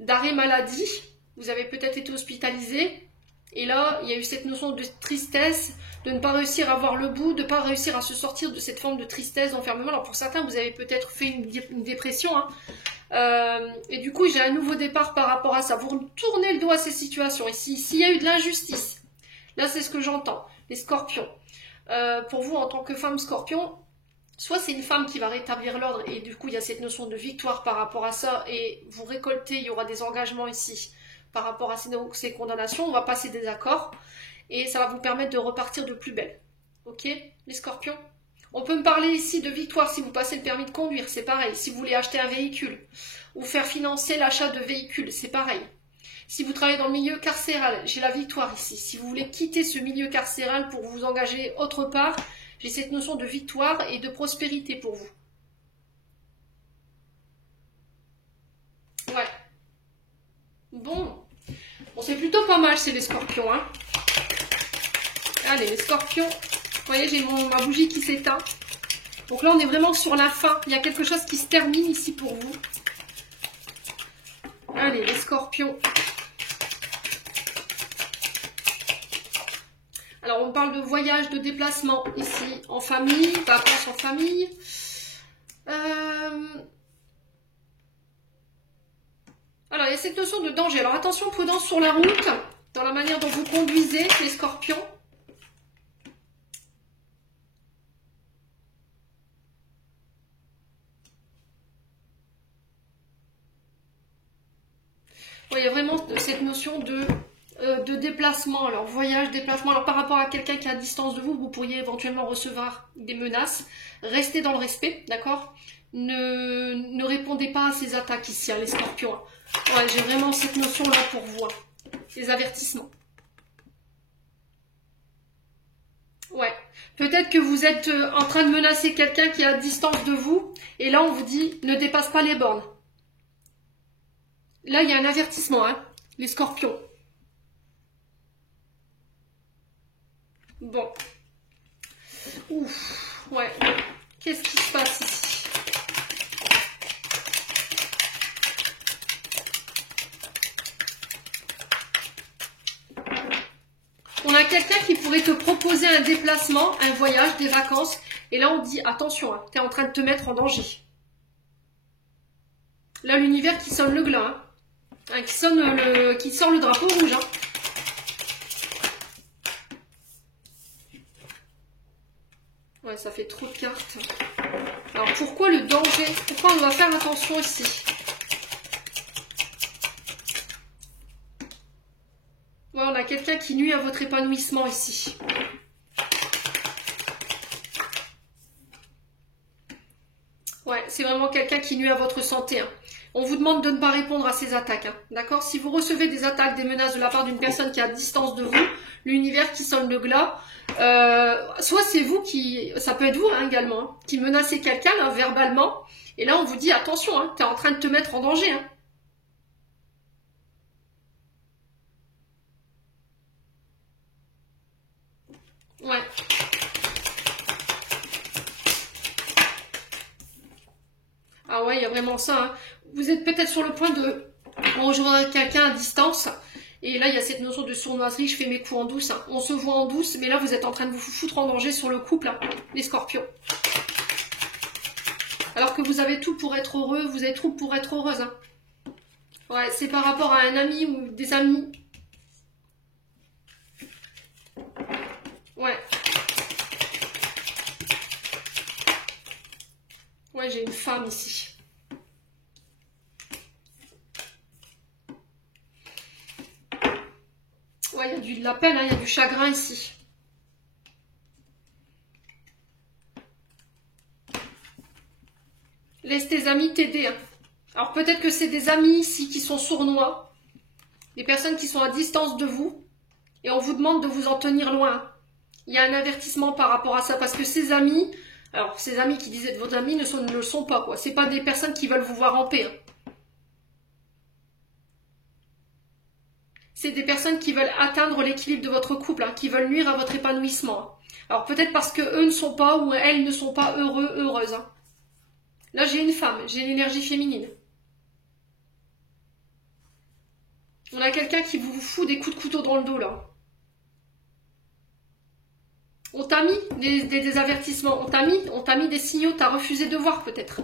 d'arrêt maladie, vous avez peut-être été hospitalisé, et là, il y a eu cette notion de tristesse, de ne pas réussir à voir le bout, de ne pas réussir à se sortir de cette forme de tristesse, d'enfermement. Alors pour certains, vous avez peut-être fait une dépression, hein. Et du coup, j'ai un nouveau départ par rapport à ça. Vous tournez le dos à ces situations ici. S'il y a eu de l'injustice, là c'est ce que j'entends. Les scorpions. Pour vous, en tant que femme scorpion, soit c'est une femme qui va rétablir l'ordre et du coup, il y a cette notion de victoire par rapport à ça et vous récoltez, il y aura des engagements ici par rapport à ces condamnations. On va passer des accords et ça va vous permettre de repartir de plus belle. Ok, les scorpions? On peut me parler ici de victoire si vous passez le permis de conduire, c'est pareil. Si vous voulez acheter un véhicule ou faire financer l'achat de véhicules, c'est pareil. Si vous travaillez dans le milieu carcéral, j'ai la victoire ici. Si vous voulez quitter ce milieu carcéral pour vous engager autre part, j'ai cette notion de victoire et de prospérité pour vous. Ouais. Bon, c'est plutôt pas mal, c'est les scorpions. Hein. Allez, les scorpions. Vous voyez, j'ai ma bougie qui s'éteint. Donc là, on est vraiment sur la fin. Il y a quelque chose qui se termine ici pour vous. Allez, les scorpions. Alors, on parle de voyage, de déplacement ici, en famille, vacances en famille. Alors, il y a cette notion de danger. Alors, attention, prudence sur la route, dans la manière dont vous conduisez, les scorpions. Oui, il y a vraiment cette notion de déplacement. Alors, voyage, déplacement. Alors, par rapport à quelqu'un qui est à distance de vous, vous pourriez éventuellement recevoir des menaces. Restez dans le respect, d'accord? Ne répondez pas à ces attaques ici, hein, les scorpions. Ouais, j'ai vraiment cette notion-là pour vous. Hein. Les avertissements. Ouais. Peut-être que vous êtes en train de menacer quelqu'un qui est à distance de vous. Et là, on vous dit, ne dépasse pas les bornes. Là, il y a un avertissement, hein, les scorpions. Bon. Ouf. Ouais. Qu'est-ce qui se passe ici? On a quelqu'un qui pourrait te proposer un déplacement, un voyage, des vacances. Et là, on dit, attention, hein, tu es en train de te mettre en danger. Là, l'univers qui sonne le glas, hein. Hein, qui sort le drapeau rouge. Hein. Ouais, ça fait trop de cartes. Alors, pourquoi le danger? Pourquoi on doit faire attention ici? Ouais, on a quelqu'un qui nuit à votre épanouissement ici. Ouais, c'est vraiment quelqu'un qui nuit à votre santé. Hein. On vous demande de ne pas répondre à ces attaques. Hein. D'accord? Si vous recevez des attaques, des menaces de la part d'une personne qui est à distance de vous, l'univers qui sonne le glas, soit c'est vous qui, ça peut être vous hein, également, hein, qui menacez quelqu'un hein, verbalement, et là on vous dit attention, hein, tu es en train de te mettre en danger. Hein. Ouais. Ah ouais, il y a vraiment ça. Hein. Vous êtes peut-être sur le point de rejoindre quelqu'un à distance. Et là, il y a cette notion de sournoiserie, je fais mes coups en douce. Hein. On se voit en douce, mais là, vous êtes en train de vous foutre en danger sur le couple, hein, les scorpions. Alors que vous avez tout pour être heureux, vous avez tout pour être heureuse. Hein. Ouais, c'est par rapport à un ami ou des amis. Ouais. Ouais, j'ai une femme ici. Ouais, il y a de la peine, hein, il y a du chagrin ici. Laisse tes amis t'aider. Hein. Alors peut-être que c'est des amis ici qui sont sournois. Des personnes qui sont à distance de vous. Et on vous demande de vous en tenir loin. Il y a un avertissement par rapport à ça. Parce que ces amis... Alors, ces amis qui disaient de vos amis ne le sont pas, quoi. C'est pas des personnes qui veulent vous voir en paix. Hein. C'est des personnes qui veulent atteindre l'équilibre de votre couple, hein, qui veulent nuire à votre épanouissement. Hein. Alors, peut-être parce que eux ne sont pas ou elles ne sont pas heureux, heureuses. Hein. Là, j'ai une femme, j'ai une énergie féminine. On a quelqu'un qui vous fout des coups de couteau dans le dos, là. On t'a mis des avertissements, on t'a mis des signaux, t'as refusé de voir peut-être.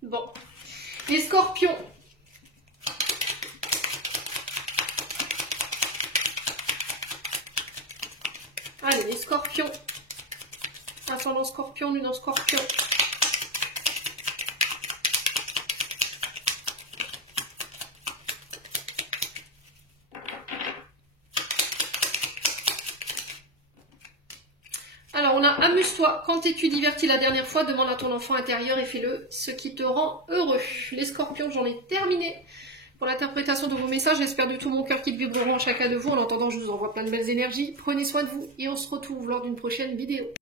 Bon. Les scorpions. Allez, les scorpions. Ascendant scorpion, lune en scorpion. Alors, on a amuse-toi. Quand t'es-tu diverti la dernière fois, demande à ton enfant intérieur et fais-le ce qui te rend heureux. Les scorpions, j'en ai terminé pour l'interprétation de vos messages. J'espère de tout mon cœur qu'ils vibreront en chacun de vous. En attendant, je vous envoie plein de belles énergies. Prenez soin de vous et on se retrouve lors d'une prochaine vidéo.